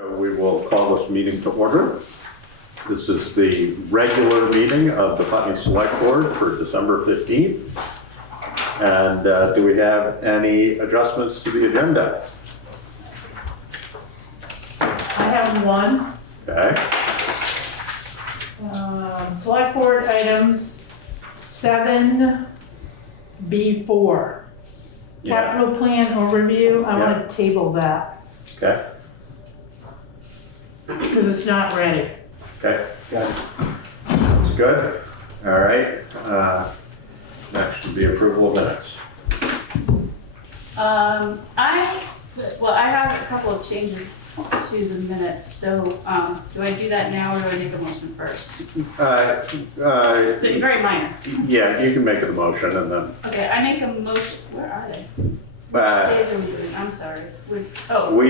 So we will call this meeting to order. This is the regular meeting of the Putney Select Board for December 15th. And do we have any adjustments to the agenda? I have one. Okay. Select Board Items 7B4. Yeah. Capital Plan Overview, I Yeah. want to table that Okay. because it's not ready. Okay. That's good. All right. Next would be approval of minutes. I have a couple of changes to the minutes, so do I do that now or do I make a motion first? Very minor. Yeah, you can make a motion and then. Okay, I make a motion, where are they? Which Uh, days are we doing? I'm sorry. We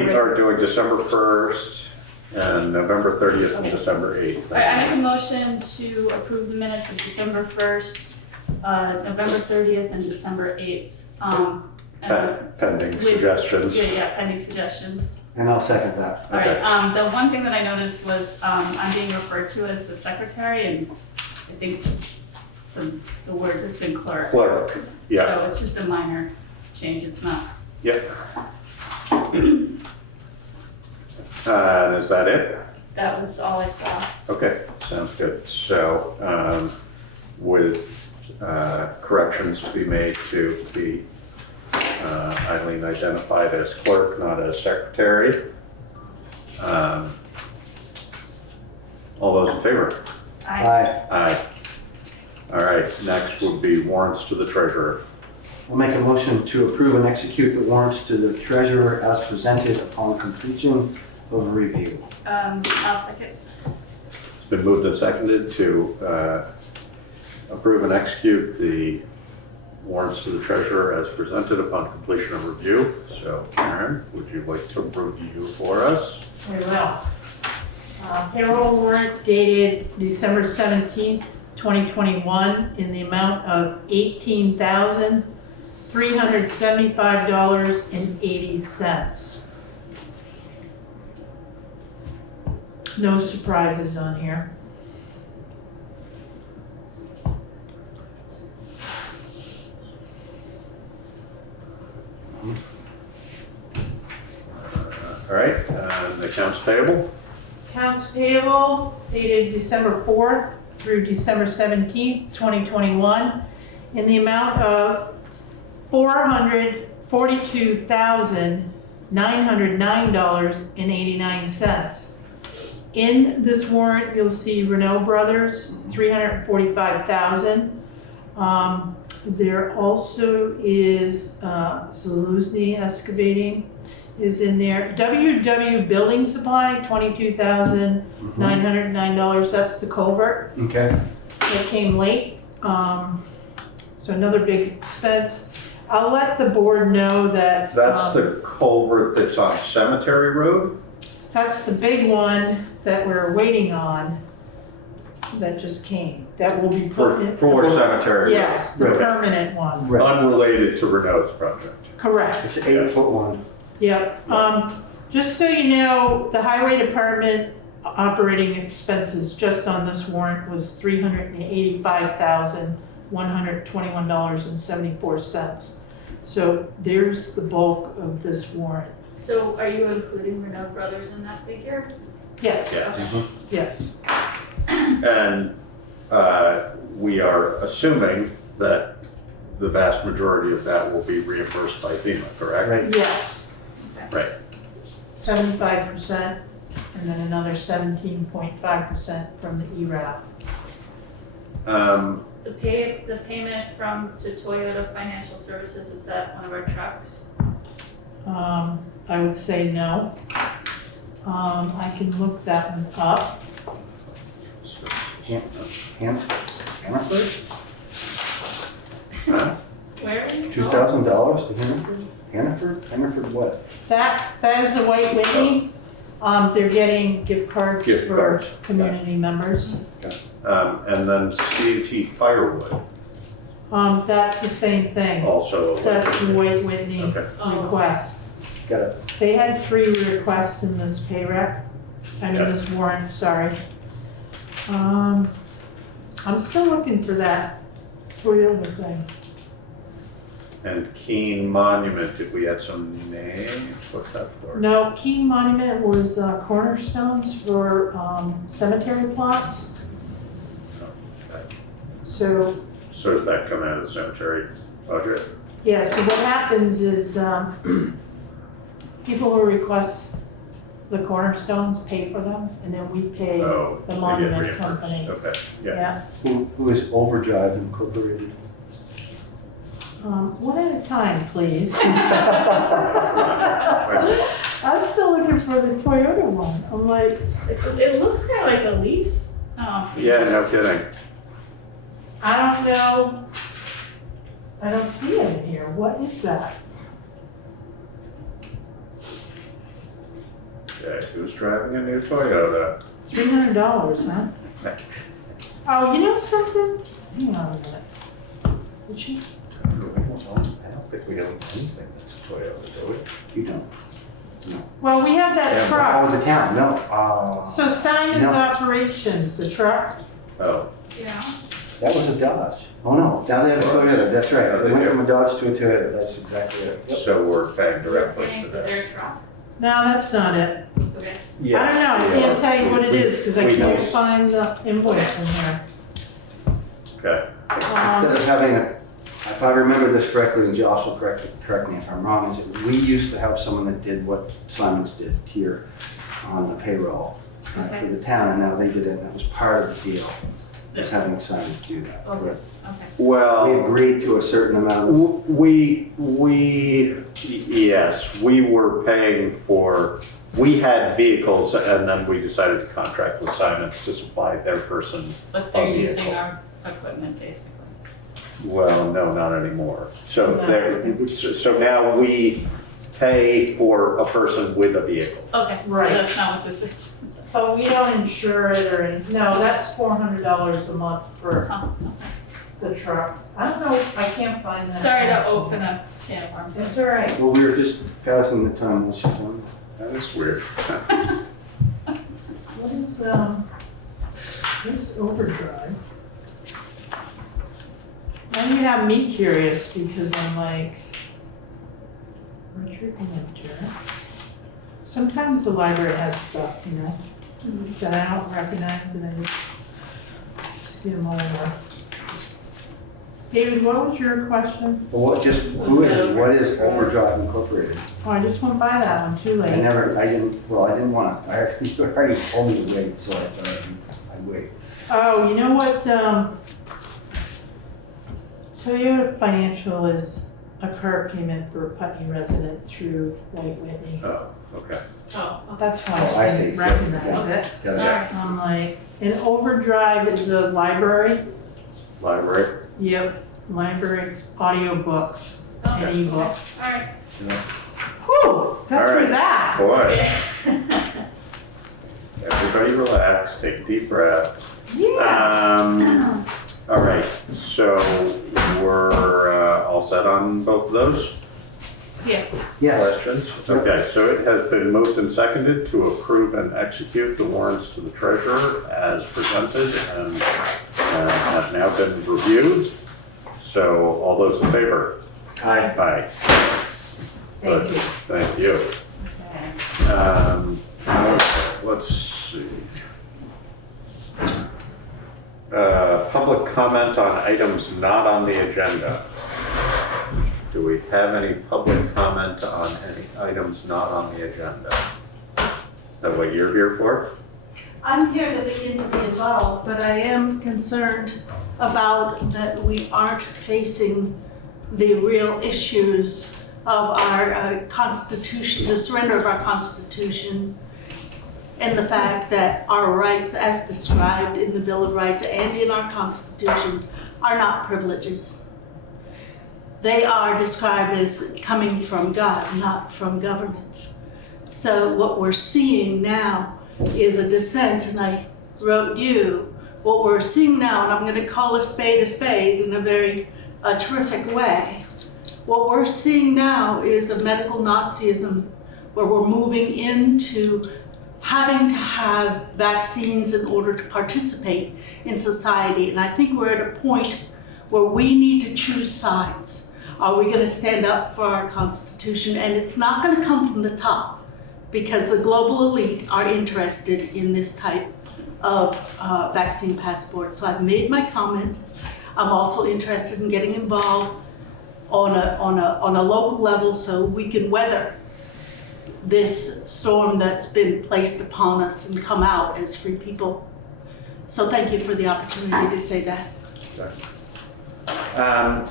right. are doing December 1st and November 30th and December 8th. All right, I make a motion to approve the minutes of December 1st, November 30th, and December 8th. Pending suggestions. Yeah, pending suggestions. And I'll second that. All Okay. right, the one thing that I noticed was I'm being referred to as the secretary, and I think the word has been clerk. Clerk, yeah. So it's just a minor change, it's not. Yep. Is that it? That was all I saw. Okay, sounds good. So with corrections to be made to be Eileen identified as clerk, not as secretary. All those in favor? Aye. Aye. All right, next would be warrants to the treasurer. I'll make a motion to approve and execute the warrants to the treasurer as presented upon completion of review. I'll second. It's been moved and seconded to approve and execute the warrants to the treasurer as presented upon completion of review. So Karen, would you like to review for us? We will. Payroll warrant dated December 17th, 2021 in the amount of $18,375.80. No surprises on here. All right, and accounts payable? Accounts payable dated December 4th through December 17th, 2021 in the amount of $442,909.89. In this warrant, you'll see Renault Brothers, $345,000. There also is Zaluzny Excavating is in there. WW Building Supply, $22,909. That's the culvert. Okay. That came late. So another big expense. I'll let the board know that. That's the culvert that's on Cemetery Road? That's the big one that we're waiting on that just came. That will be put in. For Cemetery Road? Yes, the permanent one. Right. Unrelated to Renault's project? Correct. It's an 8-foot one. Yep. Just so you know, the highway department operating expenses just on this warrant was $385,121.74. So there's the bulk of this warrant. So are you including Renault Brothers in that figure? Yes. Yes. Yes. And we are assuming that the vast majority of that will be reimbursed by FEMA, correct? Right. Yes. Right. 75%, and then another 17.5% from the ERAF. The payment to Toyota Financial Services, is that one of our trucks? I would say no. I can look that one up. Hannaford? Huh? Where? $2,000 to Hannaford? Hannaford what? That is the White Whitney. They're getting gift cards Gift for cards, community members. And then C&T Firewood That's the same thing. also. That's the White Whitney Okay. request. got it. They had 3 requests in this pay rec, this warrant, sorry. I'm still looking for that Toyota thing. And Keene Monument, did we add some names? What's that for? No, Key Monument was cornerstones for cemetery plots. Okay. So, So does that come out of the cemetery budget? yeah, so what happens is people who request the cornerstones pay for them, and then we pay Oh, the they get monument reimbursed. company. Okay, yeah. Yeah. Who is Overdrive Incorporated? One at a time, please. Wait a minute. I'm still looking for the Toyota one. I'm like, It looks kind of like a lease. Oh. Yeah, no kidding. I don't know. I don't see it in here. What is that? Okay, who's driving a new Toyota? $300, huh? Oh, you know something? Hang on a minute. Did she? I don't think we own anything that's Toyota, do we? You don't. Well, we have that Yeah, Oh, truck. the town, no. So Simon's No. Operations, the truck. Oh, Yeah. That was a Dodge. Oh, no, now they have a Toyota, that's right. They went from a Dodge to a Toyota, that's exactly it. Yep. so we're paying directly Paying for for that. their truck. No, that's not it. Okay. I don't know. I can't tell you what it is because I We can't know. find the invoice in here. Okay, Instead of having a, if I remember this correctly, and Josh will correct me if I'm wrong, is that we used to have someone that did what Simon's did here on the payroll for Okay. the town, and now they did it, and that was part of the deal, was having Simon do that. Okay. Okay. We well, agreed to a certain amount of, yes, we were paying for, we had vehicles and then we decided to contract with Simons to supply their person. But they're Oh, using vehicle. our equipment basically. Well, no, not anymore. So No. there, so now we pay for a person with a vehicle. Okay. Right. So that's not what this is. But we don't insure it or anything. No, that's $400 a month for Oh, the truck. I don't know. I can't find that. sorry to open a can of worms. It's all right. well, we were just passing the time, was fun. That is weird. What is where's Overdrive? Now you have me curious because I'm like, Richard Winter. Sometimes the library has stuff, you know, that I don't recognize and I just skim over. David, what was your question? Well, what is Overdrive Incorporated? Oh, I just went by that one too late. I didn't want to, you already told me to wait, so I thought I'd wait. Oh, you know what, Toyota Financial is a current payment for a Putney resident through White Whitney. Oh, okay. Oh, okay. That's why Oh, I I see. didn't recognize it. Got it. Alright. I'm like, and Overdrive is a library. Library? Yep, libraries, audiobooks, Okay. and ebooks. All right. Whew, got All through right. that. Boy, Yeah. everybody relax, take a deep breath. Yeah. All right, so we're all set on both of those Yes. Yes, questions? Okay, so it has been moved and seconded to approve and execute the warrants to the treasurer as presented and have now been reviewed. So all those in favor? Aye. Aye. Thank Good. you. Thank you. Let's see. Public comment on items not on the agenda. Do we have any public comment on any items not on the agenda? Is that what you're here for? I'm here to begin to be involved, but I am concerned about that we aren't facing the real issues of our Constitution, the surrender of our Constitution, and the fact that our rights as described in the Bill of Rights and in our constitutions are not privileges. They are described as coming from God, not from government. So what we're seeing now is a descent, and I wrote you, what we're seeing now, and I'm going to call a spade in a very terrific way. What we're seeing now is a medical Nazism where we're moving into having to have vaccines in order to participate in society. And I think we're at a point where we need to choose sides. Are we gonna stand up for our Constitution? And it's not gonna come from the top, because the global elite are interested in this type of vaccine passport. So I've made my comment. I'm also interested in getting involved on a local level so we can weather this storm that's been placed upon us and come out as free people. So thank you for the opportunity to say that.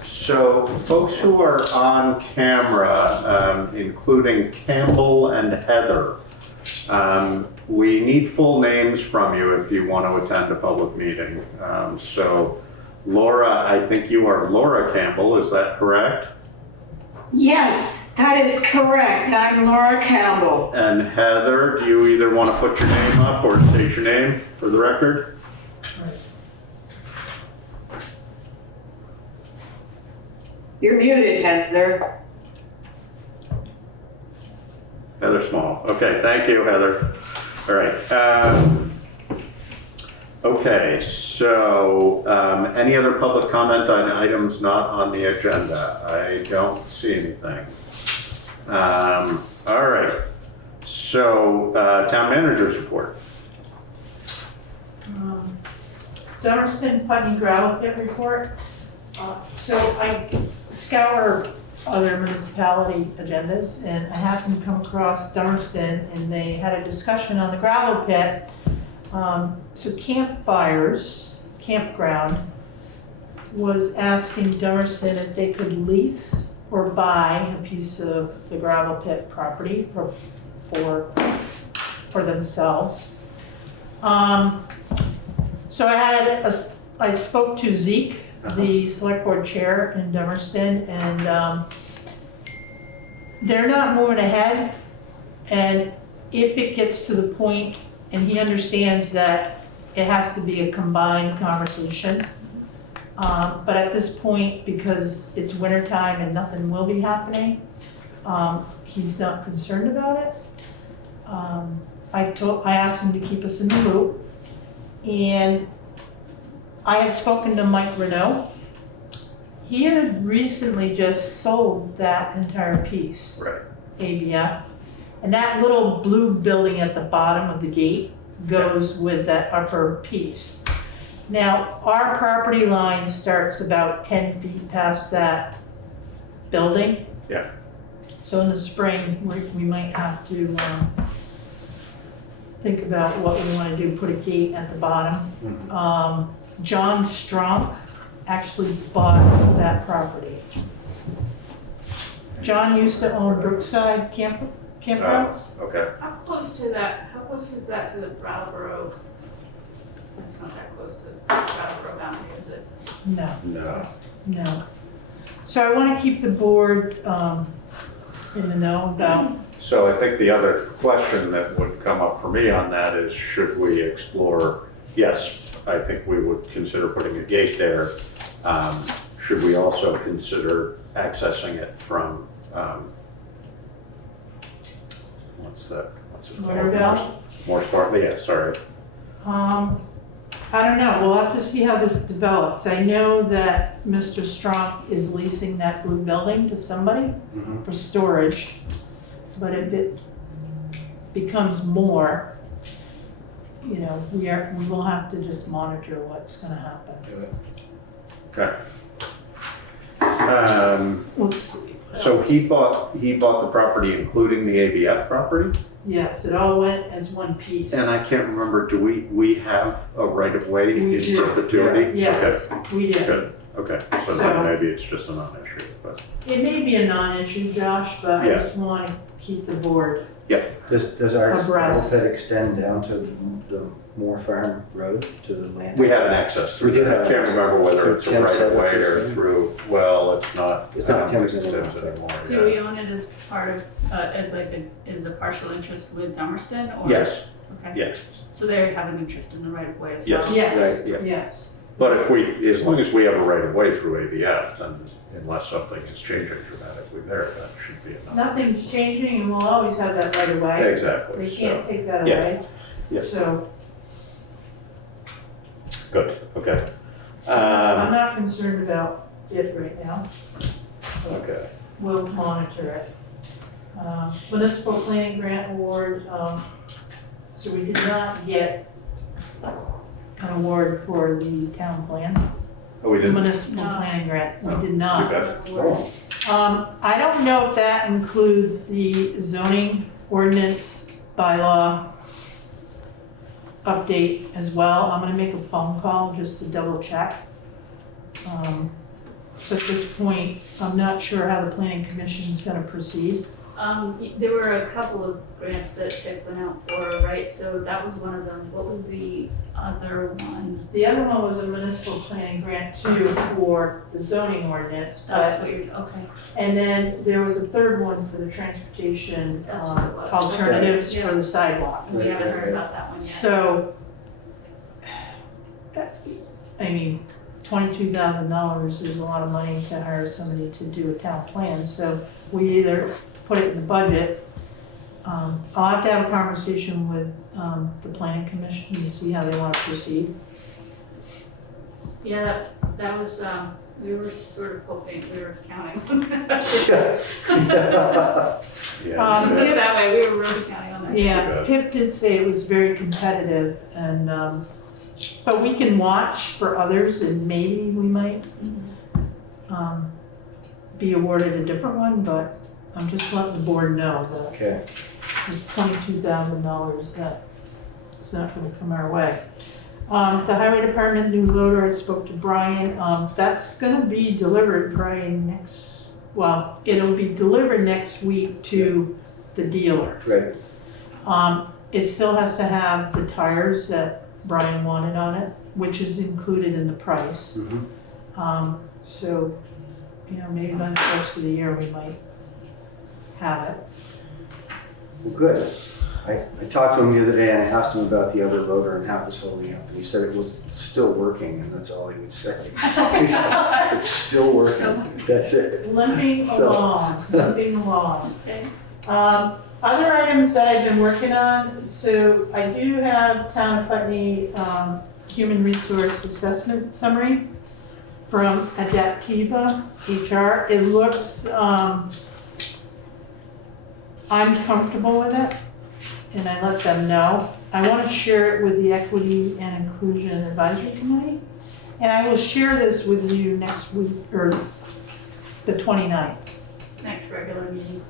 So folks who are on camera, including Campbell and Heather, we need full names from you if you want to attend a public meeting. So Laura, I think you are Laura Campbell, is that correct? Yes, that is correct. I'm Laura Campbell. And Heather, do you either want to put your name up or state your name for the record? You're muted, Heather. Heather Small. Okay, thank you, Heather. All right. Okay, so any other public comment on items not on the agenda? I don't see anything. All right. So town manager's report. Dummerston Putney gravel pit report. So I scour other municipality agendas, and I happened to come across Dummerston, and they had a discussion on the gravel pit. So Campground was asking Dummerston if they could lease or buy a piece of the gravel pit property for themselves. So I spoke to Zeke, the select board chair in Dummerston, and they're not moving ahead. And if it gets to the point, and he understands that it has to be a combined conversation, but at this point, because it's winter time and nothing will be happening, he's not concerned about it. I asked him to keep us in the loop, and I had spoken to Mike Renault. He had recently just sold that entire piece, Right. ABF, and that little blue building at the bottom of the gate goes with that upper piece. Now, our property line starts about 10 feet past that building. Yeah. So in the spring, we might have to think about what we want to do, put a gate at the bottom. Mhm. John Strunk actually bought that property. John used to own Brookside campgrounds. Okay. How close is that to the Brattleboro? It's not that close to the Brattleboro boundary, is it? No, No. no. So I want to keep the board in the know about. So I think the other question that would come up for me on that is, should we explore, yes, I think we would consider putting a gate there. Should we also consider accessing it from, what's it called? Waterville? Morse Farley, yeah, sorry. I don't know, we'll have to see how this develops. I know that Mr. Strunk is leasing that blue building to somebody Mhm. for storage, but if it becomes more, you know, we will have to just monitor what's gonna happen. Okay. Let's see. So he bought the property including the ABF property? Yes, it all went as one piece. And I can't remember, do we have a right of way We in do. perpetuity? Yes, we Okay, did. good, okay, so So- then maybe it's just a non-issue, but, It may be a non-issue, Josh, but I Yeah. just want to keep the board. Does our Abreast. pit extend down to the Moore Farm Road to the land? we have an access through We do that. I have can't access. remember whether it's a Through right of way or 10-7. through, well, it's not. It's not I don't think 10-7 it's anymore, Do yeah. we own it as part of, as a partial interest with Dummerston, or? Yes, Okay. yeah. So they have an interest in the right of way as well? Yes. Yes, Right, yeah. yes. But as long as we have a right of way through ABF, then unless something is changing dramatically there, that should be enough. Nothing's changing and we'll always have that right away. Exactly, They can't so, take that yeah. away. Yeah. So good, okay. I'm not concerned about it right now. Okay, We'll monitor it. Municipal planning grant award, so we did not get an award for the town plan. oh, we didn't, Municipal No. planning grant, we Oh, did not. too bad. I don't know if that includes the zoning ordinance bylaw update as well. I'm gonna make a phone call just to double check. So at this point, I'm not sure how the planning commission is gonna proceed. There were a couple of grants that went out for, right? So that was one of them. What was the other one? The other one was a municipal planning grant too for the zoning ordinance, That's but, weird, okay. and then there was a third one for the transportation That's what it was. alternatives Yeah. for the sidewalk. We haven't heard about that one yet. So, I mean, $22,000 is a lot of money to hire somebody to do a town plan, so we either put it in the budget. I'll have to have a conversation with the planning commission to see how they want to proceed. Yeah, that was, we were sort of hoping, we were counting. yeah, Put it that way, we were really counting on that. Yeah, bad. Pip did say it was very competitive, and, but we can watch for others, and maybe we might be awarded a different one, but I'm just letting the board know that Okay, it's $22,000 that is not gonna come our way. The highway department new loader, I spoke to Brian, that's gonna be delivered probably it'll be delivered next week to the dealer. great. It still has to have the tires that Brian wanted on it, which is included in the price. Mhm. So, maybe by the first of the year, we might have it. Well, good. I talked to him the other day and I asked him about the other loader and how it was holding up. And he said it was still working, and that's all he would say. He said, it's still working. That's it. Limping So- along, limping along. Okay. Other items that I've been working on, so I do have Town of Putney Human Resource Assessment Summary from Adaptiva HR. It looks, I'm comfortable with it, and I let them know. I want to share it with the Equity and Inclusion Advisory Committee, and I will share this with you next week, or the 29th. Next regular meeting.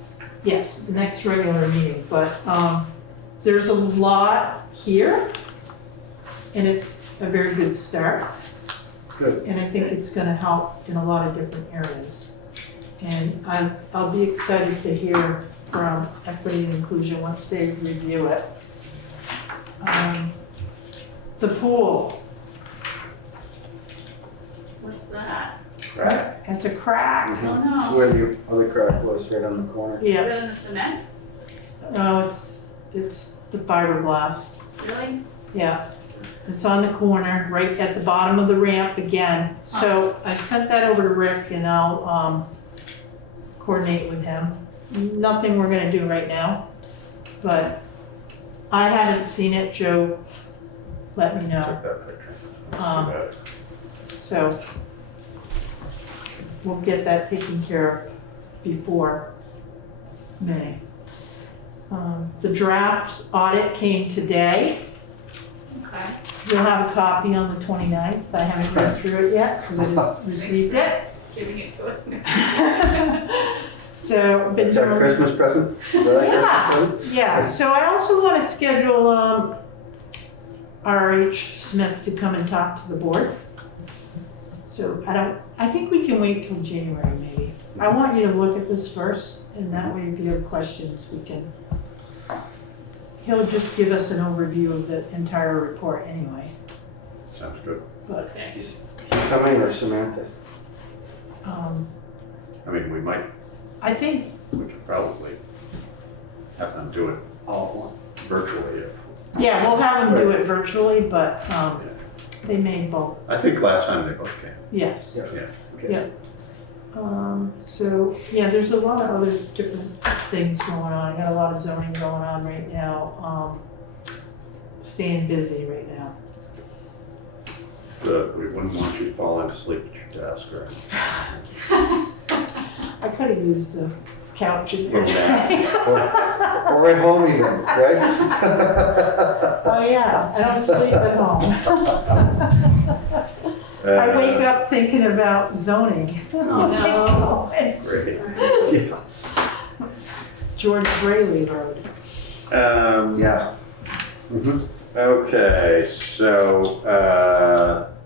Yes, the next regular meeting, but there's a lot here, and it's a very good start. Good. And I think it's gonna help in a lot of different areas. And I'll be excited to hear from Equity and Inclusion once they review it. The pool, What's that? Right. it's a crack. Oh, Mhm. no. It's where the other crack was, right on the corner. Is Yeah, it in the cement? no, it's the fiberglass. Really? Yeah, it's on the corner, right at the bottom of the ramp again. So I sent that over to Rick and I'll coordinate with him. Nothing we're gonna do right now, but I haven't seen it. Joe let me know. took that picture. That's Um, too bad. So we'll get that taken care of before May. The draft audit came today. Okay. You'll have a copy on the 29th. I haven't read through it yet because I just received it. Giving it to us. So, I've been It's our doing. Christmas present? Is that our Yeah. Christmas present? Yeah, so I also want to schedule R.H. Smith to come and talk to the board. So I think we can wait till January maybe. I want you to look at this first, and that way if you have questions, we can. He'll just give us an overview of the entire report anyway, Sounds good. but, Okay. Just coming or Samantha? I mean, we I think, could probably have them do it All at once. virtually if, yeah, we'll have them do it virtually, but, they may both, I think last time they both came. yes. Yeah. Okay. Yeah. So, yeah, there's a lot of other different things going on. I got a lot of zoning going on right now. Staying busy right now. Good, we wouldn't want you falling asleep at your desk or I could have used the couch in there Little today. Or at home even, right? Oh, yeah, I don't sleep at home. I wake up thinking about zoning. Oh, no. Great. George Brayley Road. Yeah. Okay, so,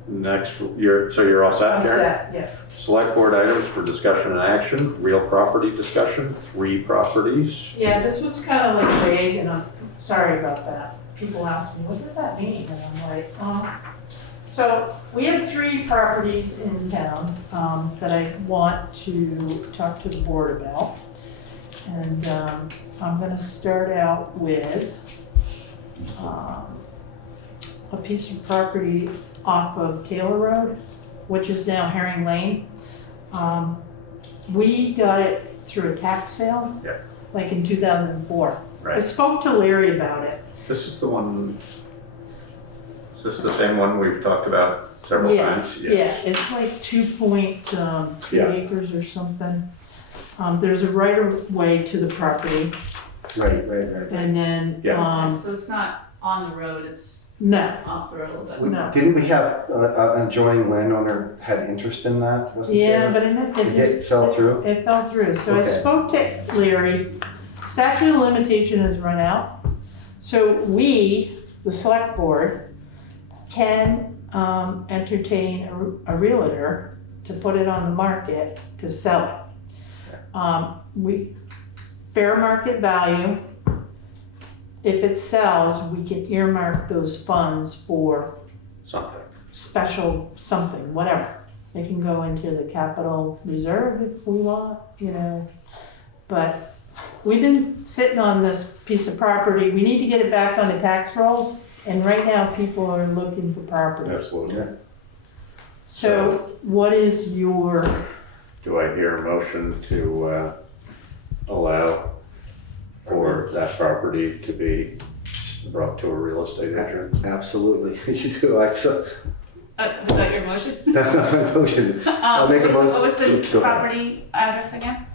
next, you're all set, How's Karen? that? Yeah. Select board items for discussion and action, real property discussion, 3 properties. Yeah, this was kind of like vague, and I'm sorry about that. People ask me, what does that mean? And I'm like, So we have 3 properties in town that I want to talk to the board about. And I'm gonna start out with a piece of property off of Taylor Road, which is now Herring Lane. We got it through a tax sale, Yeah. like in 2004. I Right. spoke to Larry about it. This is the one, is this the same one we've talked about several Yeah, times? Yeah, it's like 2.3 Yeah. acres or something. There's a right of way to the property, Right. and then, Yeah. So it's not on the road, it's no, off the road a little bit. No. Didn't we have an adjoining landowner had interest in that? Wasn't yeah, there? but It it did just. fell through? It fell through, so I Okay. spoke to Larry. Statute of limitation has run out, so we, the select board, can entertain a realtor to put it on the market to sell it. Fair market value, if it sells, we can earmark those funds for Something. special something, whatever. They can go into the capital reserve if we want, but we've been sitting on this piece of property. We need to get it back on the tax rolls, and right now people are looking for property. Absolutely. Yeah. So what is your, Do I hear a motion to allow for that property to be brought to a real estate agent? Absolutely. You do. Was that your motion? That's not my motion. I'll make a motion. What was Go the ahead. property address again?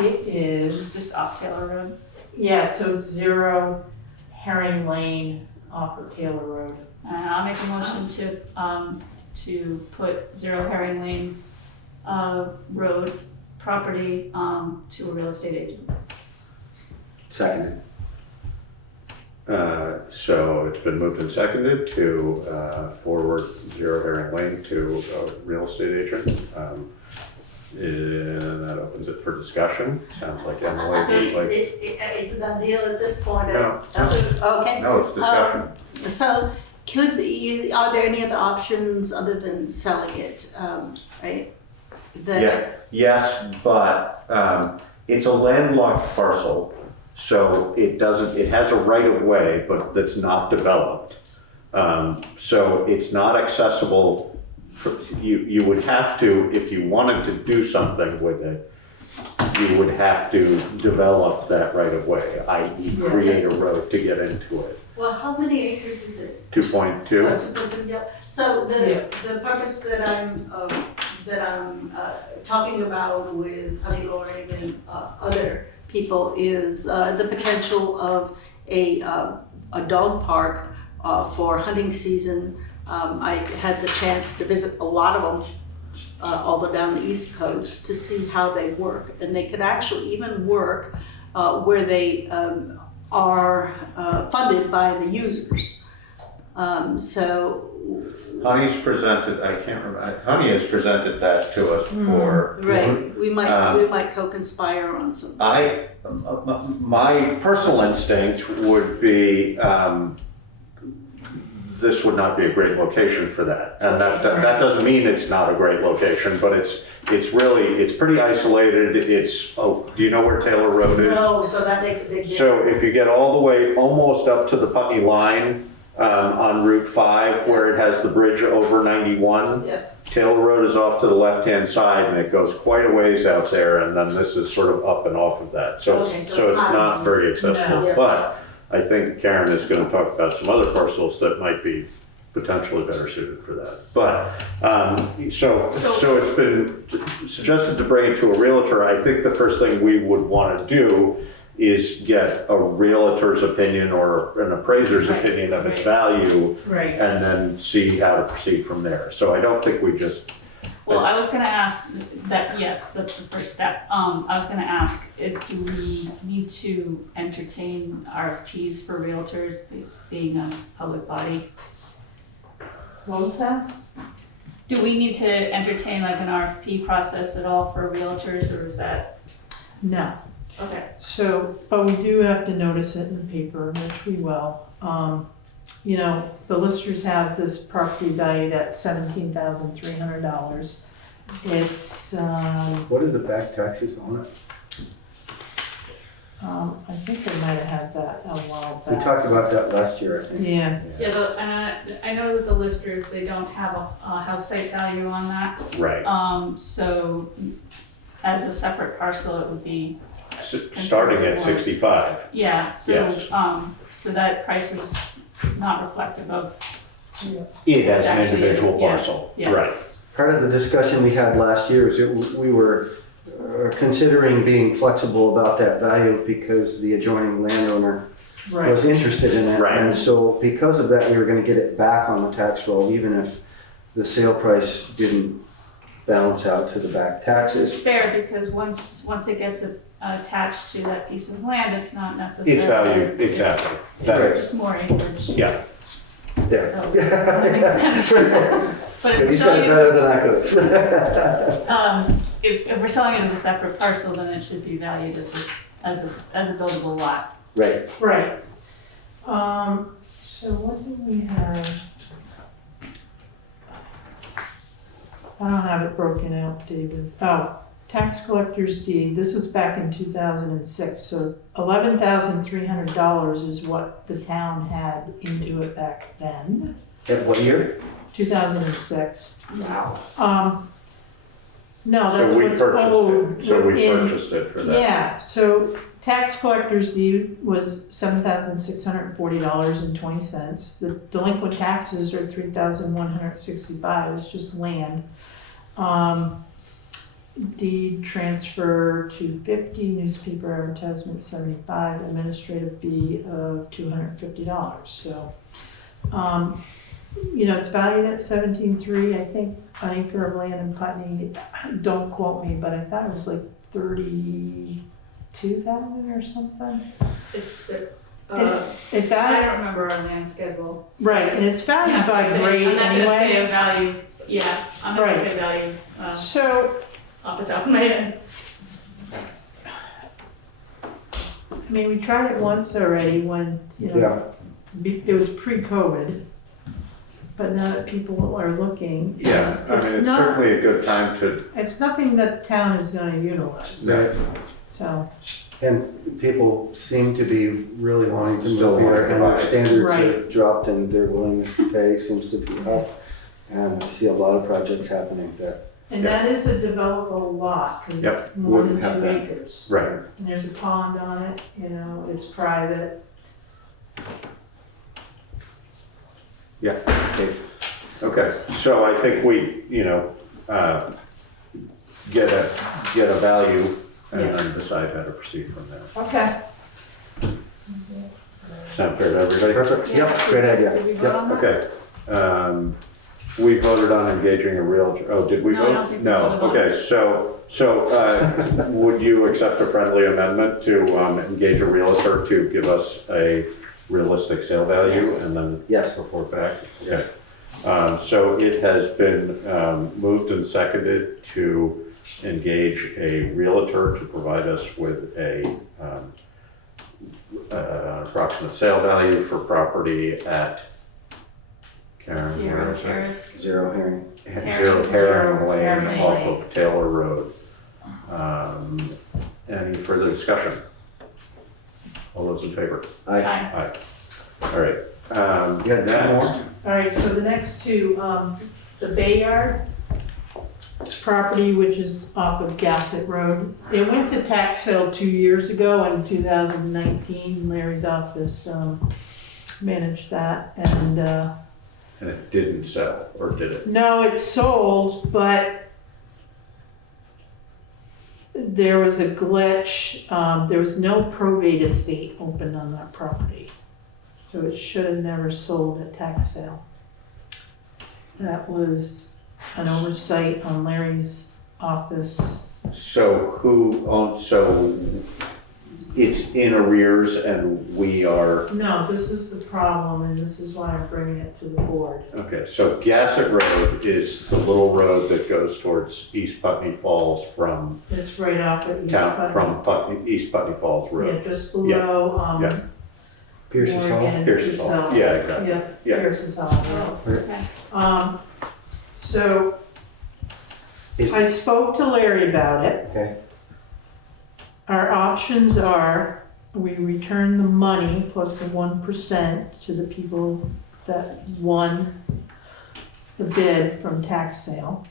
it is, Just off Taylor Road? yeah, so it's 0 Herring Lane off of Taylor Road. I'll make a motion to put 0 Herring Lane Road property to a real estate agent. Seconded. So it's been moved and seconded to forward 0 Herring Lane to a real estate agent. And that opens it for discussion. Sounds like Emily So would like. it's a done deal at this point? No. Okay. No, it's discussion. So are there any other options other than selling it, right? Yeah, yes, but it's a landlocked parcel, so it has a right of way, but that's not developed. So it's not accessible. You would have to, if you wanted to do something with it, you would have to develop that right of way, i.e. create a road to get into it. Well, how many acres is it? 2.2? So the purpose that I'm talking about with Honey Loring and other people is the potential of a dog park for hunting season. I had the chance to visit a lot of them all the down the East Coast to see how they work, and they could actually even work where they are funded by the users. So Honey's presented, I can't remember, Honey has presented that to us before. right, we might co-conspire on something. My personal instinct would be, this would not be a great location for that. And that doesn't mean it's not a great location, but it's pretty isolated. Do you know where Taylor Road is? No, so that makes a big difference. So if you get all the way almost up to the Putney line, on Route 5 where it has the bridge over 91. Yep. Taylor Road is off to the left-hand side and it goes quite a ways out there, and then this is sort of up and off of that. So Okay, it's, so so it's it's not not easy. very accessible. No. But I think Karen is gonna talk about some other parcels that might be potentially better suited for that. But, so it's been suggested to bring it to a realtor. I think the first thing we would wanna do is get a realtor's opinion or an appraiser's Right, opinion of its right. value, Right. and then see how to proceed from there. So I don't think we just, Well, I was gonna ask that, yes, that's the first step. I was gonna ask, do we need to entertain RFPs for realtors being a public body? What was that? Do we need to entertain like an RFP process at all for realtors, or is that? No. Okay. So, but we do have to notice it in the paper, which we will. You know, the listers have this property valued at $17,300. It's, What are the back taxes on it? I think I might have had that a while We back. talked about that last year, I think. Yeah, Yeah, I know that the listers, they don't have a house site value on that. right, So as a separate parcel, it would be, starting at 65. yeah, so, Yes. so that price is not reflective of, It as an Actually, individual yeah, parcel, yeah. right. Part of the discussion we had last year is that we were considering being flexible about that value because the adjoining landowner right. was interested in it. Right. And so because of that, we were gonna get it back on the tax roll, even if the sale price didn't balance out to the back it's taxes. fair, because once it gets attached to that piece of land, it's not necessarily. It's valued, exactly. That's- It's just more acreage. Yeah, There. So, that makes sense. But if we're You said selling it it, better than I could have. if we're selling it as a separate parcel, then it should be valued as a buildable lot. Right. Right. So what do we have? I don't have it broken out, David. Oh, tax collector's deed, this was back in 2006, so $11,300 is what the town had into it back then, At what year? 2006. Wow. No, so that's we what's owed. purchased it, so we in- purchased it for that. Yeah, so tax collector's deed was $7,640.20. The delinquent taxes are $3,165, it's just land. Deed transfer $250, newspaper advertisement $75, administrative fee of $250. So, you know, it's valued at $17,300. I think an acre of land in Putney, don't quote me, but I thought it was like 32,000 or something. It's the, It I valued, don't remember our land schedule. So right, and it's I'm valued not by gonna say- grade I'm not gonna say anyway. a value, yeah, I'm not gonna Right. say value, So, off the top of my head. I mean, we tried it once already when, you know, Yeah. it was pre-COVID. But now that people are looking, Yeah, I mean, it's not, certainly a good time to, it's nothing that town is gonna utilize, Right. so, And people seem to be really wanting to Still move here, wanting to and buy. their standards Right. have dropped and their willingness to pay seems to be up. And I see a lot of projects happening that, and that is a developable lot, cause Yep, it's more than wouldn't have 2 that. acres. right, And there's a pond on it, you know, it's private. yeah. Okay, so I think we, you know, get a value and Yes. then decide how to proceed from there. Okay. Sound fair to everybody? perfect, yep, great idea. Did we vote Yep. on that? Okay, we voted on engaging a realtor, oh, did we No, I vote? don't think we No, voted on okay, so, would you accept a friendly amendment to, engage a realtor to give us a realistic sale value Yes. and then Yes. report back? Okay, so it has been, moved and seconded to engage a realtor to provide us with a, approximate sale value for property at Karen, where Zero is it? Harris. Zero hearing. Zero Herring Zero Lane Herring off Lane. of Taylor Road. Any further discussion? All those in favor? I, Aye. Aye. All right, Yeah, next. All right, so the next two, the Bayard property, which is off of Gassett Road. It went to tax sale 2 years ago in 2019. Larry's office managed that, and And it didn't sell, or did it? no, it sold, but there was a glitch. There was no probate estate open on that property. So it should have never sold at tax sale. That was an oversight on Larry's office. So who owns, so it's in arrears and we are, No, this is the problem, and this is why I'm bringing it to the board. okay, so Gassett Road is the little road that goes towards East Putney Falls from It's right off at East town, Putney. from East Putney Falls Yeah, Road. just below, yeah. Pierce's Hall. Morgan, Pierce's Hall. Casella. Yeah, exactly. Yep, Yeah. Pierce's Hall, yeah. Okay. So Is- I spoke to Larry about it. Okay, Our options are, we return the money plus the 1% to the people that won the bid from tax sale.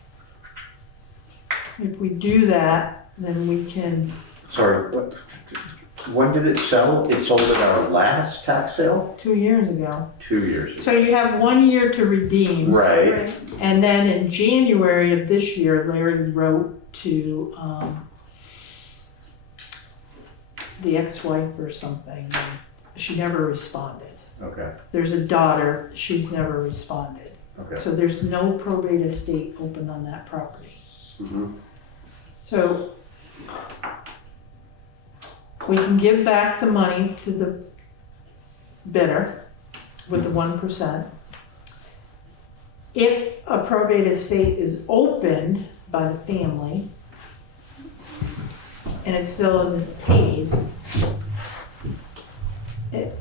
If we do that, then we can, Sorry, when did it sell? It sold at our last tax sale? 2 years ago. 2 years ago. So you have 1 year to redeem. Right, And then in January of this year, Larry wrote to the ex-wife or something. And she never responded. okay, There's a daughter, she's never responded. okay. So there's no probate estate open on that property. Mhm. So we can give back the money to the bidder with the 1%. If a probate estate is opened by the family and it still isn't paid, it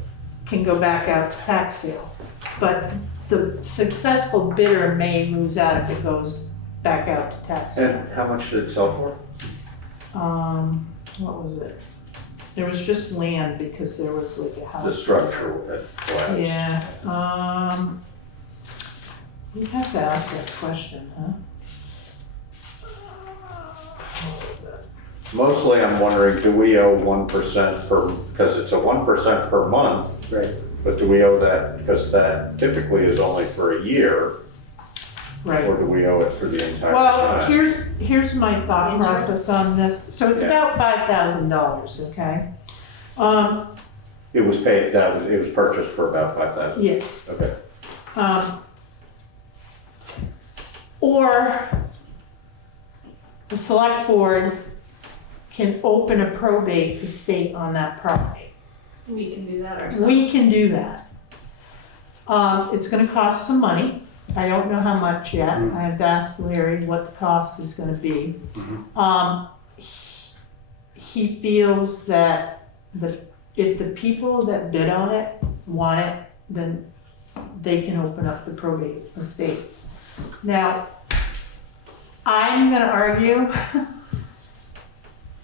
can go back out to tax sale. But the successful bidder may lose out if it goes back out to tax sale. And how much did it sell for? What was it? There was just land because there was like a house. The structure had collapsed. Yeah, you have to ask that question, huh? What was it? Mostly I'm wondering, do we owe 1% per, because it's a 1% per month, right. but do we owe that, because that typically is only for a year, Right. or do we owe it for the entire Well, time? here's my thought process on this. So it's Yeah. about $5,000, okay? It was paid, it was purchased for about 5,000? Yes. Okay, Or the select board can open a probate estate on that property. We can do that ourselves. We can do that. It's gonna cost some money. I don't know how much yet. Mm. I've asked Larry what the cost is gonna be. Mhm. He feels that if the people that bid on it want it, then they can open up the probate estate. Now, I'm gonna argue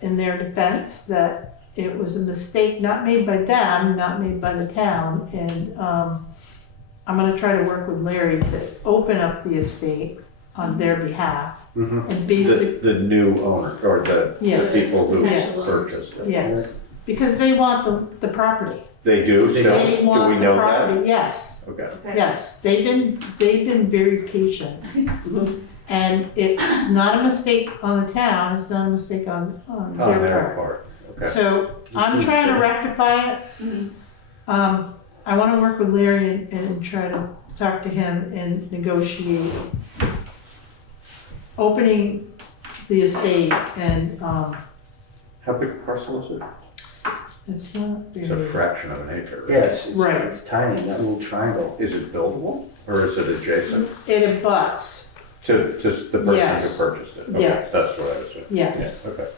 in their defense that it was a mistake not made by them, not made by the town, and I'm gonna try to work with Larry to open up the estate on their behalf Mhm. and basic, The new owner, or the Yes. people who Yes. purchased it? yes, because they want the property. They do still? They Do we want the know that? property, yes, Okay. Okay. yes, they've been very patient. And it's not a mistake on the town, it's not a mistake on On their their part. part, okay. So I'm trying to rectify it. Mhm. I wanna work with Larry and try to talk to him and negotiate opening the estate and, How big a parcel is it? it's not It's a very, fraction of an acre. Yes, Right. it's tiny, that little triangle. Is it buildable, or is it adjacent it abuts, to the person who Yes. purchased it? Okay, Yes. that's what I was saying. yes. Yeah, okay,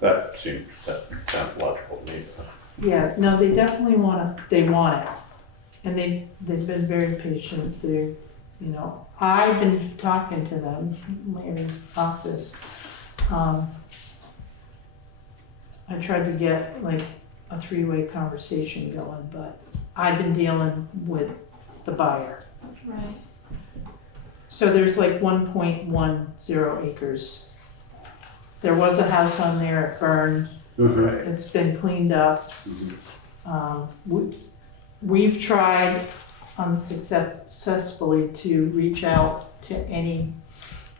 that sounds logical to me. Yeah, no, they definitely they want it. And they've been very patient. They're, I've been talking to them, Larry's office. I tried to get like a 3-way conversation going, but I've been dealing with the buyer. Right. So there's like 1.10 acres. There was a house on there, it burned, Mhm. it's been cleaned up. We've tried unsuccessfully to reach out to any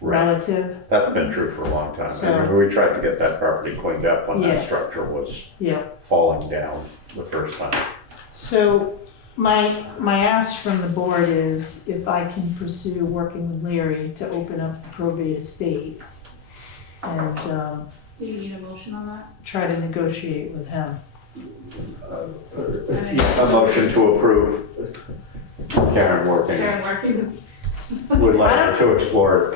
relative. That's been true for a long time. I So- remember we tried to get that property cleaned up when Yeah. that structure was Yeah. falling down the first time. So my ask from the board is if I can pursue working with Larry to open up the probate estate and Do you need a motion on that? try to negotiate with him. A motion to approve Karen working Karen working? with Larry to explore,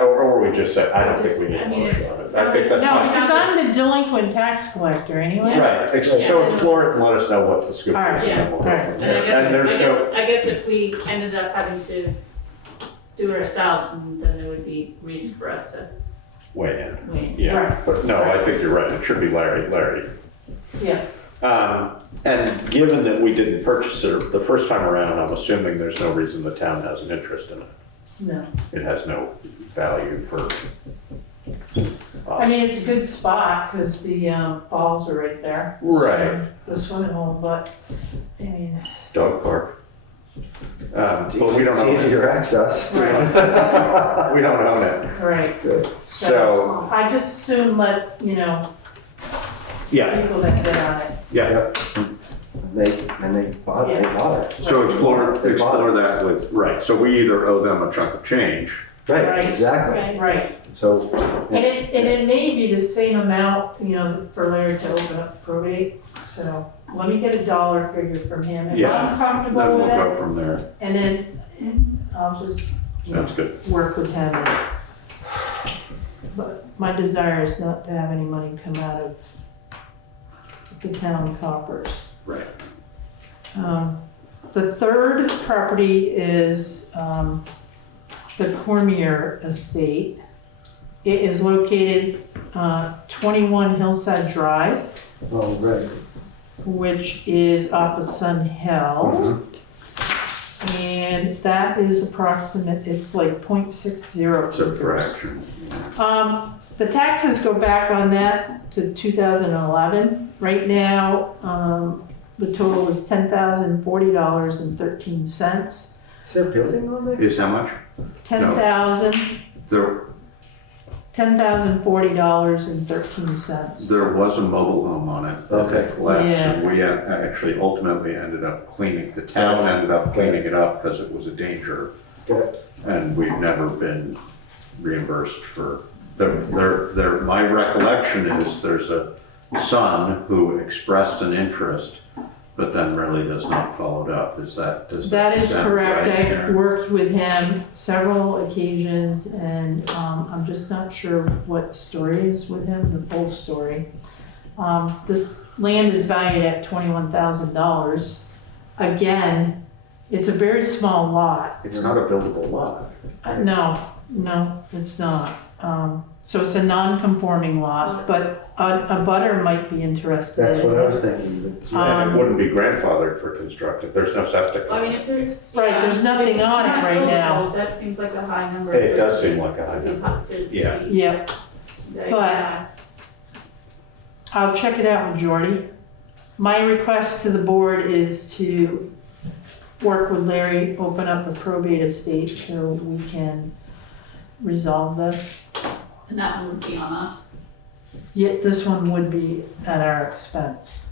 or we just say, I don't think we need I a mean, motion on it. I sounds think like- that's No, fine. because I'm the delinquent tax collector anyway. Right, so explore it and let us know what the scoop All right, is, and then we'll go yeah, from And there. I guess, And there's no, I guess if we ended up having to do it ourselves, then there would be reason for us to way in, wait. yeah, Right. but no, I think you're right, it should be Larry. Yeah, And given that we didn't purchase it the first time around, I'm assuming there's no reason the town has an interest in it. no. It has no value for I us. mean, it's a good spot because the falls are right there. Right. The swimming hole, but I mean, Dog park. But we don't It's own it. easier access. right, We don't own it. right. Good. So, I just soon let, yeah, people that get on it. yeah. They bought it. So explore They bought it. that with, right, so we either owe them a chunk of change. Right, Right. exactly. Right. So, And it may be the same amount, for Larry to open up the probate. So let me get a dollar figure from him. If Yeah. I'm Then comfortable we'll with go it, from there. and then I'll just, Sounds good. work with him. But my desire is not to have any money come out of the town coffers. Right. The third property is the Cormier Estate. It is located 21 Hillside Drive, oh, right. which is off of Sun Hill. And that is approximate, it's like 0.60 It's a acres. fraction. The taxes go back on that to 2011. Right now, the total is $10,040.13. Is there a building on there? Is how much? There $10,040.13. There was a mobile home on it that Okay. had collapsed, and we actually ultimately ended up the town ended up cleaning it up because it was a danger, Okay. and we've never been reimbursed for, my recollection is there's a son who expressed an interest, but then really does not follow it up. Does that That is sound correct. right, I've Karen? worked with him several occasions, and I'm just not sure what story is with him, the full story. This land is valued at $21,000. Again, it's a very small lot. It's not a buildable lot. No, it's not. So it's a non-conforming lot, but a butter might be interested. That's in what I it. was thinking. And it wouldn't be grandfathered for constructive, there's no septic. I mean, if there's. Right, there's nothing if it's on it not right now. buildable, that seems like a high number. It does seem like a high to number. Yeah. Yep. I'll check it out with Jordy. My request to the board is to work with Larry, open up a probate estate so we can resolve this. And that one would be on us. Yet this one would be at our expense.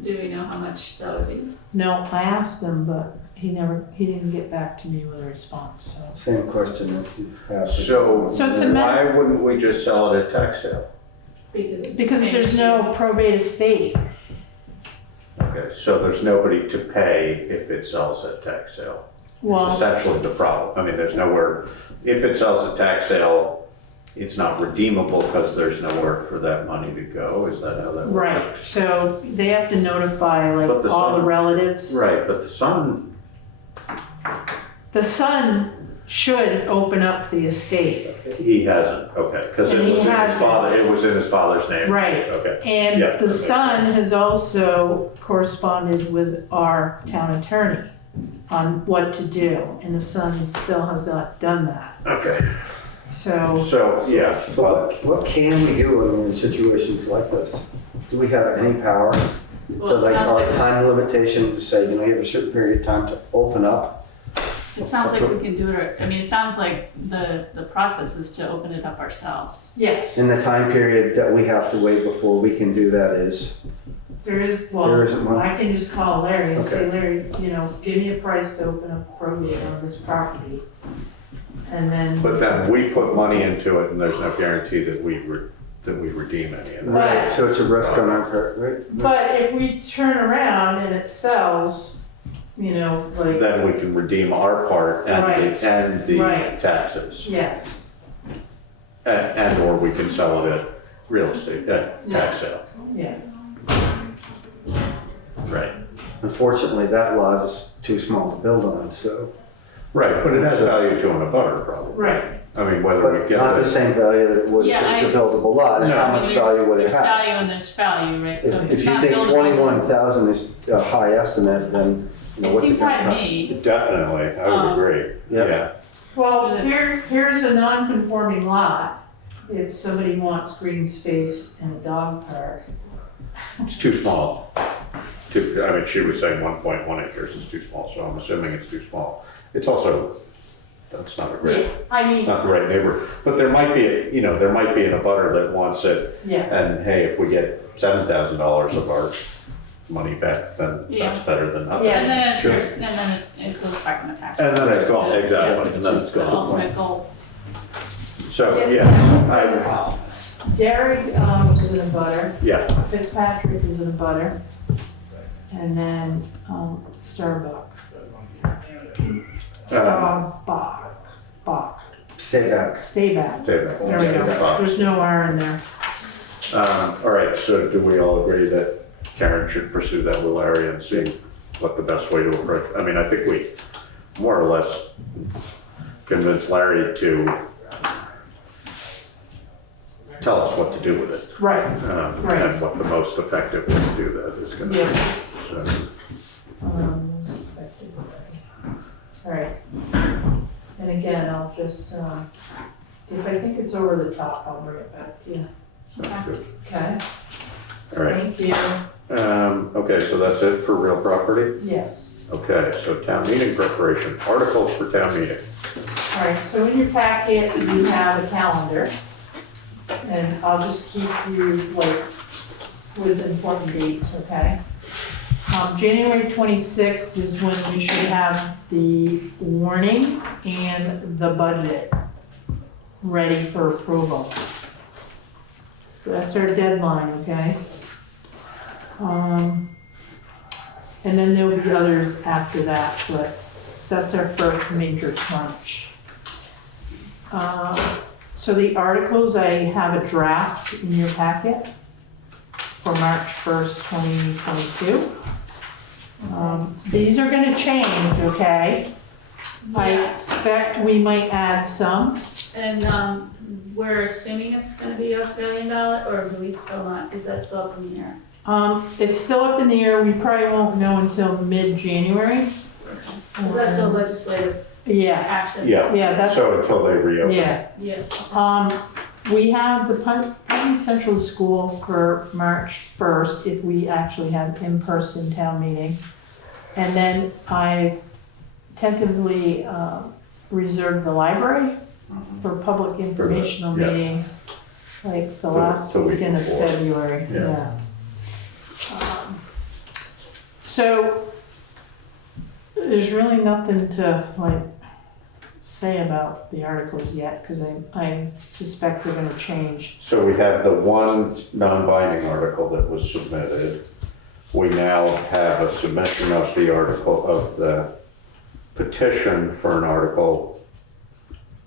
Do we know how much that would be? No, I asked him, but he didn't get back to me with a response, so. Same question that you have. So So it's a why wouldn't we just sell it at tax sale? Because There's no probate estate. Okay, so there's nobody to pay if it sells at tax sale. It's Well, essentially the problem. I mean, there's nowhere, if it sells at tax sale, it's not redeemable because there's nowhere for that money to go. Is that how that works? right, so they have to notify But like the all the son- relatives. Right, but the son, The son should open up the estate. He hasn't, okay, because it And he was in his hasn't. father, it was in his father's name. Right. Okay. And Yeah, that the makes son sense. has also corresponded with our town attorney on what to do, and the son still has not done that. Okay, So, so, yeah, but, What can we do in situations like this? Do we have any power to Well, it like sounds our like, time limitation to say, you know, you have a certain period of time to open up? it sounds like we can do it, I mean, it sounds like the process is to open it up ourselves. yes, And the time period that we have to wait before we can do that is, there is, There isn't well, one? I can just call Larry and say, Okay. Larry, you know, give me a price to open up probate on this property. And then, but then we put money into it and there's no guarantee that we redeem any of that. right, so it's a risk on our part, right? but if we turn around and it sells, you know, like, Then we can redeem our part Right. and the Right. taxes. yes, And or we can sell it at real estate, tax Yes. sale. yeah. Right. Unfortunately, that lot is too small to build on, so, Right, but it has value to an abutter probably. Right, I mean, whether we but get not the the, same value that it would if Yeah, it's a buildable lot, and No. how I much mean, value would it there's have? value and there's value, right? So If it's you not think buildable. 21,000 is a high estimate, then, you know, It what's it seems high gonna to cost? me. definitely, I would agree, Yeah. yeah. well, here's a non-conforming lot. If somebody wants green space and a dog park, It's too small. I mean, she was saying 1.1 acres is too small, so I'm assuming it's too small. It's also, that's not a great, I mean, not the right neighbor, but there might be, there might be an abutter that wants it, yeah, and hey, if we get $7,000 of our money back, then Yeah. that's better than nothing. Yeah. And then Sure. it goes back on the tax. And then it's return. gone, exactly, Yeah, and then which it's is the gone. ultimate goal. So, Yeah. yeah, Derek is in a butter, yeah, Fitzpatrick is in a butter, and then Starbuck. Bach, Stay back. stay back. David. There we go, there's no R in there. All right, so do we all agree that Karen should pursue that with Larry and see what the best way to approach? I mean, I think we more or less convinced Larry to tell us what to do with it. Right, Right. And what the most effective way to do that is gonna be. Yeah. So, all right. And again, I'll just, if I think it's over the top, I'll bring it back to you. That's good. Okay, All right, thank you. okay, so that's it for real property? Yes. Okay, so town meeting preparation, articles for town meeting. All right, so in your packet, you have a calendar. And I'll just keep you like with important dates, okay? January 26th is when we should have the warning and the budget ready for approval. So that's our deadline, okay? And then there'll be others after that, but that's our first major crunch. So the articles, I have a draft in your packet for March 1st, 2022. These are gonna change, okay? I Yeah. expect we might add some. And we're assuming it's gonna be Australian ballot, or do we still not, is that still up in the air? It's still up in the air, we probably won't know until mid-January. Is that still legislative Yes, action? yeah, that's, So until they reopen. yeah. Yeah. We have the Putney Central School for March 1st, if we actually have in-person town meeting. And then I tentatively reserved the library for public informational yeah. meeting, like the The- last the week weekend of before. February, Yeah. yeah. So, there's really nothing to like say about the articles yet, because I suspect they're gonna change. So we have the one non-binding article that was submitted. We now have a submission of the article, of the petition for an article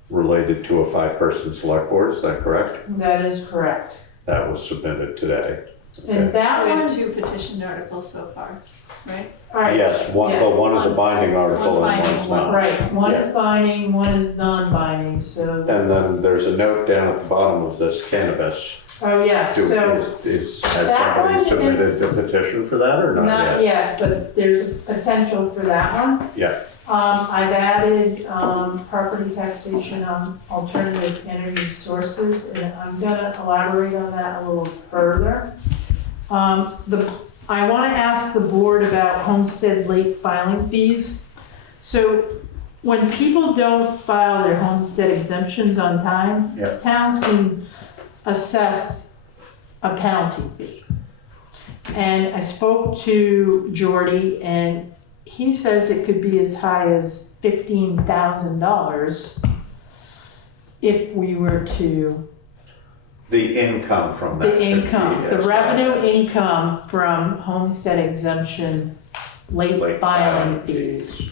related to a 5-person select board, is that correct? That is correct. That was submitted today. And Okay. that We have one, 2 petitioned articles so far, right? All right. Yes, Yeah. but one is a One's- binding article one's and binding, one's one's- not. Right, one Yeah. is binding, one is non-binding, so, And then there's a note down at the bottom of this cannabis. oh, yes, Has so, somebody that one submitted is- the petition for that or not not yet? yet, but there's a potential for that one. Yeah, I've added, property taxation on alternative energy sources, and I'm gonna elaborate on that a little further. I wanna ask the board about homestead late filing fees. So when people don't file their homestead exemptions on time, Yeah. towns can assess a penalty fee. And I spoke to Jordy, and he says it could be as high as $15,000 if we were to, the income from that. the could be income, the as revenue high as- income from homestead exemption late Late filing fees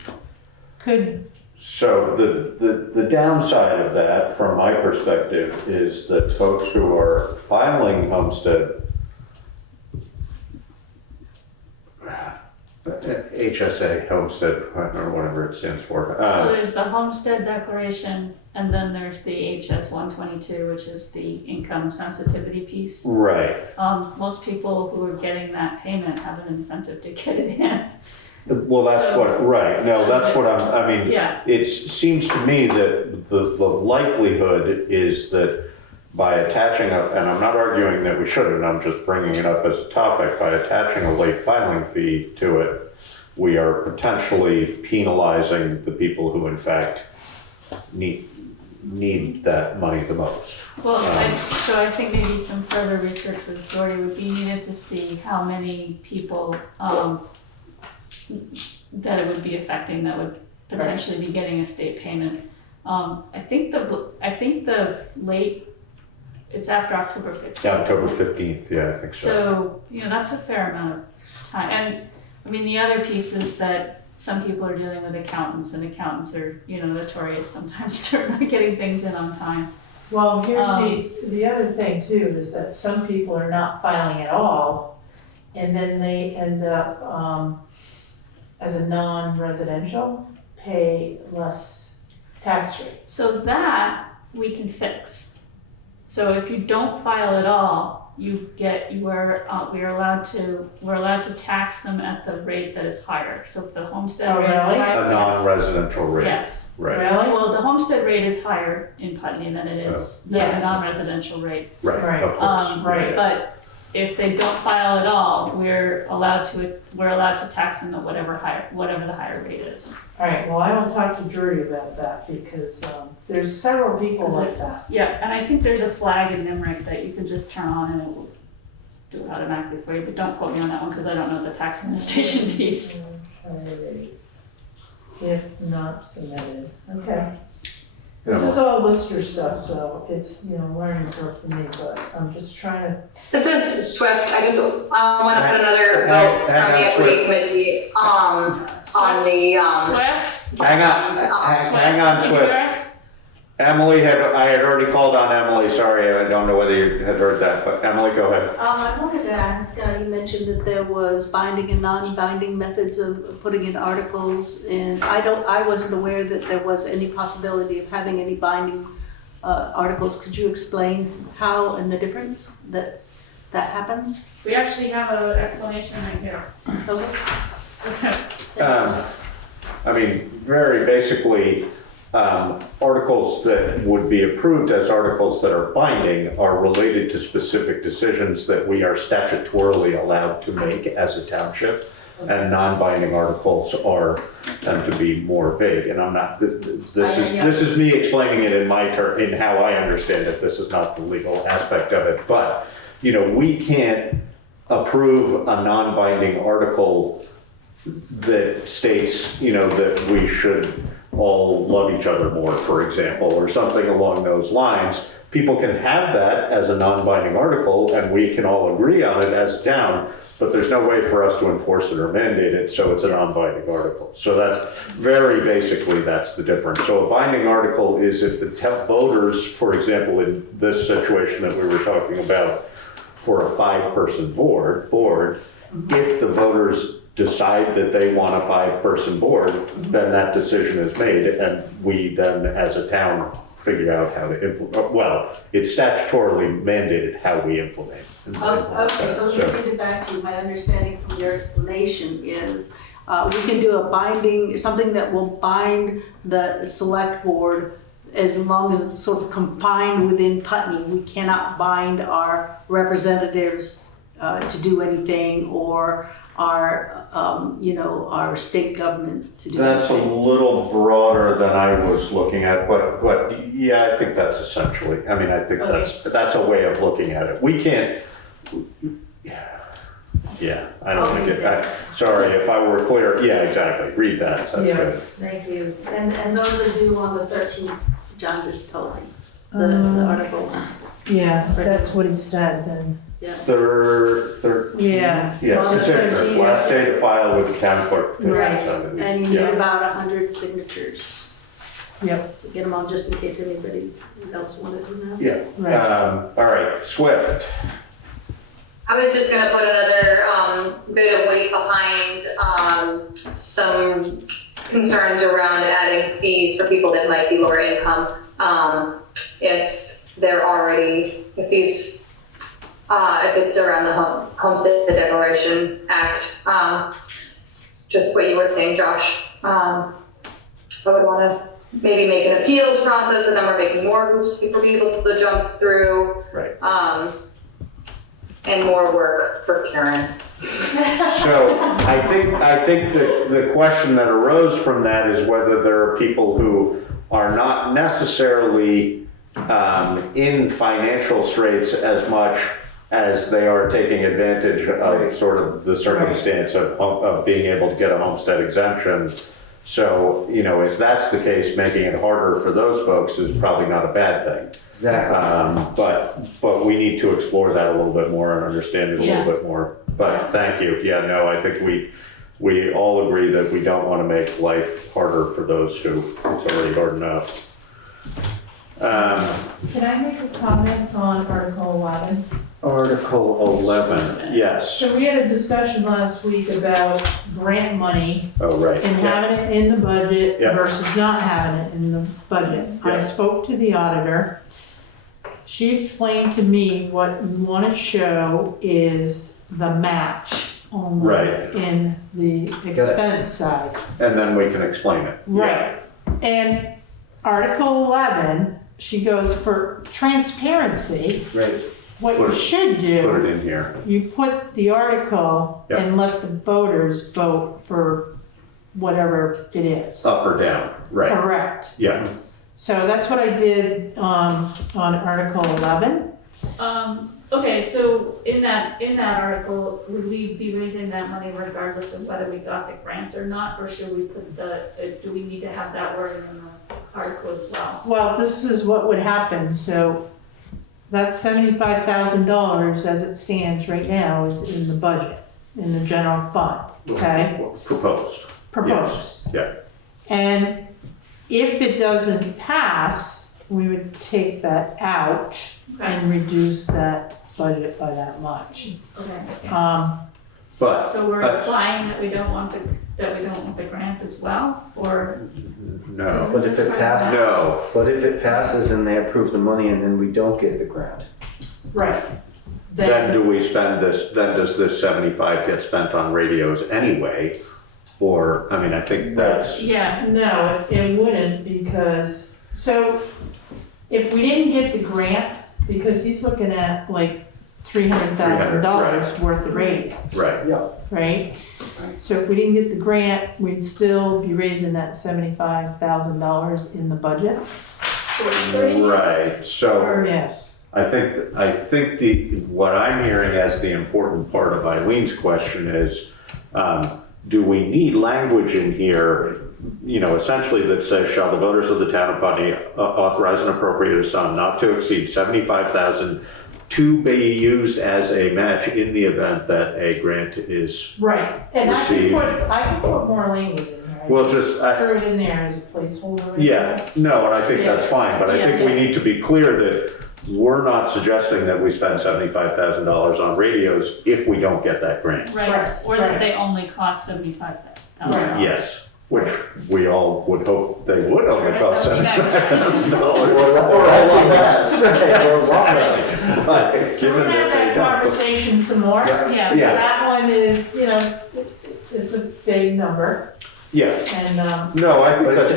could, So the downside of that, from my perspective, is that folks who are filing homestead, HSA, homestead, or whatever it stands for. So there's the homestead declaration, and then there's the HS 122, which is the income sensitivity piece. Right. Most people who are getting that payment have an incentive to get it in. Well, that's So- what, right, no, that's what I mean, Yeah, it seems to me that the likelihood is that by attaching up, and I'm not arguing that we shouldn't, I'm just bringing it up as a topic, by attaching a late filing fee to it, we are potentially penalizing the people who in fact need that money the most. well, so I think maybe some further research with Jordy would be needed to see how many people that it would be affecting that would potentially be getting a state payment. I think the late, it's after October 15th. Yeah, October isn't it? 15th, yeah, I think so. So, that's a fair amount of time. And, I mean, the other piece is that some people are dealing with accountants, and accountants are, notorious sometimes for not getting things in on time. well, here's the other thing too, is that some people are not filing at all, and then they end up, as a non-residential, pay less tax rate. So that we can fix. So if you don't file at all, we're allowed to tax them at the rate that is higher. So if the homestead Oh, rate is really? higher. A non-residential rate. Yes. Right, Really? Well, the homestead rate is higher in Putney than it is the Yes. non-residential rate. right, Right. of course. right. yeah. But if they don't file at all, we're allowed to tax them at whatever the higher rate is. All right, well, I will talk to Jordy about that, because, there's several people like that. Yeah, and I think there's a flag in NIMRIC that you can just turn on and it will do it automatically for you, but don't quote me on that one because I don't know the tax administration piece. Okay. If not submitted, okay. This Yeah. is all Lister stuff, so it's, learning curve for me, but I'm just trying to, This is Swift. I just want to put another vote from the hang on, equity Swift. committee on the Swift? Hang on, hang on, Swift. Swift. I had already called on Emily, sorry, I don't know whether you had heard that, but Emily, go ahead. I wanted to ask, you mentioned that there was binding and non-binding methods of putting in articles, and I wasn't aware that there was any possibility of having any binding articles. Could you explain how and the difference that happens? We actually have an explanation right here. Okay. Very basically, articles that would be approved as articles that are binding are related to specific decisions that we are statutorily allowed to make as a township. And non-binding articles tend to be more vague, and I'm not, this is me explaining it in in how I understand it, this is not the legal aspect of it, but, we can't approve a non-binding article that states, that we should all love each other more, for example, or something along those lines. People can have that as a non-binding article, and we can all agree on it as a town, but there's no way for us to enforce it or mandate it, so it's a non-binding article. So that, very basically, that's the difference. So a binding article is if the voters, for example, in this situation that we were talking about, for a 5-person board, if the voters decide that they want a 5-person board, then that decision is made, and we then, as a town, figure out how to implement, well, it's statutorily mandated how we implement. Okay, so let me get back to you. My understanding from your explanation is we can do a binding, something that will bind the select board as long as it's sort of confined within Putney. We cannot bind our representatives to do anything, or our, our state government to do That's a anything. little broader than I was looking at, but yeah, I think that's essentially, I mean, I think Okay. that's a way of looking at it. We can't, yeah, I don't think sorry, if I were clear, yeah, exactly, read that, that's Yeah. good. Thank you. And those are due on the 13th, John just told me, the articles. Yeah, that's what he said then. Third, Yeah. yeah, On the petitioners, 13th. last day to file with the town clerk. Right. And you need Yeah. about 100 signatures. Yep, Get them on just in case anybody else wanted to know. Yeah, right. all right, Swift, I was just gonna put another bit of weight behind some concerns around adding fees for people that might be lower income. If they're already, if it's around the Homestead Declaration Act, just what you were saying, Josh. I would want to maybe make an appeals process with them, or making more hoops for people to jump through. right. And more work for Karen. So I think that the question that arose from that is whether there are people who are not necessarily in financial straits as much as they are taking advantage of sort of the circumstance of being able to get a homestead exemption. So, if that's the case, making it harder for those folks is probably not a bad thing. Exactly. But we need to explore that a little bit more and understand it a Yeah. little bit more. But thank you. Yeah, no, I think we all agree that we don't want to make life harder for those who it's already hard enough. Can I make a comment on Article 11? Article 11, yes. So we had a discussion last week about grant money Oh, right. and having it in the budget Yeah. versus not having it in the budget. Yeah. I spoke to the auditor. She explained to me what we want to show is the match only Right. in the expense side. And then we can explain it. Right. And Article 11, she goes for transparency. Right. What Put you it- should Put do, it in here. you put the article Yep. and let the voters vote for whatever it is. Up or down, right. Correct. Yeah, So that's what I did on Article 11. Okay, so in that article, would we be raising that money regardless of whether we got the grant or not? Or should we put do we need to have that word in the article as well? Well, this is what would happen. So that's $75,000 as it stands right now is in the budget, in the general fund, okay? proposed. Proposed. Yeah, And if it doesn't pass, we would take that out Okay, and reduce that budget by that much. okay. but. So we're implying that we don't want the grant as well, or? No, But if it passes, no, but if it passes and they approve the money and then we don't get the grant, Right. then do we spend this, then does this 75 get spent on radios anyway? Or, I mean, I think that's, Yeah, No, it wouldn't because, so if we didn't get the grant, because he's looking at like $300,000 worth of radios, right, yeah, right? So if we didn't get the grant, we'd still be raising that $75,000 in the budget. right, so. Yes. I think what I'm hearing as the important part of Eileen's question is, do we need language in here, essentially that says, shall the voters of the town of Putney authorize and appropriate a sum not to exceed $75,000 to be used as a match in the event that a grant is, Right, and I Received. can put more language in there. well, just, Throw it in there as a placeholder. yeah, no, and I think that's fine, but I think we need to be clear that we're not suggesting that we spend $75,000 on radios if we don't get that grant. Right, or that right. they only cost $75,000. Right. Yes, which we all would hope they would only cost That would be nice. $75,000. Or less. Or less. But We're given gonna have that that they don't. conversation some more. Yeah. Yeah. That one is, it's a big number, Yes, and, no, I think that's,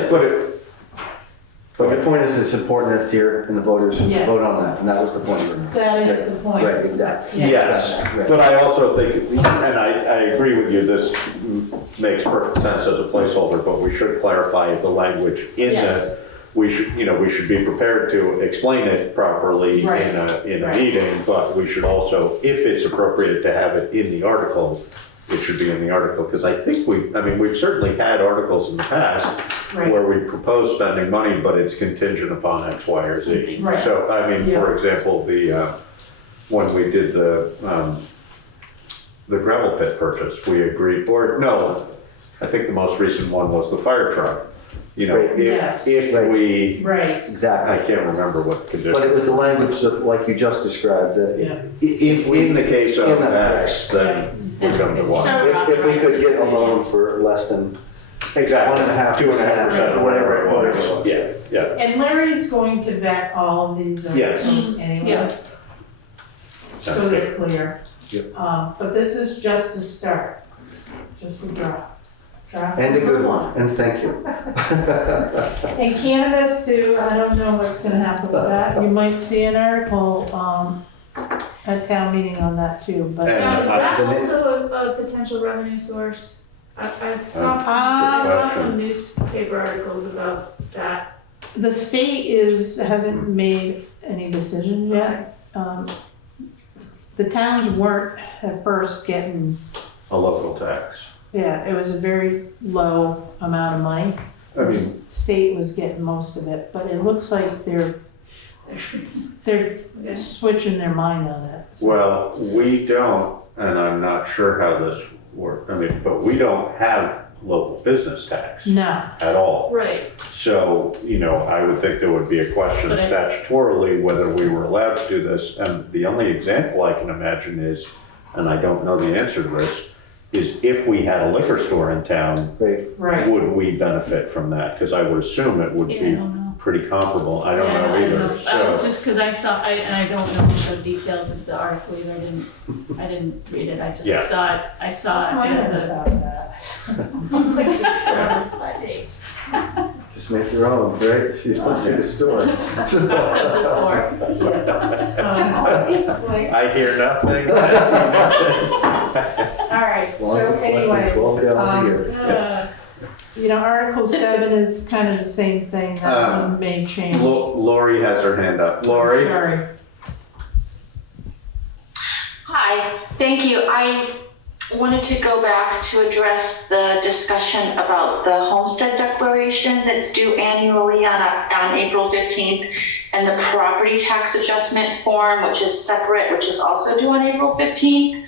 But the point is, it's important that here and the voters Yes. vote on that, and that was the point. that is the point. Right, exactly. Yeah. yes, Right. but I also think, and I agree with you, this makes perfect sense as a placeholder, but we should clarify the language in Yes. that. We should be prepared to explain it properly Right. in a Right. meeting, but we should also, if it's appropriate to have it in the article, it should be in the article, because I think we've certainly had articles in the past Right. where we propose spending money, but it's contingent upon X, Y, or Z. Something. Right. So, I mean, for example, when we did the gravel pit purchase, we agreed, or no, I think the most recent one was the fire truck. Right. Yes. If Right. we, Right, I Exactly. can't remember what the But condition. it was the language of, like you just described, that yeah. In the case of In that X, then we come to So- one. if we could get a loan for less than Exactly. 1.5%, 2.5%, whatever it was. whatever it was. Yeah, yeah. And Larry's going to vet all of these Yes. articles anyway, Yeah. so they're clear. Yep. But this is just a start, just a draft. Draft And a good number one, and thank you. And cannabis too, I don't know what's gonna happen with that. You might see an article, at town meeting on that too, but. And Now, is that the- also a potential revenue source? I saw Good some question. newspaper articles about that. The state hasn't made any decision yet. The towns weren't at first getting, A local tax. yeah, it was a very low amount of money. I mean, State was getting most of it, but it looks like they're switching their mind on it. So- well, we don't, and I'm not sure how this works, but we don't have local business tax No, at all. Right, So, I would think there would be a question But I- statutorily whether we were allowed to do this. And the only example I can imagine is, and I don't know the answer to this, is if we had a liquor store in town, Right. right. would we benefit from that? Because I would assume it would yeah, I be don't know. pretty comparable. I don't Yeah, know either. I was So, just, cause I saw, and I don't know the details of the article either, I didn't read it, I Yeah. just saw it, I saw I it as know a. about that. Just make your own, right? You don't need a store. Bathtubs at 4. It's like, I hear nothing. I see nothing. all right, As long so as it's less than anyways, 12 gallons a year. Article 7 is kind of the same thing, that one may change. Lori has her hand up. Lori? Sorry. Hi, thank you. I wanted to go back to address the discussion about the homestead declaration that's due annually on April 15th, and the property tax adjustment form, which is separate, which is also due on April 15th.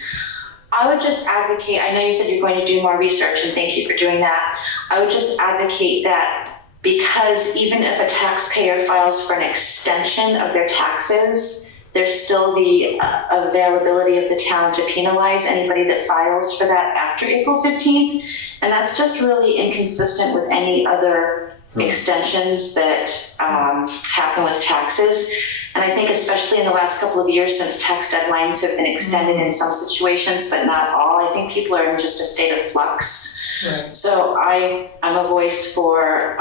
I would just advocate, I know you said you're going to do more research, and thank you for doing that. I would just advocate that, because even if a taxpayer files for an extension of their taxes, there's still the availability of the town to penalize anybody that files for that after April 15th. And that's just really inconsistent with any other extensions that happen with taxes. And I think especially in the last couple of years, since tax deadlines have been extended in some situations, but not all, I think people are in just a state of flux. Right. So I'm a voice for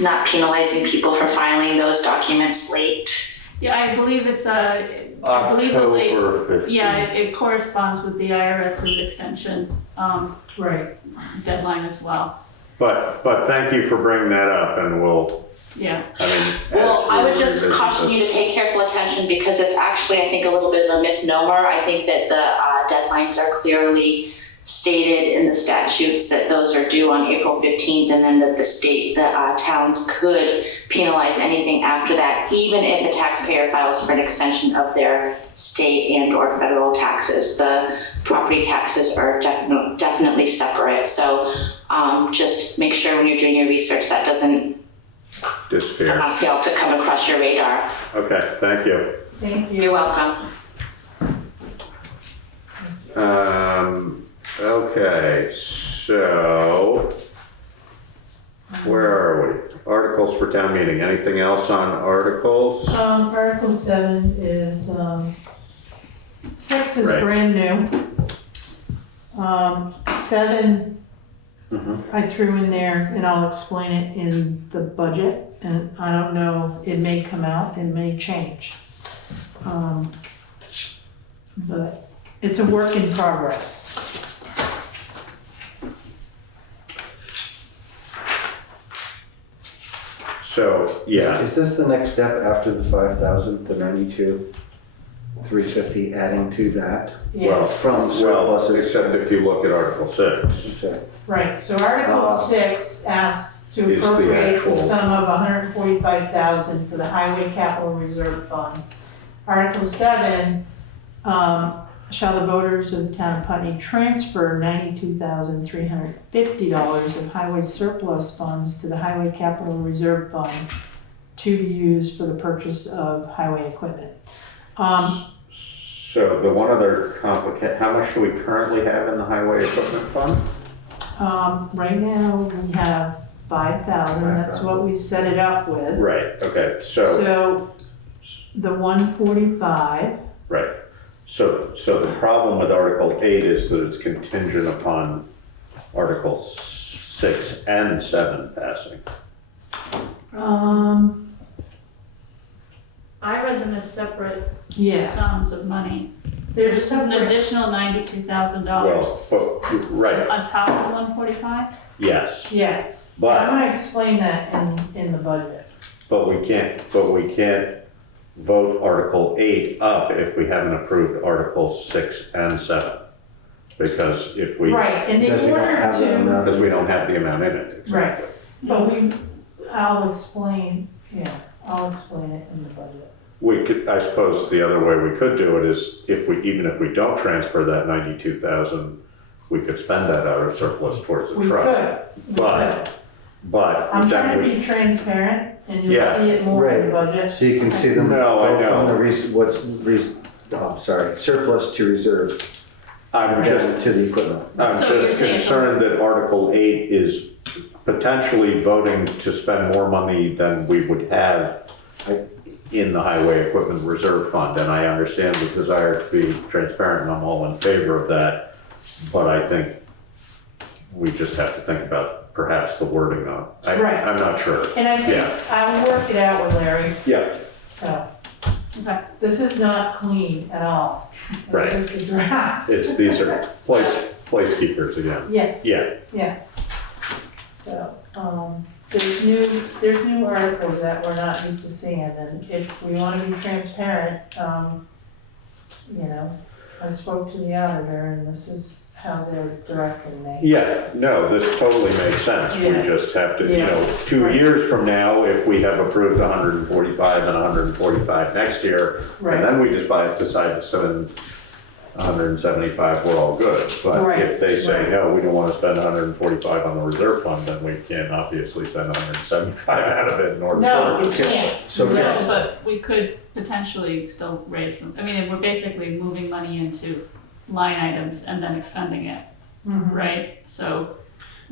not penalizing people for filing those documents late. Yeah, I believe it's I believe the late, October 15th. yeah, it corresponds with the IRS's extension Right. deadline as well. But thank you for bringing that up, and we'll, Yeah, Well, I would just revisit caution this. you to pay careful attention, because it's actually, I think, a little bit of a misnomer. I think that the deadlines are clearly stated in the statutes that those are due on April 15th, and then that the towns could penalize anything after that, even if a taxpayer files for an extension of their state and or federal taxes. The property taxes are definitely separate. So just make sure when you're doing your research that doesn't disappear. I failed to come across your radar. Okay, thank you. Thank you. You're welcome. Okay, so where are we? Articles for town meeting. Anything else on articles? Article 7 is, 6 is Right. brand new. 7, I threw in there, and I'll explain it in the budget, and I don't know, it may come out, it may change. But it's a work in progress. So, yeah, Is this the next step after the 5,000, the 92, 350, adding to that? well, Yes, From surpluses. except if you look at Article 6. Okay. right, so Article 6 asks to Is the appropriate actual- the sum of $145,000 for the Highway Capital Reserve Fund. Article 7, shall the voters of the town of Putney transfer $92,350 of highway surplus funds to the Highway Capital Reserve Fund to be used for the purchase of highway equipment. So the one other how much do we currently have in the highway equipment fund? Right now, we have 5,000, that's what we set it up with. Right, okay, so, So, the 145, right. So the problem with Article 8 is that it's contingent upon Article 6 and 7 passing. I read them as separate yeah, sums of money. They're So it's an separate. additional $92,000 Well, but, right, on top of the 145? yes, yes. I'm but, gonna explain that in the budget. but we can't vote Article 8 up if we haven't approved Articles 6 and 7. Because if we, Right, and Because in we don't order have that to, amount. because we don't have the amount in it, exactly. but I'll explain, I'll explain it in the budget. We could, I suppose the other way we could do it is even if we don't transfer that 92,000, we could spend that out of surplus towards the We truck. could, we But- could. But I'm then trying to we, be transparent, and you'll Yeah. see it more in the Right. budget. So you can see them No, I go from know. surplus to reserve, I'm just, to the equipment. I'm So you're just saying- concerned that Article 8 is potentially voting to spend more money than we would have in the Highway Equipment Reserve Fund, and I understand the desire to be transparent, and I'm all in favor of that, but I think we just have to think about perhaps the wording on it. Right. I'm not sure. And I think Yeah. I'll work it out with Larry, Yeah, so. Okay. This is not clean at all. Right. This is the draft. these are placekeepers again. Yes. Yeah, So, there's new articles that we're not used to seeing, and if we wanna be transparent, I spoke to the auditor, and this is how they're directing me. yeah, no, this totally makes sense. We Yeah. just have to, Yeah. 2 years from now, if we have approved 145 and 145 next year, Right. and then we decide to spend 175, we're all good. But Right, if they say, right. no, we don't want to spend 145 on the reserve fund, then we can't obviously spend 175 out of it in order No, to. you can't. So No. No, but we could potentially still raise them. I mean, we're basically moving money into line items and then expending it, Mhm. right? So,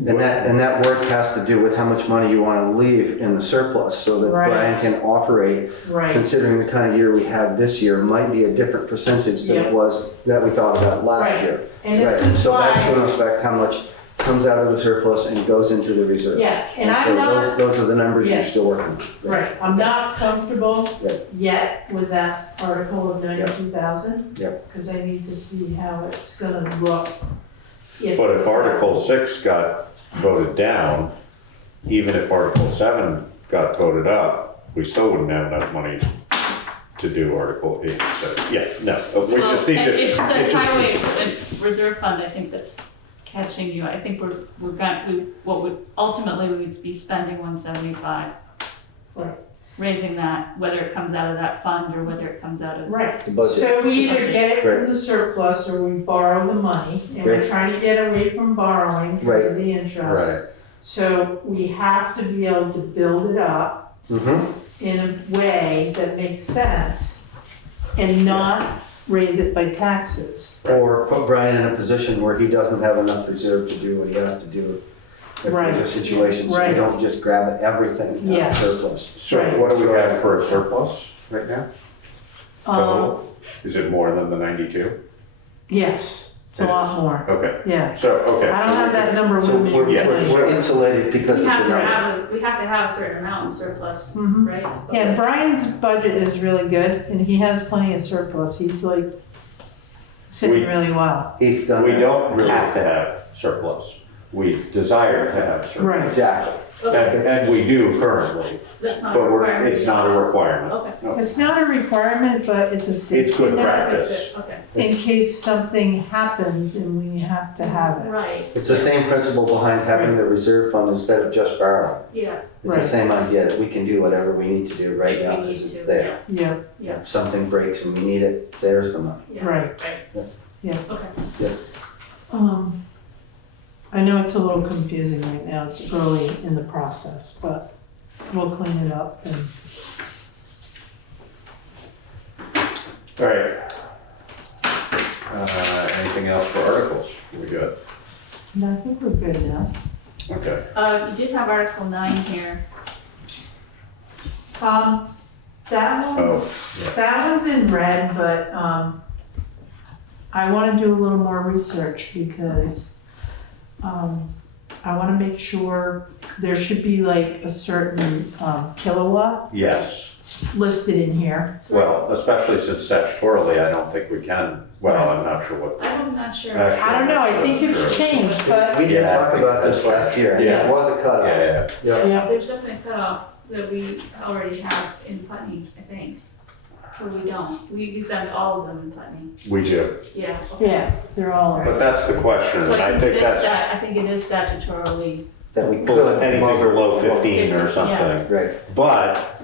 And that work has to do with how much money you want to leave in the surplus so that Right. Brian can operate, Right, considering the kind of year we have this year, might be a different percentage than Yeah. it was that we thought about last Right. year. and this Right, is so that's going why, to affect how much comes out of the surplus and goes into the reserve. yeah, and so I'm not, those are the numbers you're Yes. still working with. right, I'm not comfortable Right. yet with that article of 92,000. Yep. Because I need to see how it's gonna look. But if Article 6 got voted down, even if Article 7 got voted up, we still wouldn't have enough money to do Article 8. So, yeah, no, we well, just need to. it's the it just- highway reserve fund, I think, that's catching you. I think what would ultimately we would be spending 175. Right. Raising that, whether it comes out of that fund or whether it comes out of. Right, The budget. so we either get it Right. from the surplus or we borrow the money, and we're Right. trying to get away from borrowing because of the interest. So we have to be able to build it up Mm-hmm. in a way that makes sense and not raise it by taxes. Or put Brian in a position where he doesn't have enough reserve to do what he has to do if Right. there's a situation, so we Right. don't just grab everything out of Yes. surplus. So Right. what do we have for a surplus right now? Um, Is it more than the 92? yes, it's a lot more, Okay, yeah. so, okay. I don't have that number So with me. we're, Yeah. we're insulated because We of have the to number. have a certain amount in surplus, Mhm. right? Yeah, Brian's budget is really good and he has plenty of surplus. He's like sitting We- really well. He's done We that. don't really have to have surplus. We desire to have surplus. Right. Exactly. Okay, And we do currently, that's not a but requirement. it's not a requirement. Okay. No. It's not a requirement, but it's a It's safety good net practice. Okay, in case something happens and we have to have it. right, It's the same principle behind having the reserve fund instead of just borrowing. yeah, It's the Right. same idea, that we can do whatever we need to do right if now we need because it's to, there. yeah, Yeah, If something breaks and we need it, there's the money. yeah. right. Yeah. Yeah. Okay, I know it's a little confusing right now. It's early in the process, but we'll clean it up and All right. Anything else for articles? We good? no, I think we're good now. Okay. you did have Article 9 here. That Oh, one's, yeah. that one's in red, but, I wanna do a little more research because, I wanna make sure there should be like a certain, kilowatt Yes. listed in here. Well, especially since statutorily, I don't think we can, well, I'm not sure what. I'm not sure. I don't know, I think it's changed, but, We did Yeah, I talk think about this that's- last year, and yeah. it was a cutoff. Yeah, Yeah. Yeah. There's definitely a cutoff that we already have in Putney, I think. Or we don't. We exempt all of them in Putney. we do. Yeah. Okay. yeah, they're all, But that's the question, So and I think it is that's, I think it is statutorily. That we well, could. anything below 15 or 50, something. Right. But,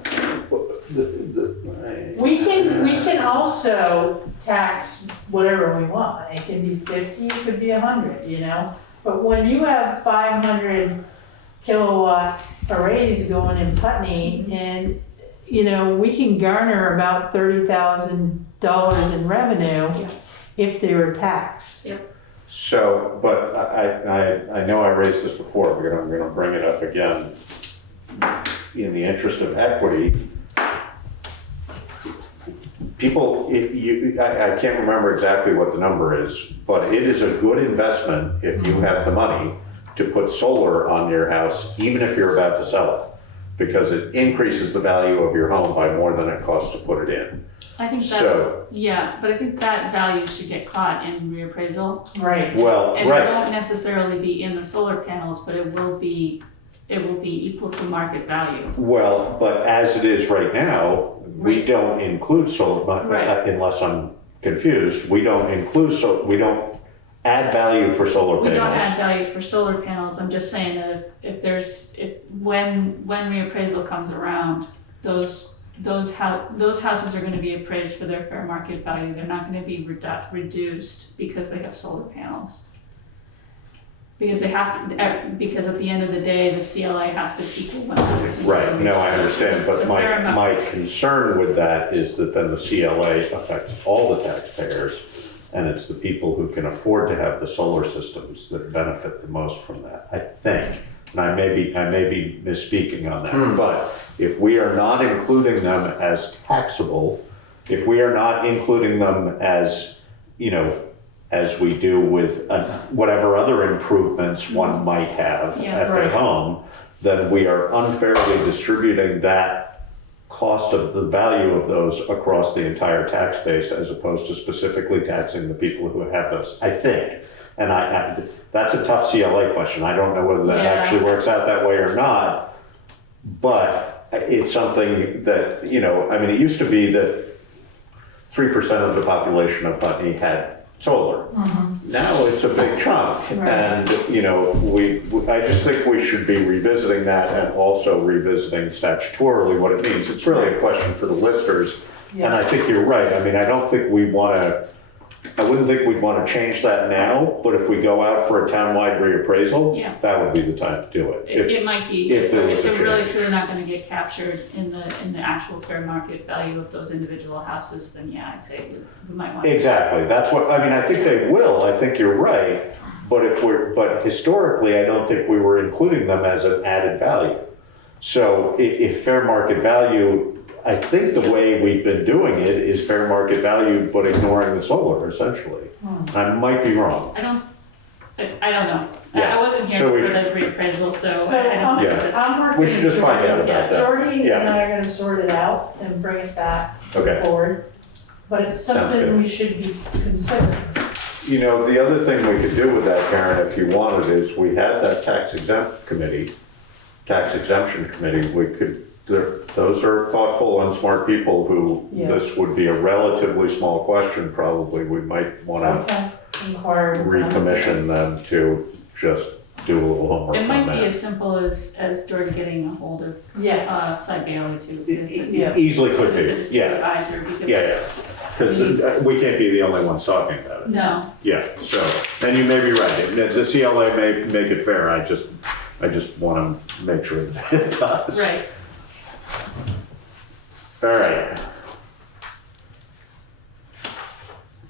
we can also tax whatever we want. It can be 50, it could be 100, you know? But when you have 500 kilowatt arrays going in Putney and, you know, we can garner about $30,000 in revenue Yeah. if they were taxed. so, but I know I raised this before, but I'm gonna bring it up again. In the interest of equity, people, I can't remember exactly what the number is, but it is a good investment if you have the money to put solar on your house, even if you're about to sell it, because it increases the value of your home by more than it costs to put it in. I think that, So, yeah, but I think that value should get caught in reappraisal. Right. well, And it right, won't necessarily be in the solar panels, but it will be equal to market value. well, but as it is right now, we Right. don't include solar, Right. unless I'm confused, we don't add value for solar We panels. don't add value for solar panels. I'm just saying that when reappraisal comes around, those houses are gonna be appraised for their fair market value. They're not gonna be reduced because they have solar panels. Because because at the end of the day, the CLA has to equal 100. Right, no, I understand, It's but a fair amount. my concern with that is that then the CLA affects all the taxpayers, and it's the people who can afford to have the solar systems that benefit the most from that, I think. And I may be misspeaking on that, but if we are not including them as taxable, if we are not including them as, you know, as we do with whatever other improvements one might have Yeah, at their right. home, then we are unfairly distributing that cost of the value of those across the entire tax base as opposed to specifically taxing the people who have those, I think. And that's a tough CLA question. I don't know whether that Yeah. actually works out that way or not. But it's something that, you know, I mean, it used to be that 3% of the population of Putney had solar. Now it's a big chunk. Right. And, you know, I just think we should be revisiting that and also revisiting statutorily what it means. It's really a question for the listers. And I Yeah. think you're right. I mean, I don't think we want to I wouldn't think we'd want to change that now, but if we go out for a townwide reappraisal, Yeah. that would be the time to do it. It might be, if there was a they're really change. truly not gonna get captured in the actual fair market value of those individual houses, then yeah, I'd say we might want. Exactly, that's what, I mean, I think they will, I think you're right, but historically, I don't think we were including them as an added value. So if fair market value, I think the way we've been doing it is fair market value, but ignoring the solar, essentially. I might be wrong. I don't know. Yeah. I wasn't So here we for the reappraisal, so So, I don't know. Yeah. I'm working. We should just with find out Jordy. about that. Jordy Yeah. and I are gonna sort it out and bring it back Okay. forward. But it's Sounds good. something we should be considering. You know, the other thing we could do with that, Karen, if you wanted, is we had that tax exemption committee, we could, those are thoughtful and smart people who, Yeah. this would be a relatively small question, probably, we might want to Okay. Inquire with them. recommission them to just do a little homework It on might be that. as simple as Jordan getting a hold of Yes. Cy Bailey too. Yeah. Easily could The be, district yeah, advisor, because. yeah, because we can't be the only ones talking about it. No, Yeah, so, and you may be right, the CLA may make it fair, I just want to make sure that it does. right. All right.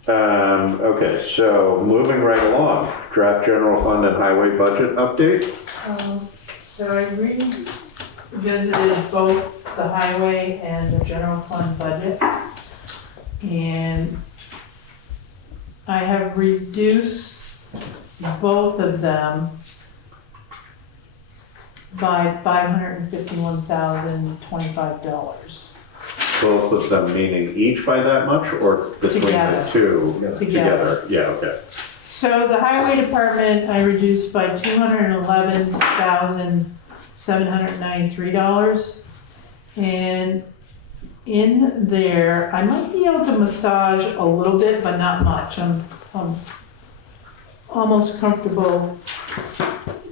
Okay, so moving right along, draft general fund and highway budget update. So I revisited both the highway and the general fund budget. And I have reduced both of them by $551,025 Both of them meaning each by that much, or between the Together. two? Together. Yeah, okay. So the highway department, I reduced by $211,793. And in there, I might be able to massage a little bit, but not much. I'm almost comfortable.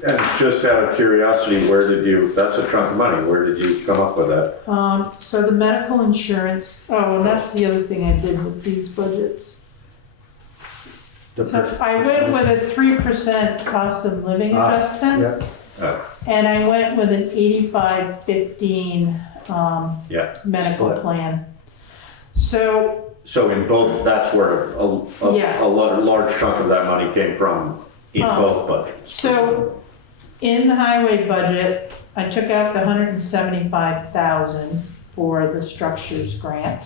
And just out of curiosity, that's a chunk of money, where did you come up with that? So the medical insurance, and that's the other thing I did with these budgets. So I went with a 3% cost of living adjustment. Yeah, And I went with an 85-15 Yeah. medical Split. plan. So, So in both, that's where Yes. a large chunk of that money came from in both budgets. so in the highway budget, I took out the $175,000 for the structures grant.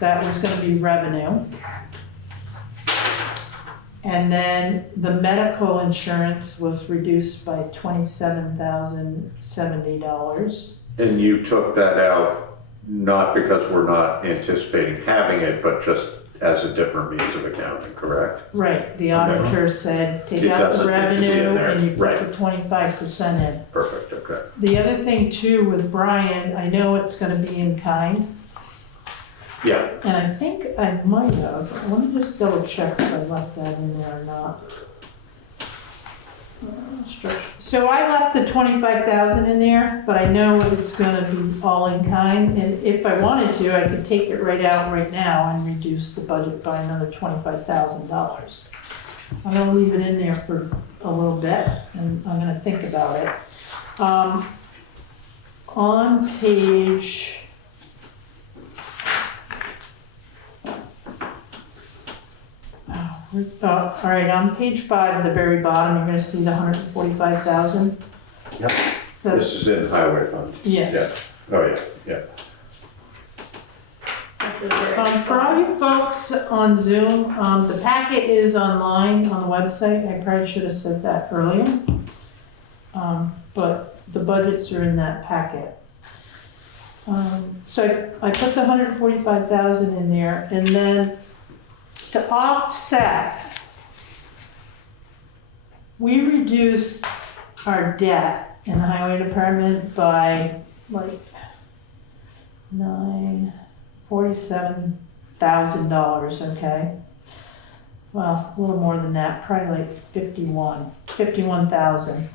That was gonna be revenue. And then the medical insurance was reduced by $27,070. And you took that out, not because we're not anticipating having it, but just as a different means of accounting, correct? Right, the auditor said, take It out the doesn't need to be in revenue there, and you put right. the 25% in. Perfect, okay. The other thing too with Brian, I know it's gonna be in kind, Yeah, and I think I might have, let me just double check if I left that in there or not. So I left the 25,000 in there, but I know it's gonna be all in kind, and if I wanted to, I could take it right out right now and reduce the budget by another $25,000. I'm gonna leave it in there for a little bit, and I'm gonna think about it. On page, all right, on page 5 at the very bottom, you're gonna see the 145,000. Yep. this is in highway fund. Yes. Oh, yeah, yeah. For all you folks on Zoom, the packet is online on the website. I probably should have said that earlier. But the budgets are in that packet. So I put the 145,000 in there, and then to offset, we reduced our debt in the highway department by like $47,000, okay? Well, a little more than that, probably like 51,000.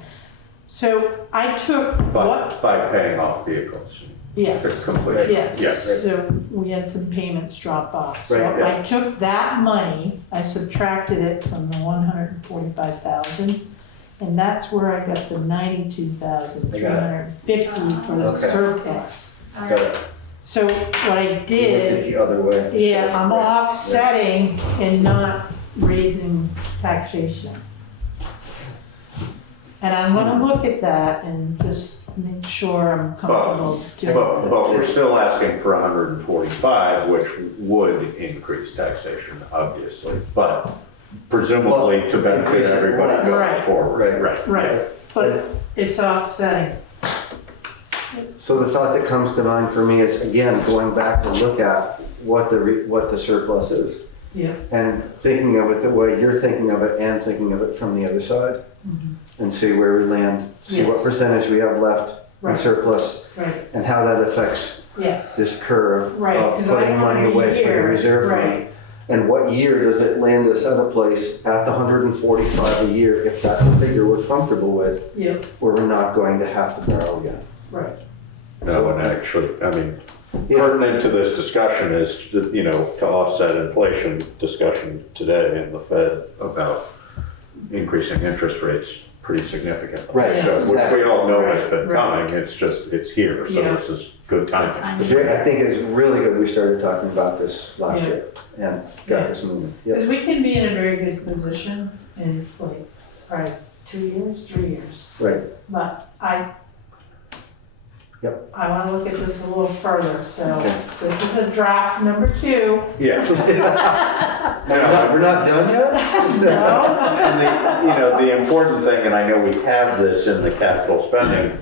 So I took what? By paying off vehicles. Yes. completion. Yes, Yeah. so we had some payments drop off. So Right, yeah. I took that money, I subtracted it from the 145,000, and that's where I got the 92,350 for the Okay. surplus. Got it. So what I Look did, at the other way. yeah, I'm Right. offsetting and not raising taxation. And I'm gonna look at that and just make sure I'm comfortable doing But, that. but we're still asking for 145, which would increase taxation, obviously, but presumably to benefit Increase it, everybody right. going forward. Right. Right, but it's offsetting. So the thought that comes to mind for me is, again, going back to look at what the surplus is. Yeah. And thinking of it the way you're thinking of it and thinking of it from the other side. And see where we land, see what Yes. percentage we have left in Right. surplus Right, and how that affects yes, this curve right, of because I putting money want away a for the year, reserve fund. right, And what year does it land us at a place at the 145 a year, if that's a figure we're comfortable with, yep, where we're not going to have to borrow again? right, No, and actually, I mean, Yeah. pertinent to this discussion is, to offset inflation discussion today in the Fed about increasing interest rates pretty significantly. Right, So, which we all know has been Right, right. coming, it's just, it's here, so Yeah. this is good timing. I think it's really good we started talking about this last Yeah. year and Yeah. got this moving. Yep. because we can be in a very good position in like, probably 2 years, 3 years. Right. But Yep. I wanna look at this a little further, so Okay. this is a draft number 2. Yeah. We're not done yet? No, And the important thing, and I know we have this in the capital spending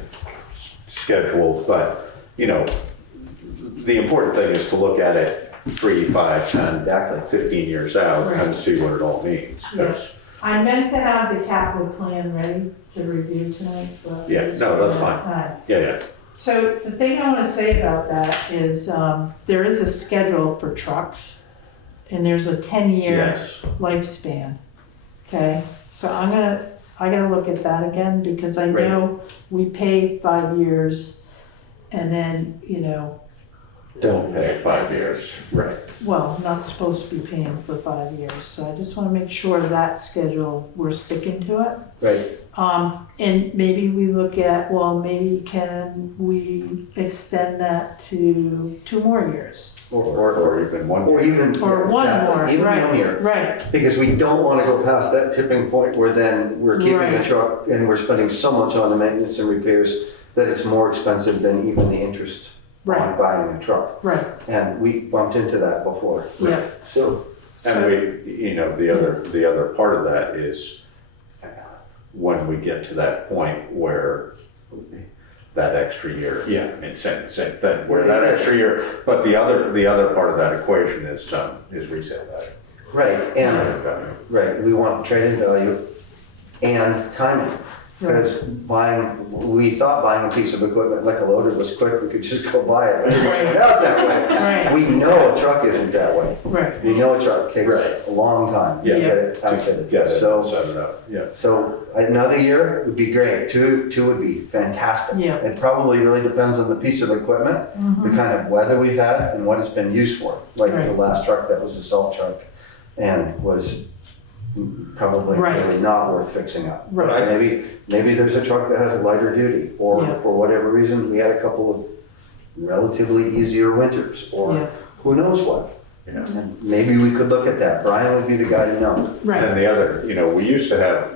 schedule, but, the important thing is to look at it 3, 5, 10, Exactly. 15 years out and see what it all means. 'Cause- I meant to have the capital plan ready to review tonight, but. Yeah, we no, that's don't have fine. time. Yeah. So the thing I want to say about that is there is a schedule for trucks and there's a 10-year Yes. lifespan. Okay, so I gotta look at that again because I know we pay 5 years and then, Don't pay 5 years. Right. well, not supposed to be paying for 5 years. So I just want to make sure that schedule, we're sticking to it. Right. And maybe we look at, well, maybe can we extend that to 2 more years? Or even 1 Or year. even. Or yeah, one exactly, more, Even 1 year. right, right, Because we don't want to go past that tipping point where then we're keeping the Right. truck and we're spending so much on the maintenance and repairs that it's more expensive than even the interest on right, buying a truck. right, And we bumped into that before. yeah. So, And the other part of that is when we get to that point where that extra year, same thing, where that extra year, but the other part of that equation is resale value. right, and, Market value. right, we want trade-in value and timing. Because we thought buying a piece of equipment like a loader was quick, we could just go buy it. It didn't work out that way. Right, We know a truck isn't that way. right, You know a truck takes Right. a long time to Yeah. get it outfitted. Get it, So, set it up, yeah. so another year would be great. Two would be fantastic. Yeah. It probably really depends on the piece of equipment, the kind of weather we've had and what it's been used for. Like the Right. last truck that was a salt truck and was probably Right. really not worth fixing up. Right. Maybe there's a truck that has a lighter duty, or Yeah. for whatever reason, we had a couple of relatively easier winters, Yeah. or who knows what. Yeah. And maybe we could look at that. Brian would be the guy to know. right, And the other,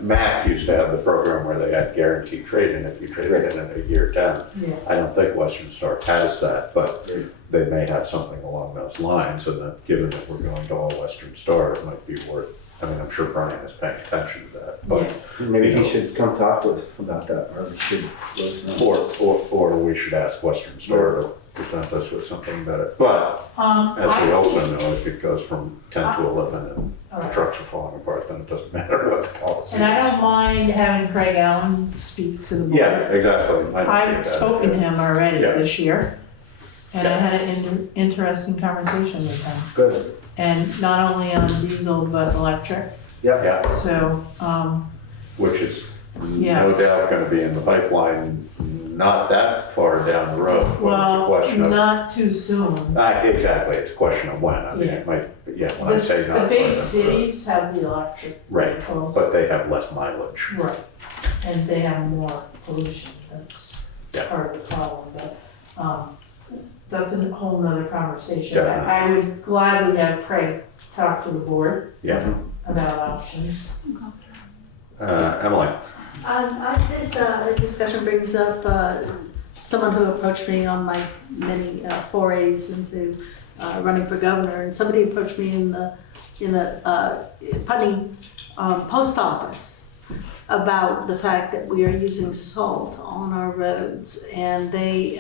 Mac used to have the program where they had guaranteed trade-in if you traded in at a year 10. yeah, I don't think Western Star has that, but they may have something along those lines, and that given that we're going to all Western Star, it might be worth, I'm sure Brian is paying attention to that, but, Maybe he should come talk to us about that, or we should let us know. or we should ask Western Star to present us with something better. But, as we I, also know, if it goes from 10 to 11 and the trucks are falling apart, then it doesn't matter what the policy is. and I don't mind having Craig Allen speak to the board. Yeah, exactly. I don't do I've that. spoken to him already Yeah. this year, and I had an interesting conversation with him. Good. And not only on diesel, but electric, Yeah. Yeah, so, which is no Yes. doubt gonna be in the pipeline not that far down the road, but it's a Well, question of. not too soon. Exactly, it's a question of when, I mean, it might, when I say not. The big far cities have the electric Right, vehicles. but they have less mileage. Right, and they have more pollution, that's Yeah. part of the problem, but, that's a whole nother conversation. Definitely. I would gladly have Craig talk to the board Yeah. about options. Emily? This discussion brings up someone who approached me on my many forays into running for governor, and somebody approached me in the Putney post office about the fact that we are using salt on our roads, and they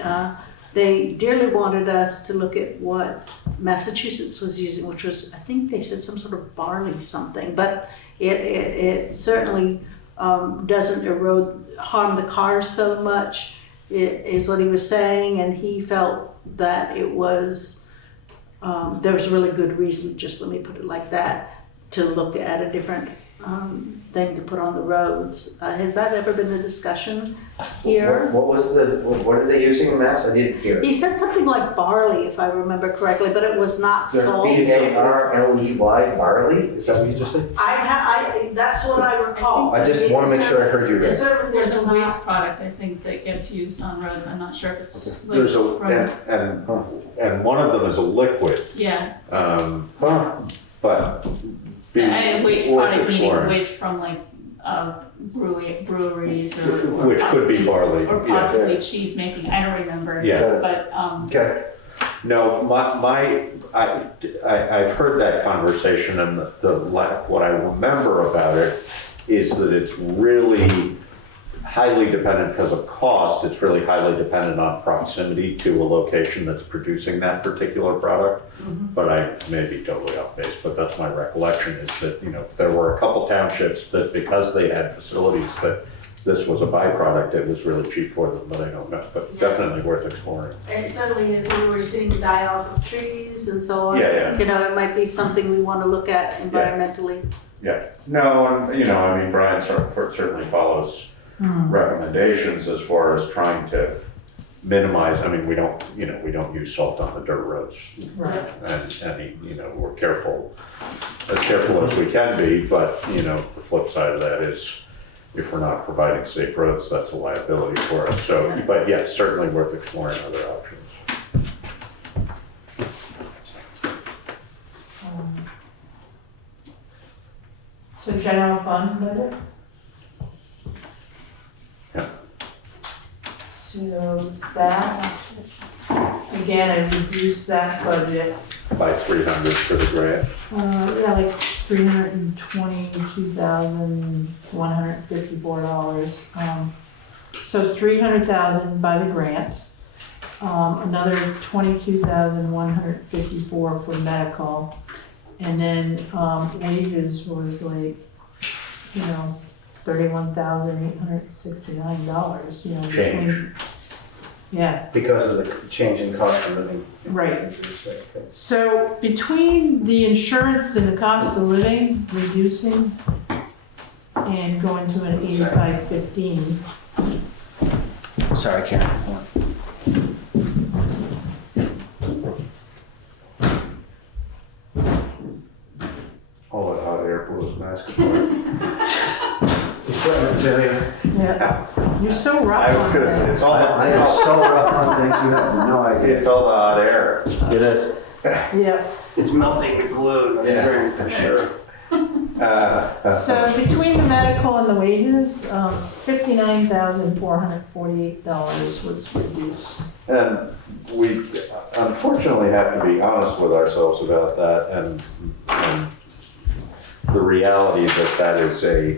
dearly wanted us to look at what Massachusetts was using, which was, I think they said some sort of barley something, but it certainly doesn't harm the cars so much, is what he was saying, and he felt that it was, there was a really good reason, just let me put it like that, to look at a different thing to put on the roads. Has that ever been a discussion here? What are they using in Mass? I didn't hear. He said something like barley, if I remember correctly, but it was not salt. B-A-R-L-E-Y, barley? Is that what you just said? That's what I recall. I just want to make sure I heard you It right. certainly There's was a waste not. product, I think, that gets used on roads. I'm not sure if it's like There's from, and one of them is a liquid, yeah. but. And waste worth product meaning exploring. waste from like breweries or Which could be possibly- barley, or yeah. possibly cheese making. I don't remember. Yeah. But Okay. No, I've heard that conversation, and what I remember about it is that it's really highly dependent, because of cost, it's really highly dependent on proximity to a location that's producing that particular product. But I may be totally off base, but that's my recollection, is that, there were a couple townships that, because they had facilities that this was a byproduct, it was really cheap for them, but I don't know, but definitely worth exploring. And certainly if we were seeing die off of trees and so on, Yeah. it might be something we want to look at environmentally. Yeah, no, and, Brian certainly follows recommendations as far as trying to minimize, we don't use salt on the dirt roads. Right. And we're careful as we can be, but, the flip side of that is, if we're not providing safe roads, that's a liability for us. So, but yes, certainly worth exploring other options. So general fund budget? Yeah. So that, again, I reduced that budget, By 300 for the grant. like $322,154. So 300,000 by the grant, another 22,154 for medical, and then wages was like, $31,869. Change. Yeah. Because of the change in cost of living. Right. So between the insurance and the cost of living reducing and going to an 85-15, Sorry, Karen. All that hot air blows mask. yeah, you're so rough I was on gonna that. say, it's all, I am so rough on things, you have no idea. it's all the hot air. It is. Yeah, It's melting the glue, that's very for sure. so between the medical and the wages, $59,448 was reduced. And we unfortunately have to be honest with ourselves about that, and the reality that is a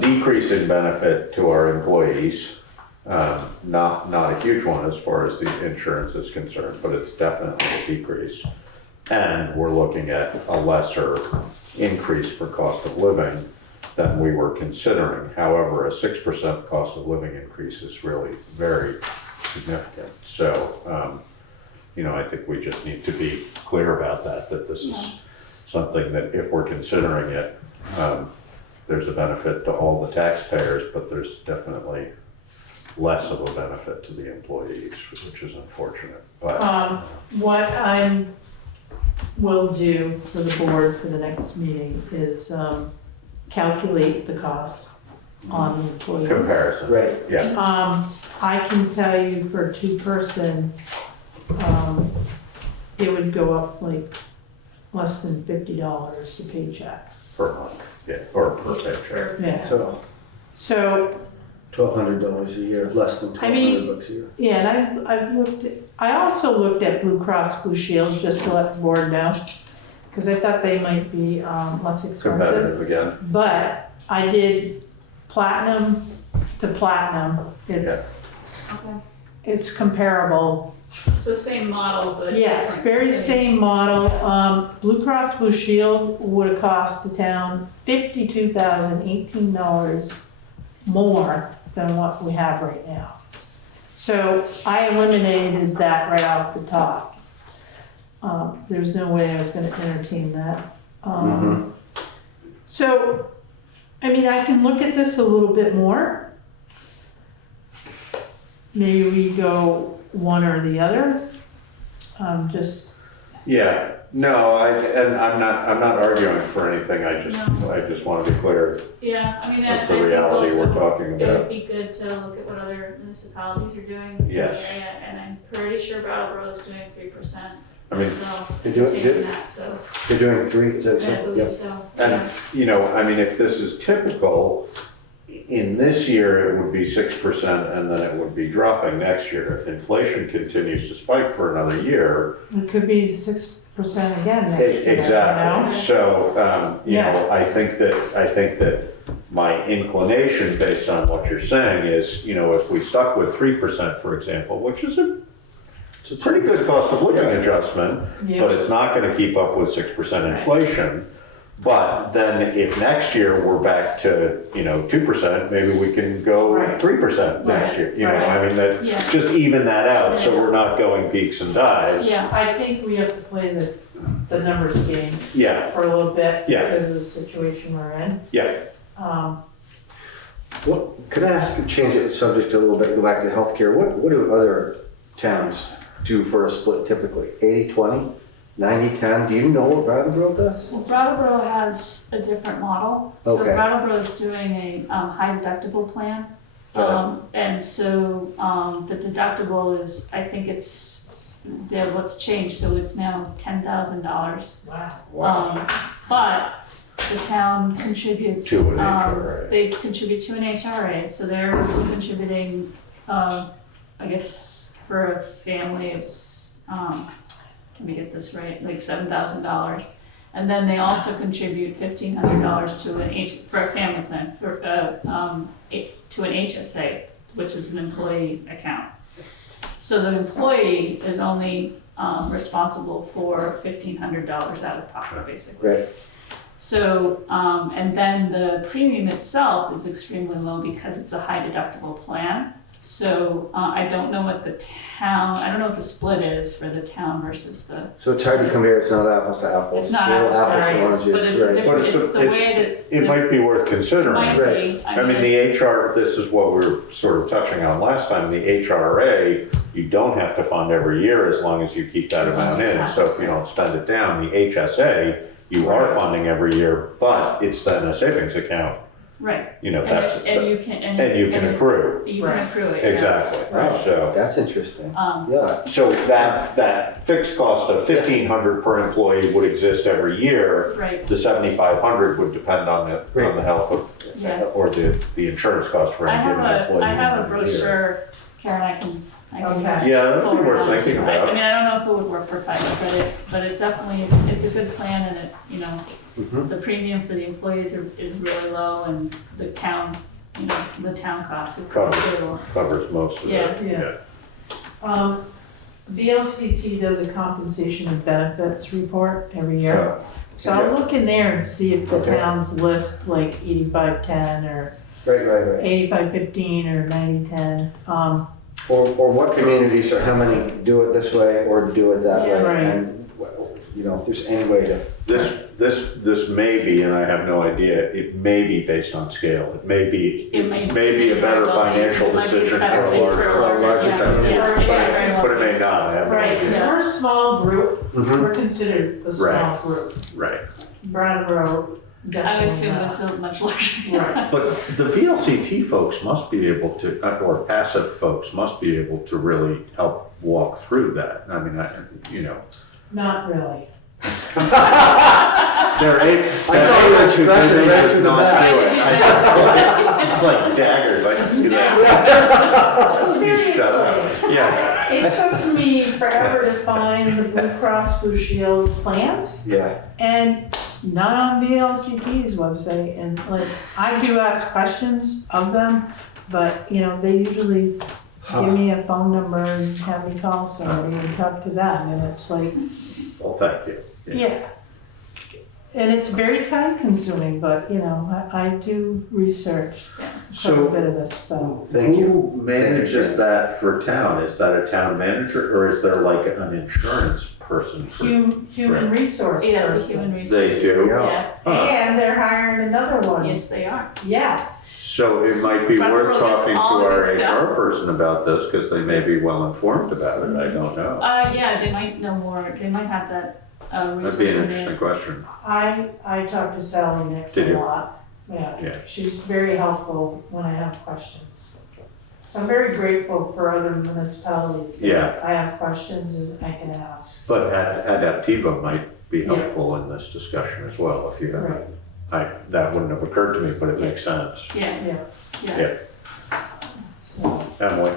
decrease in benefit to our employees. Not a huge one as far as the insurance is concerned, but it's definitely a decrease. And we're looking at a lesser increase for cost of living than we were considering. However, a 6% cost of living increase is really very significant. So, I think we just need to be clear about that this is something that if we're considering it, there's a benefit to all the taxpayers, but there's definitely less of a benefit to the employees, which is unfortunate, but. What I will do for the board for the next meeting is calculate the costs on the employees. Comparison. Right. Yeah, I can tell you for a two-person, it would go up like less than $50 a paycheck. per month, yeah, or per paycheck. Yeah. So So, $1,200 a year, less than I mean- $1,200 a year. yeah, and I've looked at, I also looked at Blue Cross Blue Shield, just to let the board know, because I thought they might be less expensive. Competitive again. But I did platinum to platinum. It's comparable. So same model, but. Yes, different. very same model. Blue Cross Blue Shield would have cost the town $52,018 more than what we have right now. So I eliminated that right off the top. There's no way I was gonna entertain that. So, I mean, I can look at this a little bit more. Maybe we go one or the other. Just, Yeah, no, I'm not arguing for anything, I just want to be clear Yeah, I mean, I of the think reality also we're talking it would about. be good to look at what other municipalities are doing in the Yes. area, and I'm pretty sure Brattleboro is doing 3%. I mean, So just they do it- taking that, so, They're doing 3, is that I so? believe Yep. so. And, Yeah. you know, I mean, if this is typical, in this year, it would be 6% and then it would be dropping next year. If inflation continues to spike for another year. it could be 6% again next year. you Exactly. know? So, you know, I think that my inclination based on what you're saying is, you know, if we stuck with 3%, for example, which is it's a pretty good cost of living adjustment, Yeah. but it's not gonna keep up with 6% inflation. But then if next year we're back to, you know, 2%, maybe we can go Right. 3% next Right. year. You know, I mean, that, Yeah. just even that out, so we're not going peaks and dives. Yeah, I think we have to play the numbers game Yeah, for a little bit Yeah. because of the situation we're in. yeah. What, could I ask you to change the subject a little bit, go back to healthcare? What do other towns do for a split typically? 80-20? 90-10? Do you know what Brattleboro does? well, Brattleboro has a different model. So Okay. Brattleboro is doing a high deductible plan. And so the deductible is, I think it's, what's changed, so it's now $10,000. Wow. But the town contributes. To an HRA. They contribute to an HRA, so they're contributing, I guess, for a family of, let me get this right, like $7,000. And then they also contribute $1,500 to for a family plan, to an HSA, which is an employee account. So the employee is only responsible for $1,500 out of pocket, basically. Right. So, and then the premium itself is extremely low because it's a high deductible plan. So I don't know what the split is for the town versus the. So it's hard to compare, it's not apples to apples. It's not Little apples to oranges, but it's a right. different, But it's the way that. It might be worth considering. Might be. I mean, the HR, this is what we were sort of touching on last time, the HRA, you don't have to fund every year as long as you keep that As long as amount you in. have So if you don't spend it down, the HSA, you are funding every year, but it's then a savings account. Right. You know, that's, And you can, and you can accrue. You can accrue it, yeah. Exactly, Wow. so. That's interesting. Um, Yeah. So that fixed cost of $1,500 per employee would exist every year. Right, The $7,500 would depend on the health of, Yeah. or the insurance cost for I any given employee. have a every year. brochure, Karen, I can. Okay. Yeah, that'd be forward worth on to thinking you. about. I mean, I don't know if it would work for pilot, but it definitely, it's a good plan and it, you know, Mhm. the premium for the employees is really low and the town, you know, the town costs are pretty stable. Covers most of it. Yeah. VLCT does a compensation and benefits report every year. So I'll look in there and see if the Okay. towns list like 85-10 or Right. 85-15 or 90-10. Or what communities or how many do it this way or do it that Yeah. way? Right. And, if there's any way to. This may be, and I have no idea, it may be based on scale. It may be a better financial decision for a larger town. But it may not, I have no Right, 'cause idea. we're a small group, Mhm. we're considered a small Right. group. Right. Brattleboro I definitely assume not. it's a much larger. Right. But the VLCT folks must be able to, or passive folks must be able to really help walk through that. I mean, Not really. they're able your to, expression they right just to the not back. do it. It's like daggers, I can see that. Seriously. Shut up. Yeah. It took me forever to find the Blue Cross Blue Shield plans, Yeah. and not on VLCT's website, and like, I do ask questions of them, but, they usually give me a phone number and have me call somebody and talk to them, and it's like, Well, thank you. yeah. And it's very time consuming, but, I do research quite a So bit of this stuff. Thank you. who manages that for town? Is that a town manager, or is there like an insurance person? Human resource Yeah, it's a person. human resource. They do? Yeah, Huh. And they're hiring another one. yes, they are. Yeah, So it might be Brattleboro worth does talking to all of our its stuff. HR person about this, because they may be well informed about it, I don't know. Yeah, they might know more, they might have that, resource That'd be an in interesting there. question. I talk to Sally Nix Did a you? lot. Yeah, Yeah. she's very helpful when I have questions. So I'm very grateful for other municipalities. that Yeah. I have questions and I can ask. But Adaptiva might be Yeah. helpful in this discussion as well, if you have. Right. That wouldn't have occurred to me, but it makes sense. Yeah, Yeah, yeah. so, Emily?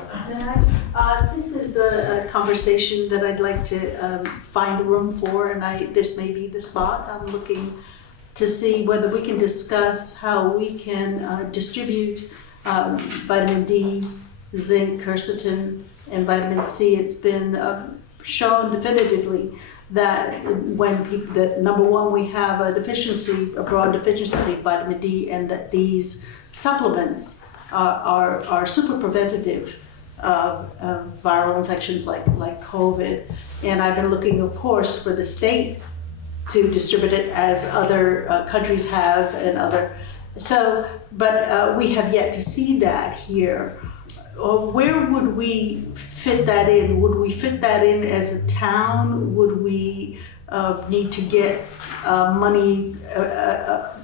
This is a conversation that I'd like to find room for, and this may be the spot. I'm looking to see whether we can discuss how we can distribute vitamin D, zinc, quercetin, and vitamin C. It's been shown definitively that that number one, we have a broad deficiency of vitamin D, and that these supplements are super preventative of viral infections like COVID. And I've been looking, of course, for the state to distribute it as other countries have but we have yet to see that here. Where would we fit that in? Would we fit that in as a town? Would we need to get money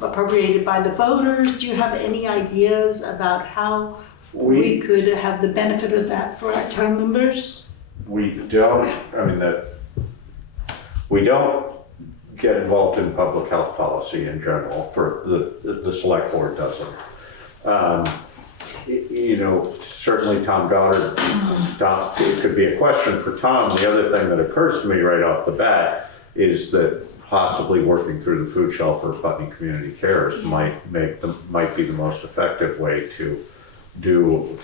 appropriated by the voters? Do you have any ideas about how we could have the benefit of that for our town members? We don't get involved in public health policy in general, for the select board doesn't. Certainly Tom Goddard, it could be a question for Tom. The other thing that occurs to me right off the bat is that possibly working through the food shelf or Putney Community Cares might be the most effective way to do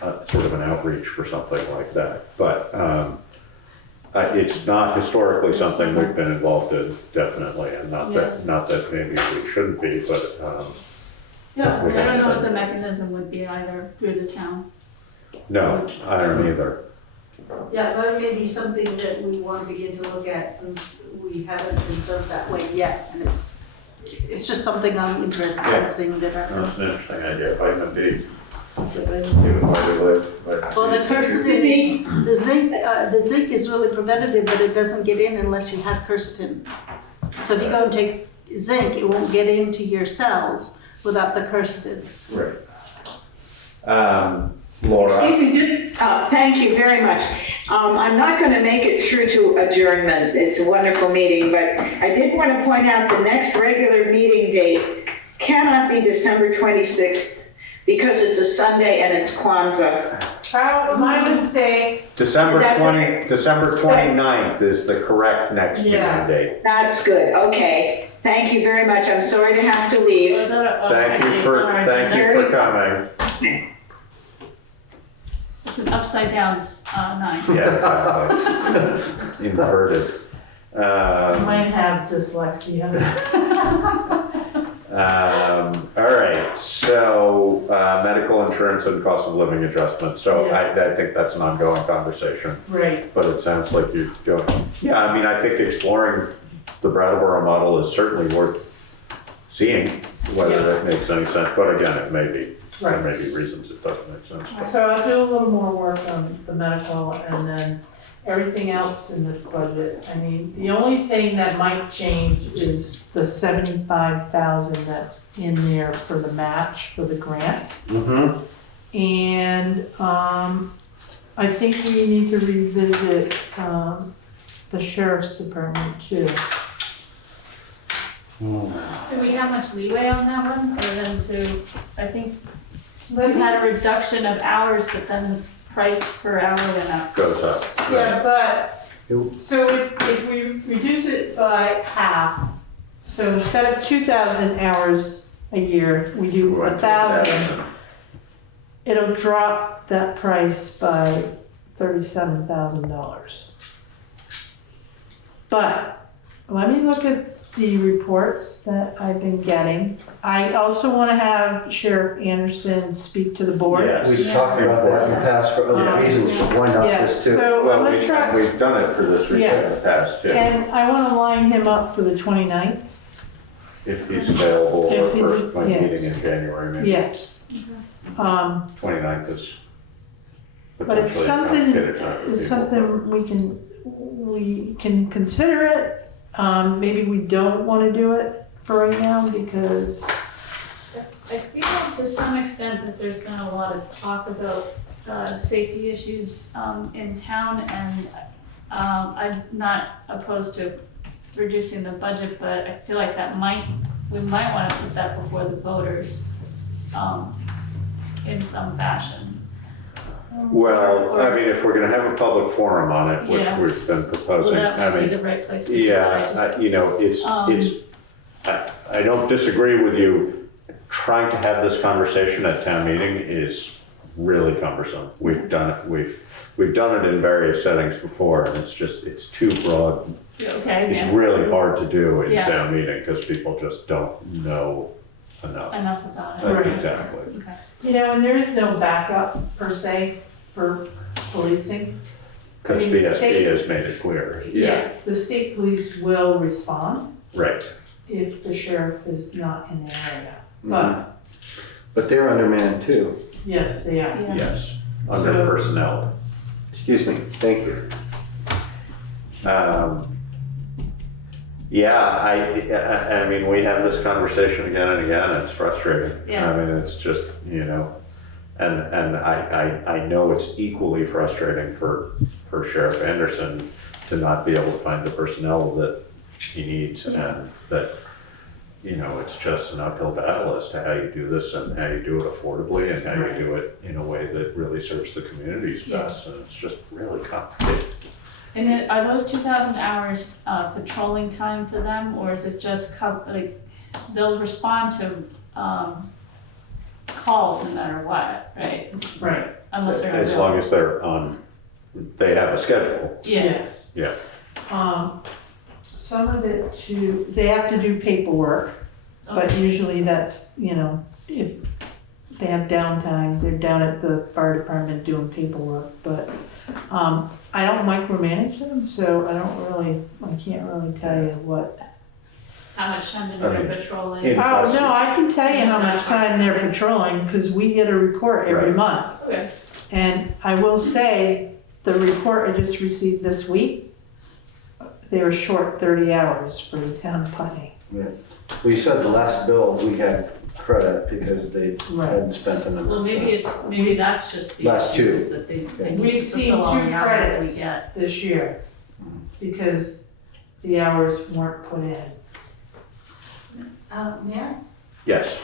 sort of an outreach for something like that. But it's not historically something we've been involved in, definitely, and not that maybe we shouldn't be, but Yeah, we I don't have know to- what the mechanism would be either through the town. no, I don't either. Yeah, that may be something that we want to begin to look at, since we haven't been served that way yet, and it's just something I'm interested in seeing that our. That's an interesting idea, vitamin D. Even where we live, but- Well, the quercetin is, the zinc is really preventative, but it doesn't get in unless you have quercetin. So if you go and take zinc, it won't get into your cells without the quercetin. Right. Laura? Excuse me, thank you very much. I'm not going to make it through to adjournment. It's a wonderful meeting, but I did want to point out the next regular meeting date cannot be December 26th because it's a Sunday and it's Kwanzaa. oh, my mistake. December That's 29th is the correct next meeting Yes. date. That's good, okay. Thank you very much. I'm sorry to have to leave. Was that a- Thank you for coming. It's an upside down 9. Yeah, exactly. It's inverted. I might have dyslexia. All right, so medical insurance and cost of living adjustment. So Yeah. I think that's an ongoing conversation, Right. but it sounds like you're doing. Yeah, I mean, I think exploring the Brattleboro model is certainly worth seeing whether that makes any sense. But again, it may be, there may be reasons it doesn't make sense. So I'll do a little more work on the medical and then everything else in this budget. I mean, the only thing that might change is the 75,000 that's in there for the match for the grant. Mm-hmm. And I think we need to revisit the sheriff's department too. Do we have much leeway on that one, other than to, I think we've had a reduction of hours, but then the price per hour went up. Goes up. Yeah, but, so if we reduce it by half, so instead of 2,000 hours a year, we do 1,000, it'll drop that price by $37,000. But let me look at the reports that I've been getting. I also want to have Sheriff Anderson speak to the board. Yes. We've talked about that in the past for other reasons, but why not Yeah, this too? so I'm Well, gonna try, we've done it for this reason in Yes. the past, too. and I want to line him up for the 29th. If he's available, If or he's- first meeting yes. in January, maybe. Yes. 29th is But it's potentially a complicated something, time for it's people. something we can consider it. Maybe we don't want to do it for right now because, I feel to some extent that there's been a lot of talk about safety issues in town, and I'm not opposed to reducing the budget, but I feel like we might want to put that before the voters in some fashion. Well, I mean, if we're gonna have a public forum on it, which Yeah. we've been Well, proposing, that I might be mean, the right place to do it. I just- you know, I don't disagree with you. Trying to have this conversation at town meeting is really cumbersome. We've done it, we've done it in various settings before, and it's too broad. Okay, It's yeah, really hard to do in Yeah. town meeting, because people just don't know enough. enough about it. Right. Exactly. Okay. you know, and there is no backup per se for policing. Because I mean, VSD state- has made it clear. The state police will respond Right. if the sheriff is not in the area. Mm-hmm. But they're undermanned too. Yes, they are. Yeah. Yes, under So- personnel. Excuse me, thank you. Yeah, I mean, we have this conversation again and again, and it's frustrating. Yeah. I mean, it's just, you know, and I know it's equally frustrating for Sheriff Anderson to not be able to find the personnel that he needs, and that, you know, it's just an uphill battle as to how you do this and how you do it affordably and how you do it in a way that really serves the communities Yeah. best, and it's just really complicated. And are those 2,000 hours patrolling time for them, or is it just like they'll respond to calls no matter what, right? Right. Unless they're As long as they're on, they have a schedule. Yeah. Yes. Yeah. Some of it too, they have to do paperwork, but usually that's, you know, if they have downtime, they're down at the fire department doing paperwork, but I don't micromanage them, so I can't really tell you what. How much time I they're mean, patrolling? it- Oh, no, I can tell you how much time they're patrolling, because we get a report every Right. month. Okay. And I will say, the report I just received this week, they were short 30 hours for the town of Putney. Well, you said the last bill, we had credit because they Right. hadn't spent enough. Well, maybe that's just the Last issue, two. is that they need to We've seen fulfill all 2 the hours that we credits get. this year, because the hours weren't put in. Mayor? Yes.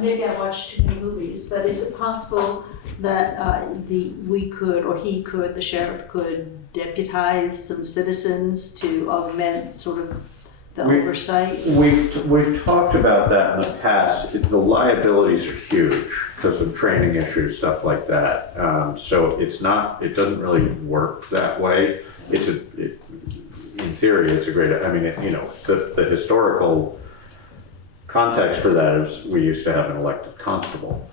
Maybe I watched too many movies, but is it possible that we could, or he could, the sheriff could deputize some citizens to augment sort of the We- oversight? We've talked about that in the past. The liabilities are huge because of training issues, stuff like that. So it doesn't really work that way. In theory, it's a great, I mean, you know, the historical context for that is we used to have an elected constable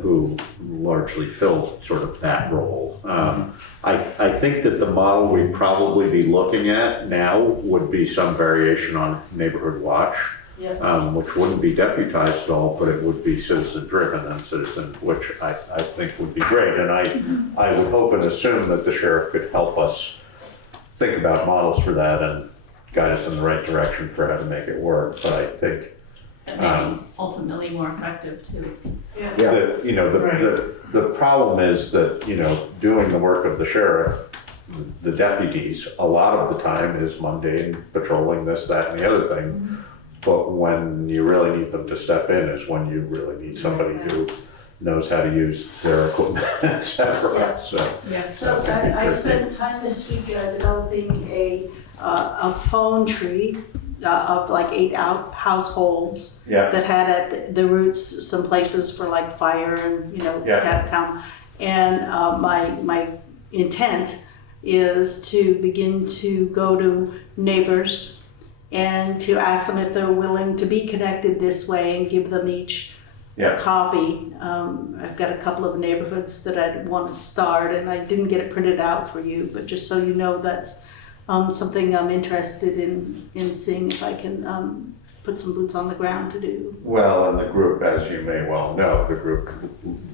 who largely filled sort of that role. I think that the model we'd probably be looking at now would be some variation on neighborhood watch, which wouldn't be deputized at all, but it would be citizen-driven and citizen, which I think would be great. And I would hope and assume that the sheriff could help us think about models for that and guide us in the right direction for how to make it work. But I think And maybe ultimately more effective too. the problem is that, doing the work of the sheriff, the deputies, a lot of the time is mundane patrolling this, that, and the other thing. But when you really need them to step in is when you really need somebody who knows how to use their equipment, et cetera. So I spent time this week developing a phone tree of like 8 households that had at the roots some places for like fire and downtown. And my intent is to begin to go to neighbors and to ask them if they're willing to be connected this way and give them each a copy. I've got a couple of neighborhoods that I'd want to start, and I didn't get it printed out for you, but just so you know, that's something I'm interested in seeing if I can put some boots on the ground to do. Well, and the group, as you may well know, the group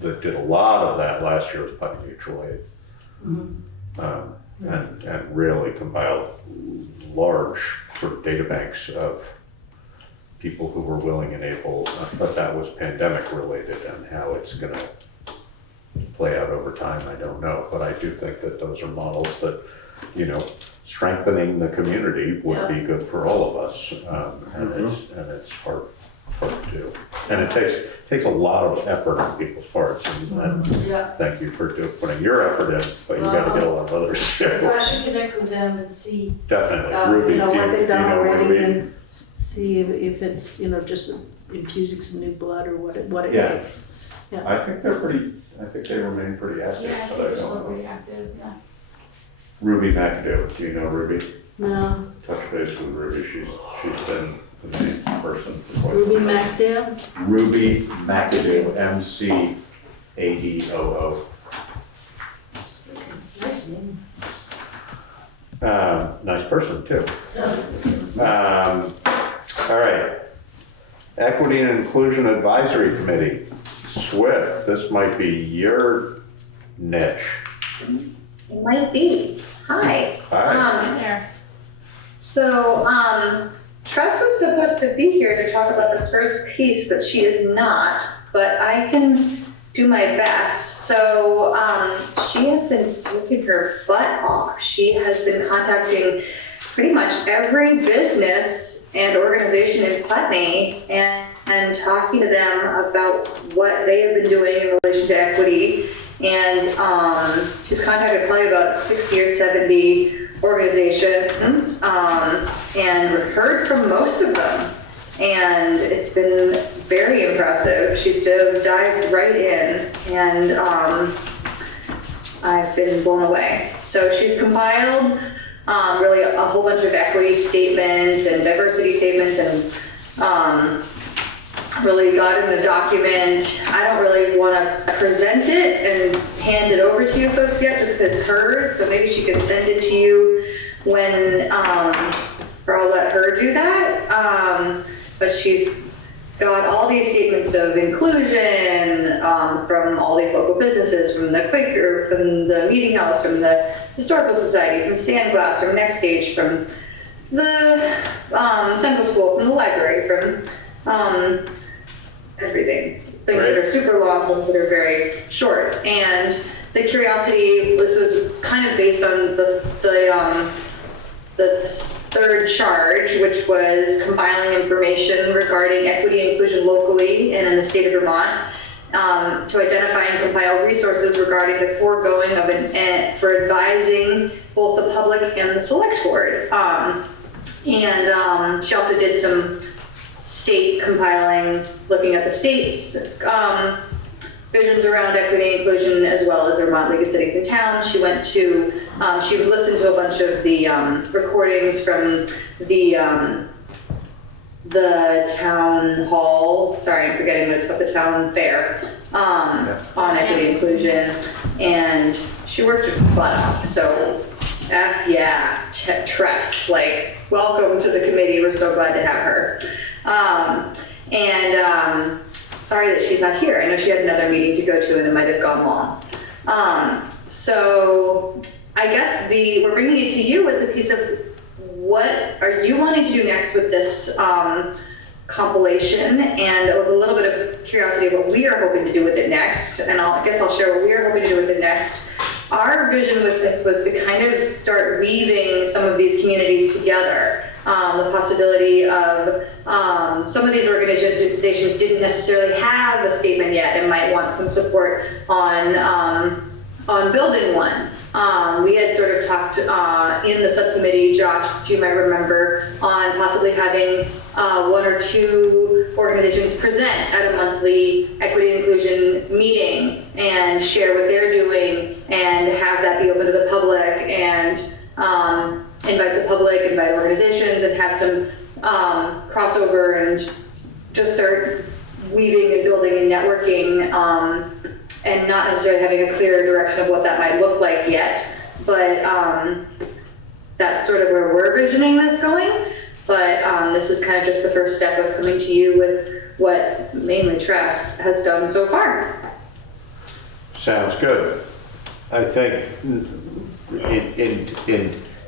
that did a lot of that last year was Putney Mutual Aid. And really compiled large sort of data banks of people who were willing and able, but that was pandemic related, and how it's gonna play out over time, I don't know. But I do think that those are models that, strengthening the community would be good for all of us. And it's hard to do. And it takes a lot of effort on people's parts, and thank you for putting your effort in, but you gotta get a lot of others too. So I should connect with them and see Definitely. Ruby, what they've done already, Ruby? and see if it's just infusing some new blood or what it takes. I think they remain pretty active, but I don't know. Pretty active, Ruby McAdoo, do you know Ruby? No. Touch base with Ruby, she's been the main person for quite Ruby some time. McDale? Ruby McAdoo, McAdoo. Nice name. Nice person too. All right. Equity and Inclusion Advisory Committee, SWIFT, this might be your niche. It might be. Hi. Hi. there. So, Tress was supposed to be here to talk about this first piece, but she is not. But I can do my best. So, she has been working her butt off. She has been contacting pretty much every business and organization in Putney and talking to them about what they have been doing in relation to equity. And she's contacted probably about 60 or 70 organizations and heard from most of them. And it's been very impressive. She's dived right in, and I've been blown away. So she's compiled really a whole bunch of equity statements and diversity statements, and really got in the document. I don't really want to present it and hand it over to you folks yet, just because it's hers, so maybe she can send it to you when, or I'll let her do that. But she's got all these statements of inclusion from all these local businesses, from the Quaker, from the Meeting House, from the Historical Society, from Stand Glass, from Next Stage, from the Central School, from the library, from everything. Things that are super long, things that are very short. And the curiosity, this was kind of based on the third charge, which was compiling information regarding equity and inclusion locally and in the state of Vermont, to identify and compile resources regarding the foregoing of for advising both the public and the select board. And she also did some state compiling, looking at the state's visions around equity and inclusion, as well as the Vermont League of Cities and Towns. She went to, she listened to a bunch of the recordings from the the town hall, sorry, I'm forgetting what it's called, the town fair, on equity inclusion, and she worked her butt off, so Tress, like, welcome to the committee, we're so glad to have her. Sorry that she's not here, I know she had another meeting to go to and it might have gone long. So I guess we're bringing it to you with the piece of what are you wanting to do next with this compilation, and a little bit of curiosity of what we are hoping to do with it next. And I guess I'll share what we are hoping to do with it next. Our vision with this was to kind of start weaving some of these communities together. The possibility of some of these organizations didn't necessarily have a statement yet and might want some support on building one. We had sort of talked in the subcommittee, Josh, you might remember, on possibly having one or two organizations present at a monthly equity and inclusion meeting and share what they're doing and have that be open to the public and invite the public, invite organizations, and have some crossover and just start weaving and building and networking, and not necessarily having a clear direction of what that might look like yet, but that's sort of where we're visioning this going. But this is kind of just the first step of coming to you with what mainly Tress has done so far. Sounds good. I think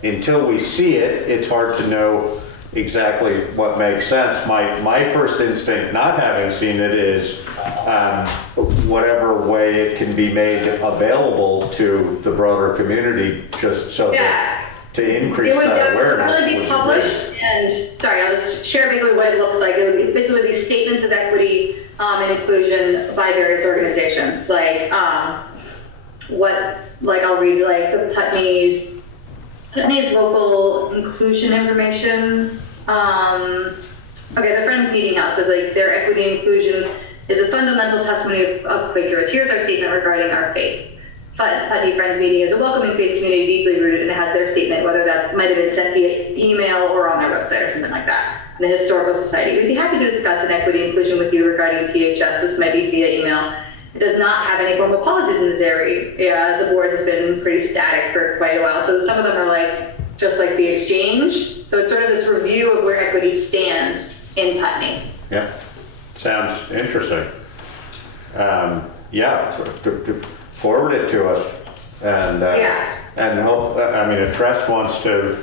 until we see it, it's hard to know exactly what makes sense. My first instinct, not having seen it, is whatever way it can be made available to the broader community, just so that to increase that awareness. It would really be published, and sorry, I'll just share basically what it looks like. It's basically these statements of equity and inclusion by various organizations. Like I'll read like the Putney's local inclusion information. Okay, the Friends Meeting House is like their equity and inclusion is a fundamental testimony of Quakers. Here's our statement regarding our faith. Putney Friends Meeting is a welcoming faith community deeply rooted, and it has their statement, whether that might have been sent via email or on their website or something like that. The Historical Society, we'd be happy to discuss an equity and inclusion with you regarding PHS. This might be via email. It does not have any formal policies in this area. The board has been pretty static for quite a while, so some of them are like just like the exchange. So it's sort of this review of where equity stands in Putney. Yeah, sounds interesting. To forward it to us, and hope. I mean, if Tress wants to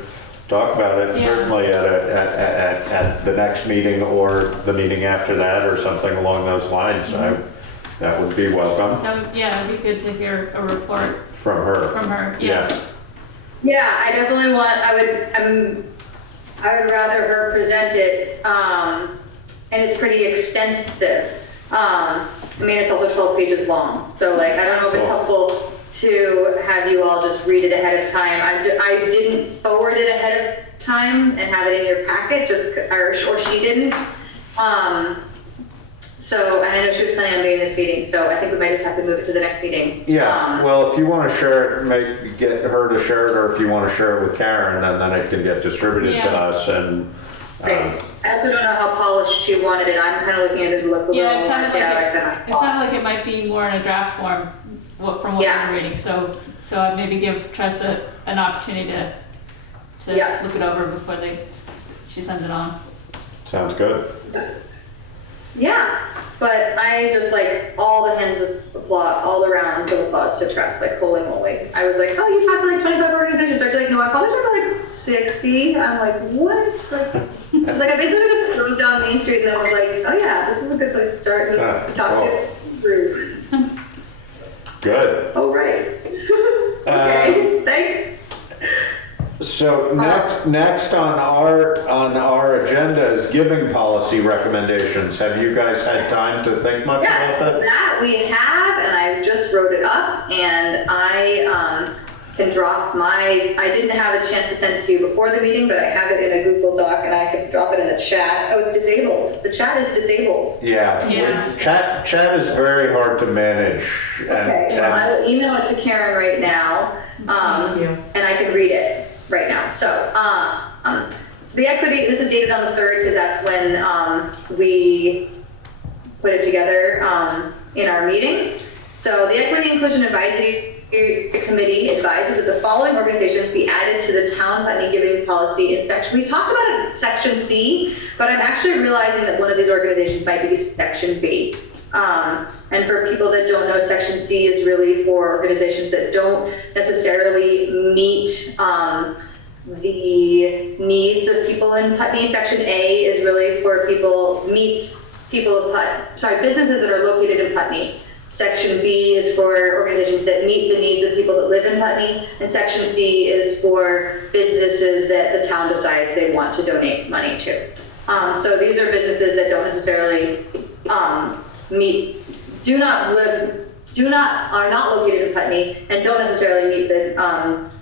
talk about it, certainly at the next meeting or the meeting after that, or something along those lines, that would be welcome. It'd be good to hear a report from her. Yeah, I definitely want. I would rather her present it, and it's pretty extensive. I mean, it's also 12 pages long, so like I don't know if it's helpful to have you all just read it ahead of time. I didn't forward it ahead of time and have it in your packet, or she didn't. So, and I know she was planning on being in this meeting, so I think we might just have to move it to the next meeting. Yeah, well, if you want to share it, get her to share it, or if you want to share it with Karen, and then it can get distributed to us. And great. I also don't know how polished she wanted it. I'm kind of looking at it. It looks a little more chaotic than I thought. It sounded like it might be more in a draft form from what I'm reading. So I'd maybe give Tressa an opportunity to look it over before she sends it on. Sounds good. Yeah, but I just like all the hands of applause, all the rounds of applause to Tress, like holy moly. I was like, oh, you talked to like 25 organizations. I was like, no, I probably talked to like 60. I'm like, what? I basically just drove down Main Street and I was like, oh yeah, this is a good place to start. Just talk to through. Good. Oh, right. Okay, thanks. So next on our agenda is giving policy recommendations. Have you guys had time to think much about that? That we have, and I just wrote it up, and I can drop I didn't have a chance to send it to you before the meeting, but I have it in a Google Doc, and I can drop it in the chat. Oh, it's disabled. The chat is disabled. Yeah. Yes. Chat is very hard to manage. Okay, well, I will email it to Karen right now, Thank you. and I can read it right now. So So the equity, this is dated on the 3rd because that's when we put it together in our meeting. So the Equity Inclusion Advisory Committee advises that the following organizations be added to the town Putney giving policy in section, we talked about it in section C, but I'm actually realizing that one of these organizations might be section B. And for people that don't know, section C is really for organizations that don't necessarily meet the needs of people in Putney. Section A is really for businesses that are located in Putney. Section B is for organizations that meet the needs of people that live in Putney, and Section C is for businesses that the town decides they want to donate money to. So these are businesses that don't necessarily are not located in Putney and don't necessarily meet the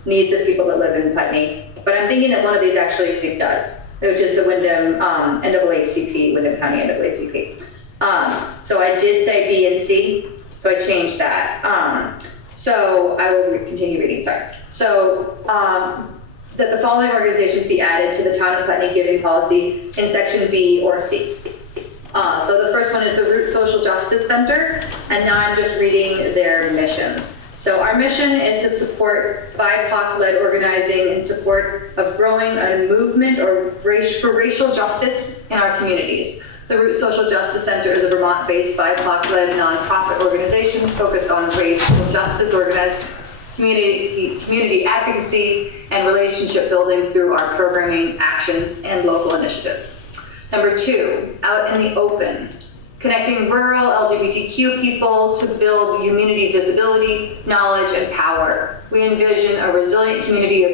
needs of people that live in Putney. But I'm thinking that one of these actually does, which is the Windham NAACP, Windham County NAACP. So I did say B and C, so I changed that. So I will continue reading, sorry. So that the following organizations be added to the Town of Putney giving policy in section B or C. So the first one is the Root Social Justice Center, and now I'm just reading their missions. So our mission is to support BIPOC-led organizing in support of growing a movement for racial justice in our communities. The Root Social Justice Center is a Vermont-based BIPOC-led nonprofit organization focused on racial justice, organized community advocacy, and relationship building through our programming, actions, and local initiatives. Number 2, out in the open, connecting rural LGBTQ people to build community visibility, knowledge, and power. We envision a resilient community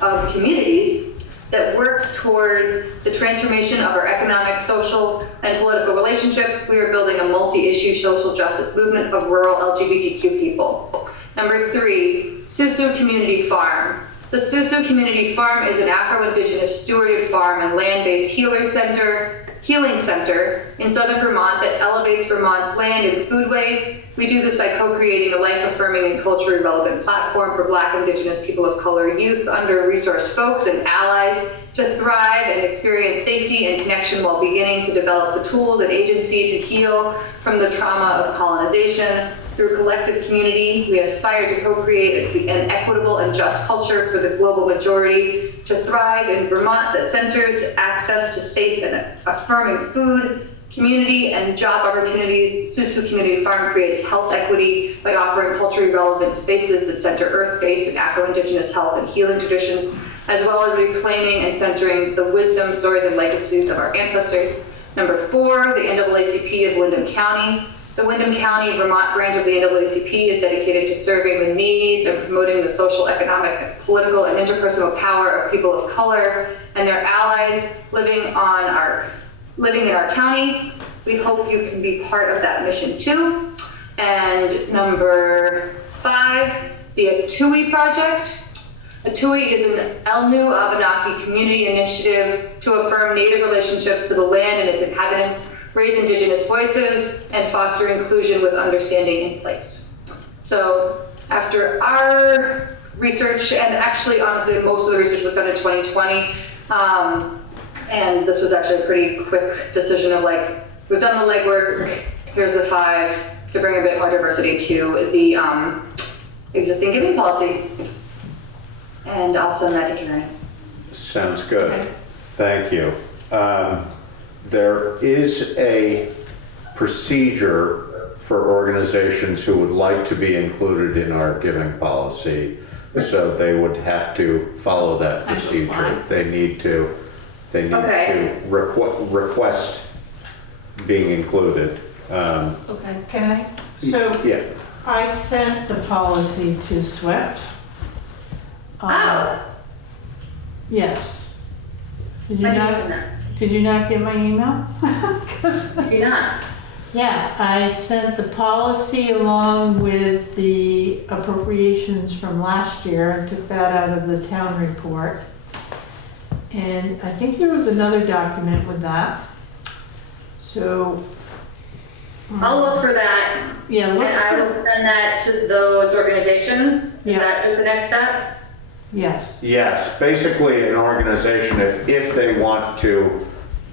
of communities that works towards the transformation of our economic, social, and political relationships. We are building a multi-issue social justice movement of rural LGBTQ people. Number 3, Susum Community Farm. The Susum Community Farm is an Afro-Indigenous stewarded farm and land-based healing center in southern Vermont that elevates Vermont's land and foodways. We do this by co-creating a life-affirming and culturally relevant platform for Black, Indigenous, people of color, youth, under-resourced folks, and allies to thrive and experience safety and connection while beginning to develop the tools and agency to heal from the trauma of colonization. Through collective community, we aspire to co-create an equitable and just culture for the global majority to thrive in Vermont that centers access to safe and affirming food, community, and job opportunities. Susum Community Farm creates health equity by offering culturally relevant spaces that center earth-based and Afro-Indigenous health and healing traditions, as well as reclaiming and centering the wisdom, stories, and legacies of our ancestors. Number 4, the NAACP of Windham County. The Windham County, Vermont branch of the NAACP is dedicated to serving the needs and promoting the social, economic, political, and interpersonal power of people of color and their allies living in our county. We hope you can be part of that mission too. And number 5, the Atui Project. Atui is an Elnu Abenaki community initiative to affirm Native relationships to the land and its inhabitants, raise Indigenous voices, and foster inclusion with understanding in place. So after our research, and actually honestly most of the research was done in 2020, and this was actually a pretty quick decision of like, we've done the legwork, here's the 5 to bring a bit more diversity to the existing giving policy. And I'll send that to Karen. Sounds good. Okay. Thank you. There is a procedure for organizations who would like to be included in our giving policy, so they would have to follow that procedure. They need to request being included. Okay. Can I? So Yeah. I sent the policy to SWIFT. Yes. Did you not? Did you not get my email? You're not. Yeah, I sent the policy along with the appropriations from last year and took that out of the town report. And I think there was another document with that. So. I'll look for that, Yeah, and I will send that to those organizations. Is Yeah. that just the next step? Yes. Yes, basically an organization, if they want to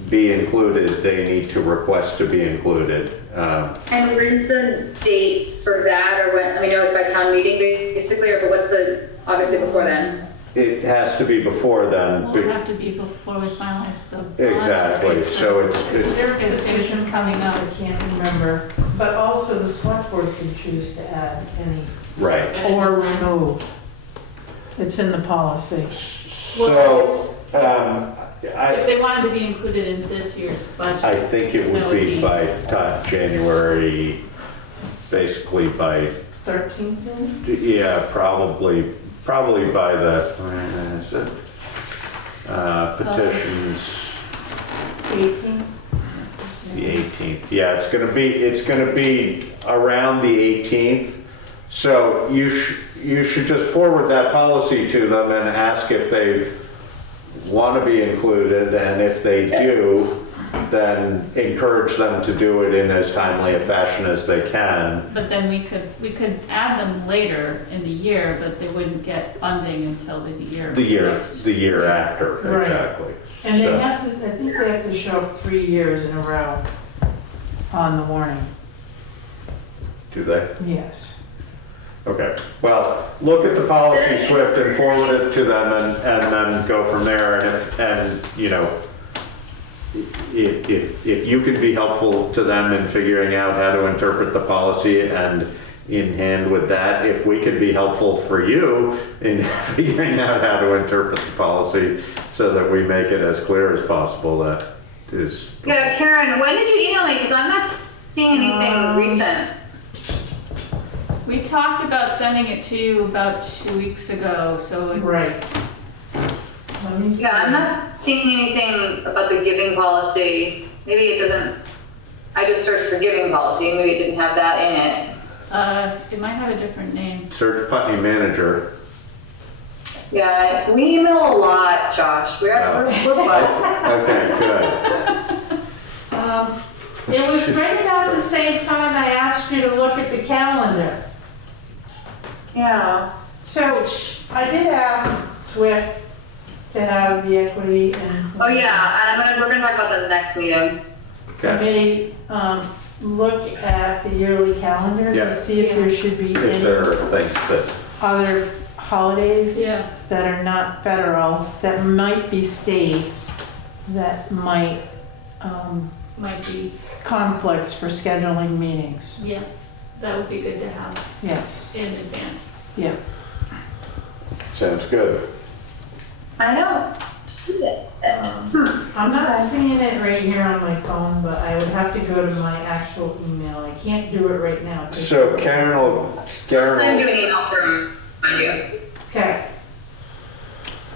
be included, they need to request to be included. And when's the date for that, or when, I mean, I know it's by town meeting basically, or but what's the, obviously before then? It has to be before then. Well, it'll have to be before we finalize the. budget, Exactly, right? so it's, Their Because petition it's coming up. I can't remember, but also the select board can choose to add any right. or remove. It's in the policy. So, If they wanted to be included in this year's budget. I think it would be by January, basically by, 13th then? yeah, probably by the, when is it? Petitions, 18th? the 18th. Yeah, it's gonna be around the 18th. So you should just forward that policy to them and ask if they want to be included, and if they do, then encourage them to do it in as timely a fashion as they can. But then we could add them later in the year, but they wouldn't get funding until the year. The year next. after, Right. exactly. And they So- have to, I think they have to show up 3 years in a row on the warning. Do they? Yes. Okay, well, look at the policy, Swift, and forward it to them, and then go from there. And you know, if you can be helpful to them in figuring out how to interpret the policy, and in hand with that, if we could be helpful for you in figuring out how to interpret the policy so that we make it as clear as possible, that is. Yeah, Karen, when did you email me? Because I'm not seeing anything recent. We talked about sending it to you about 2 weeks ago, so Right. Let me see. Yeah, I'm not seeing anything about the giving policy. Maybe it doesn't, I just searched for giving policy, maybe it didn't have that in it. it might have a different name. Search Putney manager. Yeah, we email a lot, Josh. We're buds. Okay, good. It was right about the same time I asked you to look at the calendar. Yeah. So I did ask Swift to have the equity and. Oh yeah, and we're gonna talk about that in the next meeting. Okay. Committee, look at the yearly calendar Yeah. to see if there should be If there any are things that, other holidays Yeah. that are not federal, that might be state, that might, Might be, conflicts for scheduling meetings. yeah, that would be good to have Yes, in advance. yeah. sounds good. I don't see it. I'm not seeing it right here on my phone, but I would have to go to my actual email. I can't do it right now. So Karen I'll send you an email from you. Okay.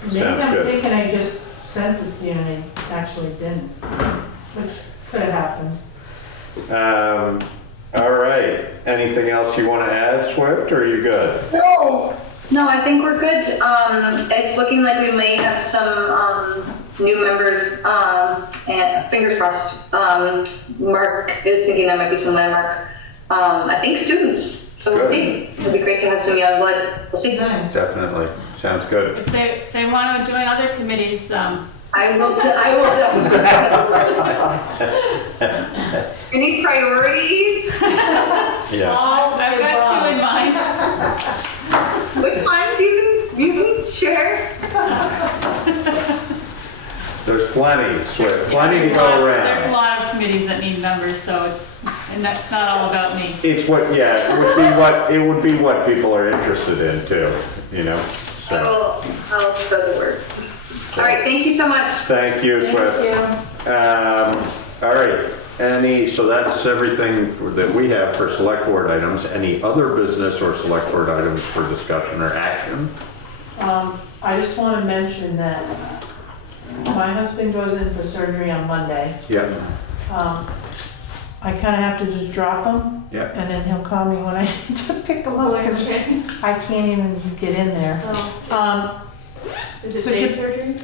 Maybe Sounds I'm good. thinking I just sent it to you and I actually didn't, which could have happened. All right, anything else you want to add, Swift, or are you good? No, I think we're good. It's looking like we may have some new members, and fingers crossed. Mark is thinking there might be some landmark. I think students, so we'll Good. see. It'd be great to have some young blood. We'll see. Nice. Definitely, sounds good. If they want to join other committees, I will definitely. Any priorities? Yeah, All I've got two in mind. Which ones you can share? there's plenty, Swift, plenty to There's go There's a around. lot of committees that need members, so and that's not all about me. It's what, yeah, it would be what people are interested in too, you know, so. I'll spread the word. All right, thank you so much. Thank you, Swift. Thank you. All right, so that's everything that we have for select board items. Any other business or select board items for discussion or action? I just want to mention that my husband goes in for surgery on Monday. Yeah, I kind of have to just drop him, yeah. and then he'll call me when I need to pick him up, because Okay. I can't even get in there. Oh, is it so day did- surgery?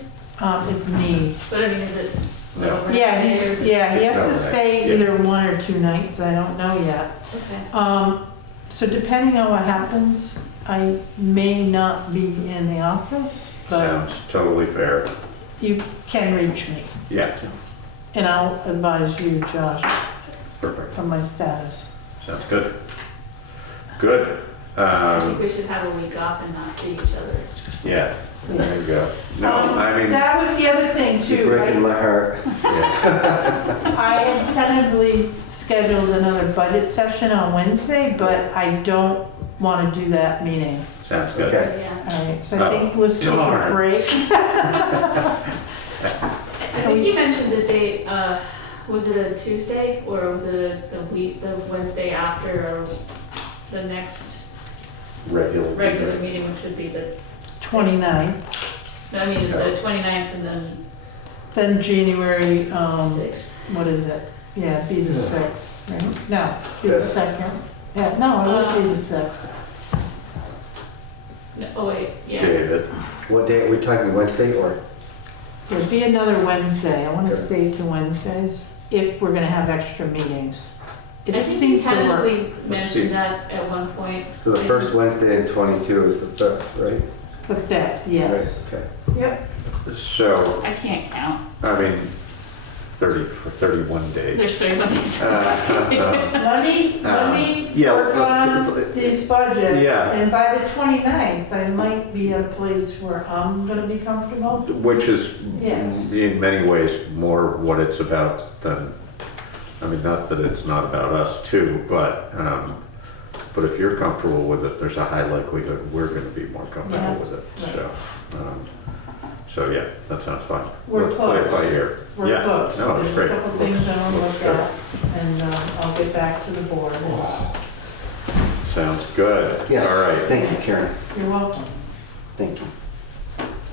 It's me. But I mean, is it? No. over Yeah, day he or- has to Overnight. stay Yeah. either 1 or 2 nights, I don't know yet. Okay. So depending on what happens, I may not be in the office, but Sounds totally fair. you can reach me. Yeah, And I'll advise you, Josh, perfect. of my status. Sounds good. Good. I think we should have a week off and not see each other. Yeah, there you go. No, I mean, That was the other thing You're too. breaking my heart. yeah, I had tentatively scheduled another budget session on Wednesday, but I don't want to do that meeting. sounds good. Okay. Yeah. All right, so I think let's take a Darn. break. I think you mentioned the date, was it a Tuesday or was it the Wednesday after or the next regular meeting, which would be the 29th, No, I mean, the 29th and then January, then 6th. what is it? Yeah, be the 6th, right? No, be the Yeah. 2nd. Yeah, no, it would be the 6th. No, oh wait, yeah. David, What day, are we talking Wednesday or? It'd be another Wednesday. I want to Okay. stay to Wednesdays if we're going to have extra meetings. It I just think you seems to work. tentatively Let's see. mentioned that at one point. So the first Wednesday in 22 is the 5th, right? The 5th, yes. Right, okay. Yep. so, I can't count. I mean, 31 days. There's 31 days. Let me yeah, work on let- these budgets. Yeah. And by the 29th, I might be at a place where I'm going to be comfortable. Which is Yes. in many ways more what it's about than, I mean, not that it's not about us too, but if you're comfortable with it, there's a high likelihood we're gonna be more comfortable Yeah. with it, Right. so yeah, that sounds fine. We're Let's play it close. by ear. We're Yeah. close. No, it's great. There's a couple things I want to Looks look good. at, and I'll get back to the board. Sounds good. Yes, All right. thank you, Karen. You're welcome. Thank you.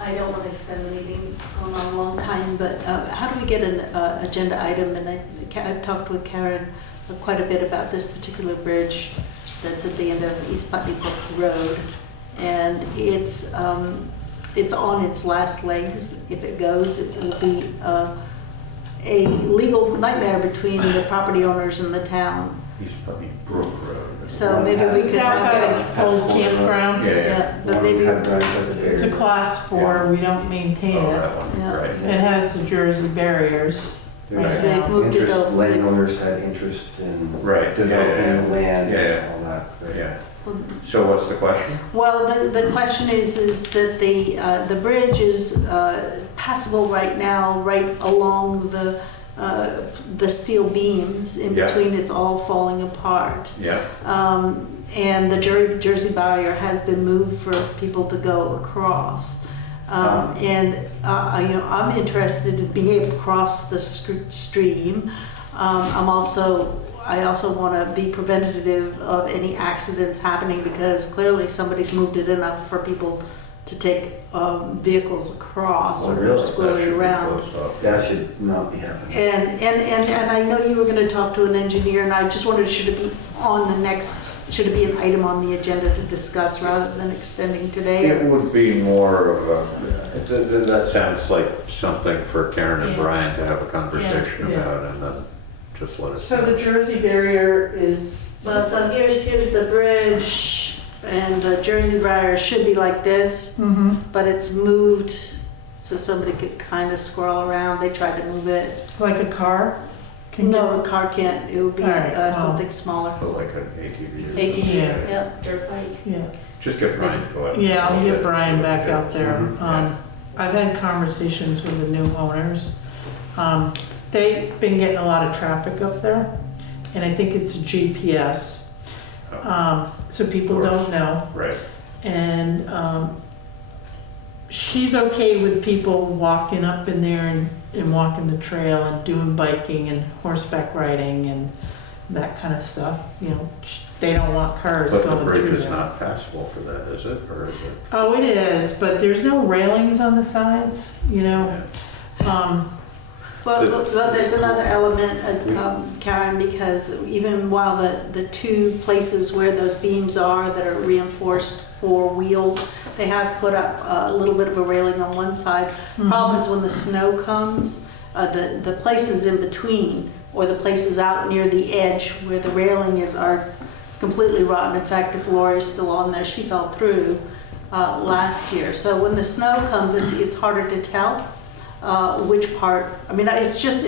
I don't want to extend the meeting, it's gone on a long time, but how do we get an agenda item? And I've talked with Karen quite a bit about this particular bridge that's at the end of East Putney Road. And it's on its last legs. If it goes, it will be a legal nightmare between the property owners and the town. He's probably Brook Road. So maybe we It's could out by have, the old campground. Yeah, yeah, but maybe, It's a class 4, we don't maintain Oh, it. that one, Yeah. right. It has the Jersey barriers. Right. they moved it Interest, over. landowners had interest in Right, yeah, developing the land yeah, and all that. Yeah. So what's the question? Well, the question is that the bridge is passable right now, right along the steel beams. In Yeah. between, it's all falling apart. Yeah. And the Jersey barrier has been moved for people to go across. And I'm interested in being able to cross the stream. I also want to be preventative of any accidents happening because clearly somebody's moved it enough for people to take vehicles across Oh, or really? squirrely around. That should not be happening. And I know you were going to talk to an engineer, and I just wondered, should it be should it be an item on the agenda to discuss rather than extending today? It would be more of a, that sounds like something for Karen and Yeah. Brian to have a conversation Yeah. about and then just let us So know. the Jersey barrier is, Well, so here's the bridge, and the Jersey barrier should be like this, but it's moved so somebody could kind of squirrel around. They tried to move it. like a car? Can No, a car can't. It would be All right, well. something smaller. So like an ATV or ATV, something. Yeah. yeah. Dirt bike. Yeah, Just get Brian to go out. yeah, I'll get Brian back out there. Mhm. I've had conversations with the new owners. They've been getting a lot of traffic up there, and I think it's a GPS, so people don't know. Right. And she's okay with people walking up in there and walking the trail and doing biking and horseback riding and that kind of stuff. You know, they don't want cars But the going bridge through is there. not passable for that, is it? Or is it? Oh, it is, but there's no railings on the sides, you know? Well, there's another element, Karen, because even while the two places where those beams are that are reinforced for wheels, they have put up a little bit of a railing on one side. Problem is when the snow comes, the places in between or the places out near the edge where the railing is are completely rotten. In fact, if Lori's still on there, she fell through last year. So when the snow comes, it's harder to tell which part. I mean, it's just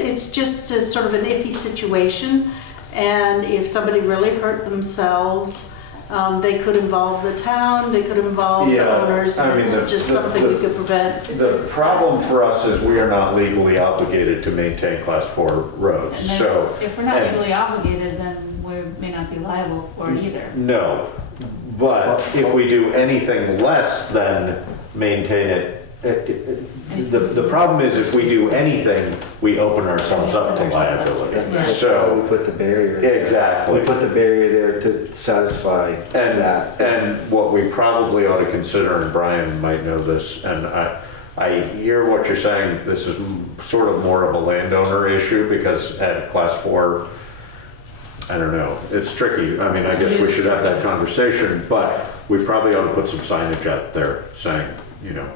a sort of an iffy situation. And if somebody really hurt themselves, they could involve the town, they could involve the owners. I mean, it's just something we could prevent. The problem for us is we are not legally obligated to maintain class 4 roads, And then so. if we're not and- legally obligated, then we may not be liable for it either. No, but if we do anything less than maintain it, the problem is if we do anything, we open ourselves up to liability. Yeah. So, We put the barrier there. exactly. We put the barrier there to satisfy that. And what we probably ought to consider, and Brian might know this, and I hear what you're saying, this is sort of more of a landowner issue because at class 4, I don't know, it's tricky. I mean, I guess we should have that conversation, but we probably ought to put some signage out there saying, you know,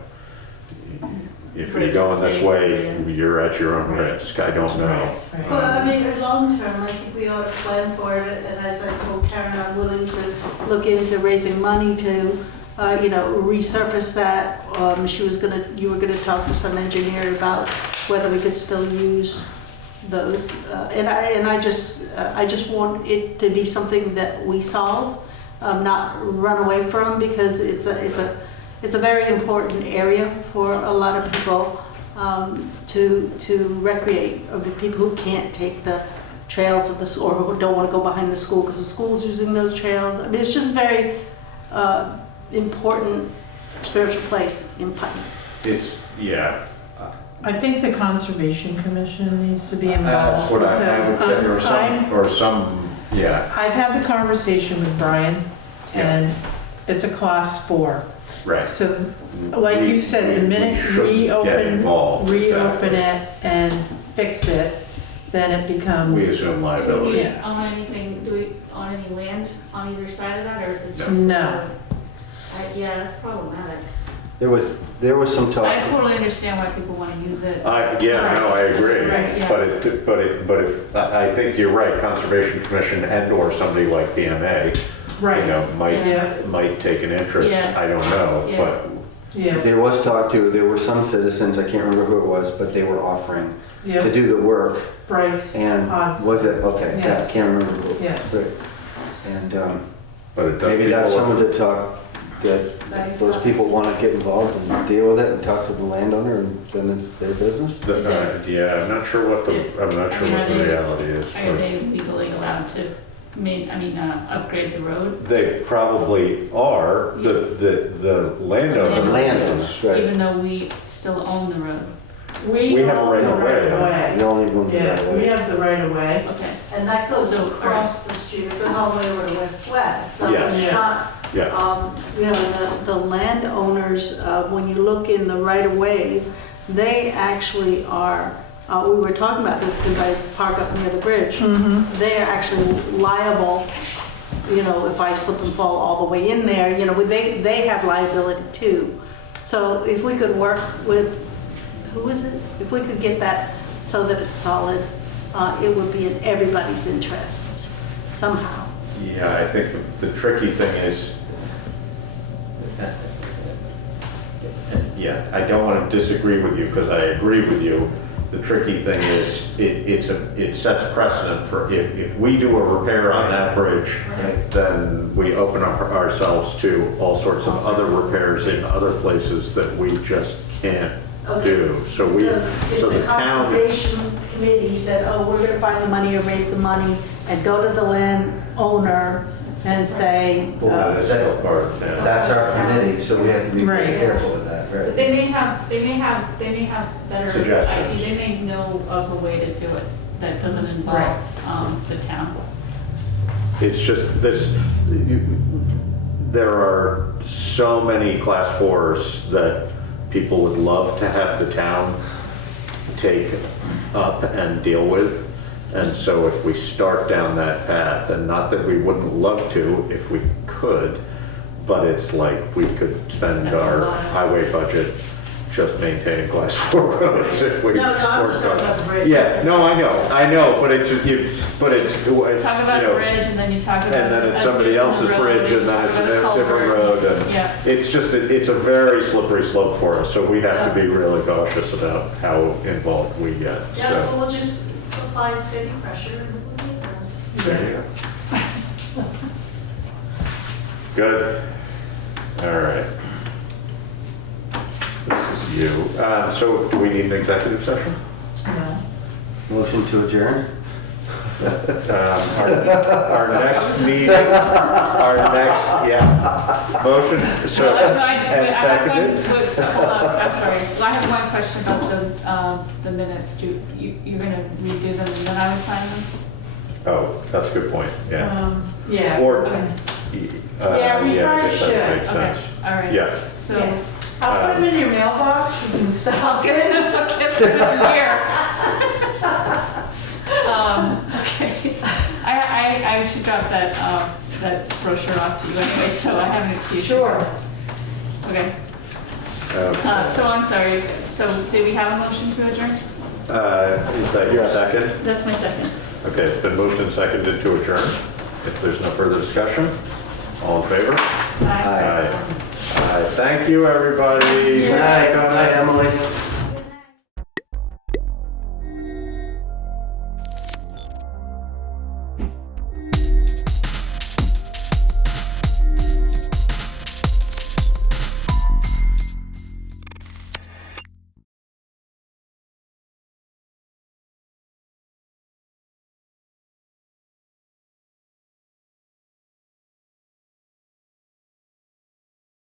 if you're going this way, you're at your own risk. I don't know. Well, I mean, long term, I think we ought to plan for it, and as I told Karen, I'm willing to look into raising money to, resurface that. You were gonna talk to some engineer about whether we could still use those. And I just want it to be something that we solve, not run away from, because it's a very important area for a lot of people to recreate, or the people who can't take the trails of the school, or who don't want to go behind the school because the school's using those trails. I mean, it's just a very important spiritual place in Putney. It's, yeah. I think the Conservation Commission needs to be involved. That's what I would say, because or some, yeah, I've had the conversation with Brian, and it's a class 4. right. So, like you said, the minute shouldn't get involved, reopen exactly. it and fix it, then it becomes. We assume Do liability. we Yeah. own anything, do we own any land on either side of that, or is it No. just? No. Yeah, that's problematic. There was some talk. I totally understand why people want to use it. I agree. Right, yeah. But if, I think you're right, Conservation Commission and/or somebody like DMA, Right. might take an interest. Yeah. I don't know, Yeah. but Yeah, There was talk too, there were some citizens, I can't remember who it was, but they were offering to yeah, do the work. Bryce And Hodgson. was it, okay, yeah, I Yes. can't remember who. Yes. Right. And it does. maybe that's people- someone to talk, that Nice. those people want to get involved and deal with it and talk to the landowner, and then it's their business. Yeah, I'm not sure what the reality is. Are they legally allowed to upgrade the road? They probably are, the landowner. The landowners, right. Even though we still own the road? We have a own right the of way. The only one Yeah, that we way. have the right of way. Okay. And that goes So, across the street, it goes all the way over to West. So Yes. it's Yes. not, Yeah, the landowners, when you look in the right of ways, they actually are, we were talking about this because I park up near the bridge. They are actually liable, if I slip and fall all the way in there, they have liability too. So if we could work with, who is it? If we could get that so that it's solid, it would be in everybody's interest somehow. yeah, I think the tricky thing is, yeah, I don't want to disagree with you because I agree with you. The tricky thing is, it sets precedent for if we do a repair on that bridge, then we open up ourselves to all sorts of other repairs in other places that we just can't do. So if the the town, Conservation Committee said, oh, we're gonna find the money or raise the money, and go to the landowner and say, that is still part of the town. That's our committee, so we have to be very Right. careful with that, But right? they may have better, Suggestions. they may know of a way to do it that doesn't involve, the town. It's just this, there are so many class 4s that people would love to have the town take up and deal with. And so if we start down that path, and not that we wouldn't love to if we could, but it's like we could spend That's a our lot. highway budget just maintain class 4 roads if we No, I'm work just on talking about the it. bridge. Yeah, no, I know, but it's, Talk about you the know, bridge and then you talk about. and then it's a somebody different else's road, bridge, and then talk it's a about different culvert. road, and Yeah. it's just, it's a very slippery slope for us, so we have to be really cautious about how involved we get, Yeah, so. well, we'll just apply steady pressure and we'll get there. There you go. Good. All right. This is you. So do we need an executive session? No. Motion to adjourn? Our next meeting, yeah, motion, so, and seconded? Hold on, I'm sorry. I have one question about the minutes. You're gonna redo them and then I would sign them? Oh, that's a good point, yeah. Yeah. Or, Okay. Yeah, we I probably guess that makes should. Okay, sense. all right. Yeah, So, Yeah. I'll put them in your mailbox, you can I'll stop give it. them here. Okay. I should drop that brochure off to you anyway, so I have an excuse. Sure. Okay. okay. So I'm sorry. So did we have a motion to adjourn? Is that your second? That's my second. Okay, it's been moved and seconded to adjourn. If there's no further discussion, all in favor? Aye. Aye. Thank you, everybody. Good night, Emily.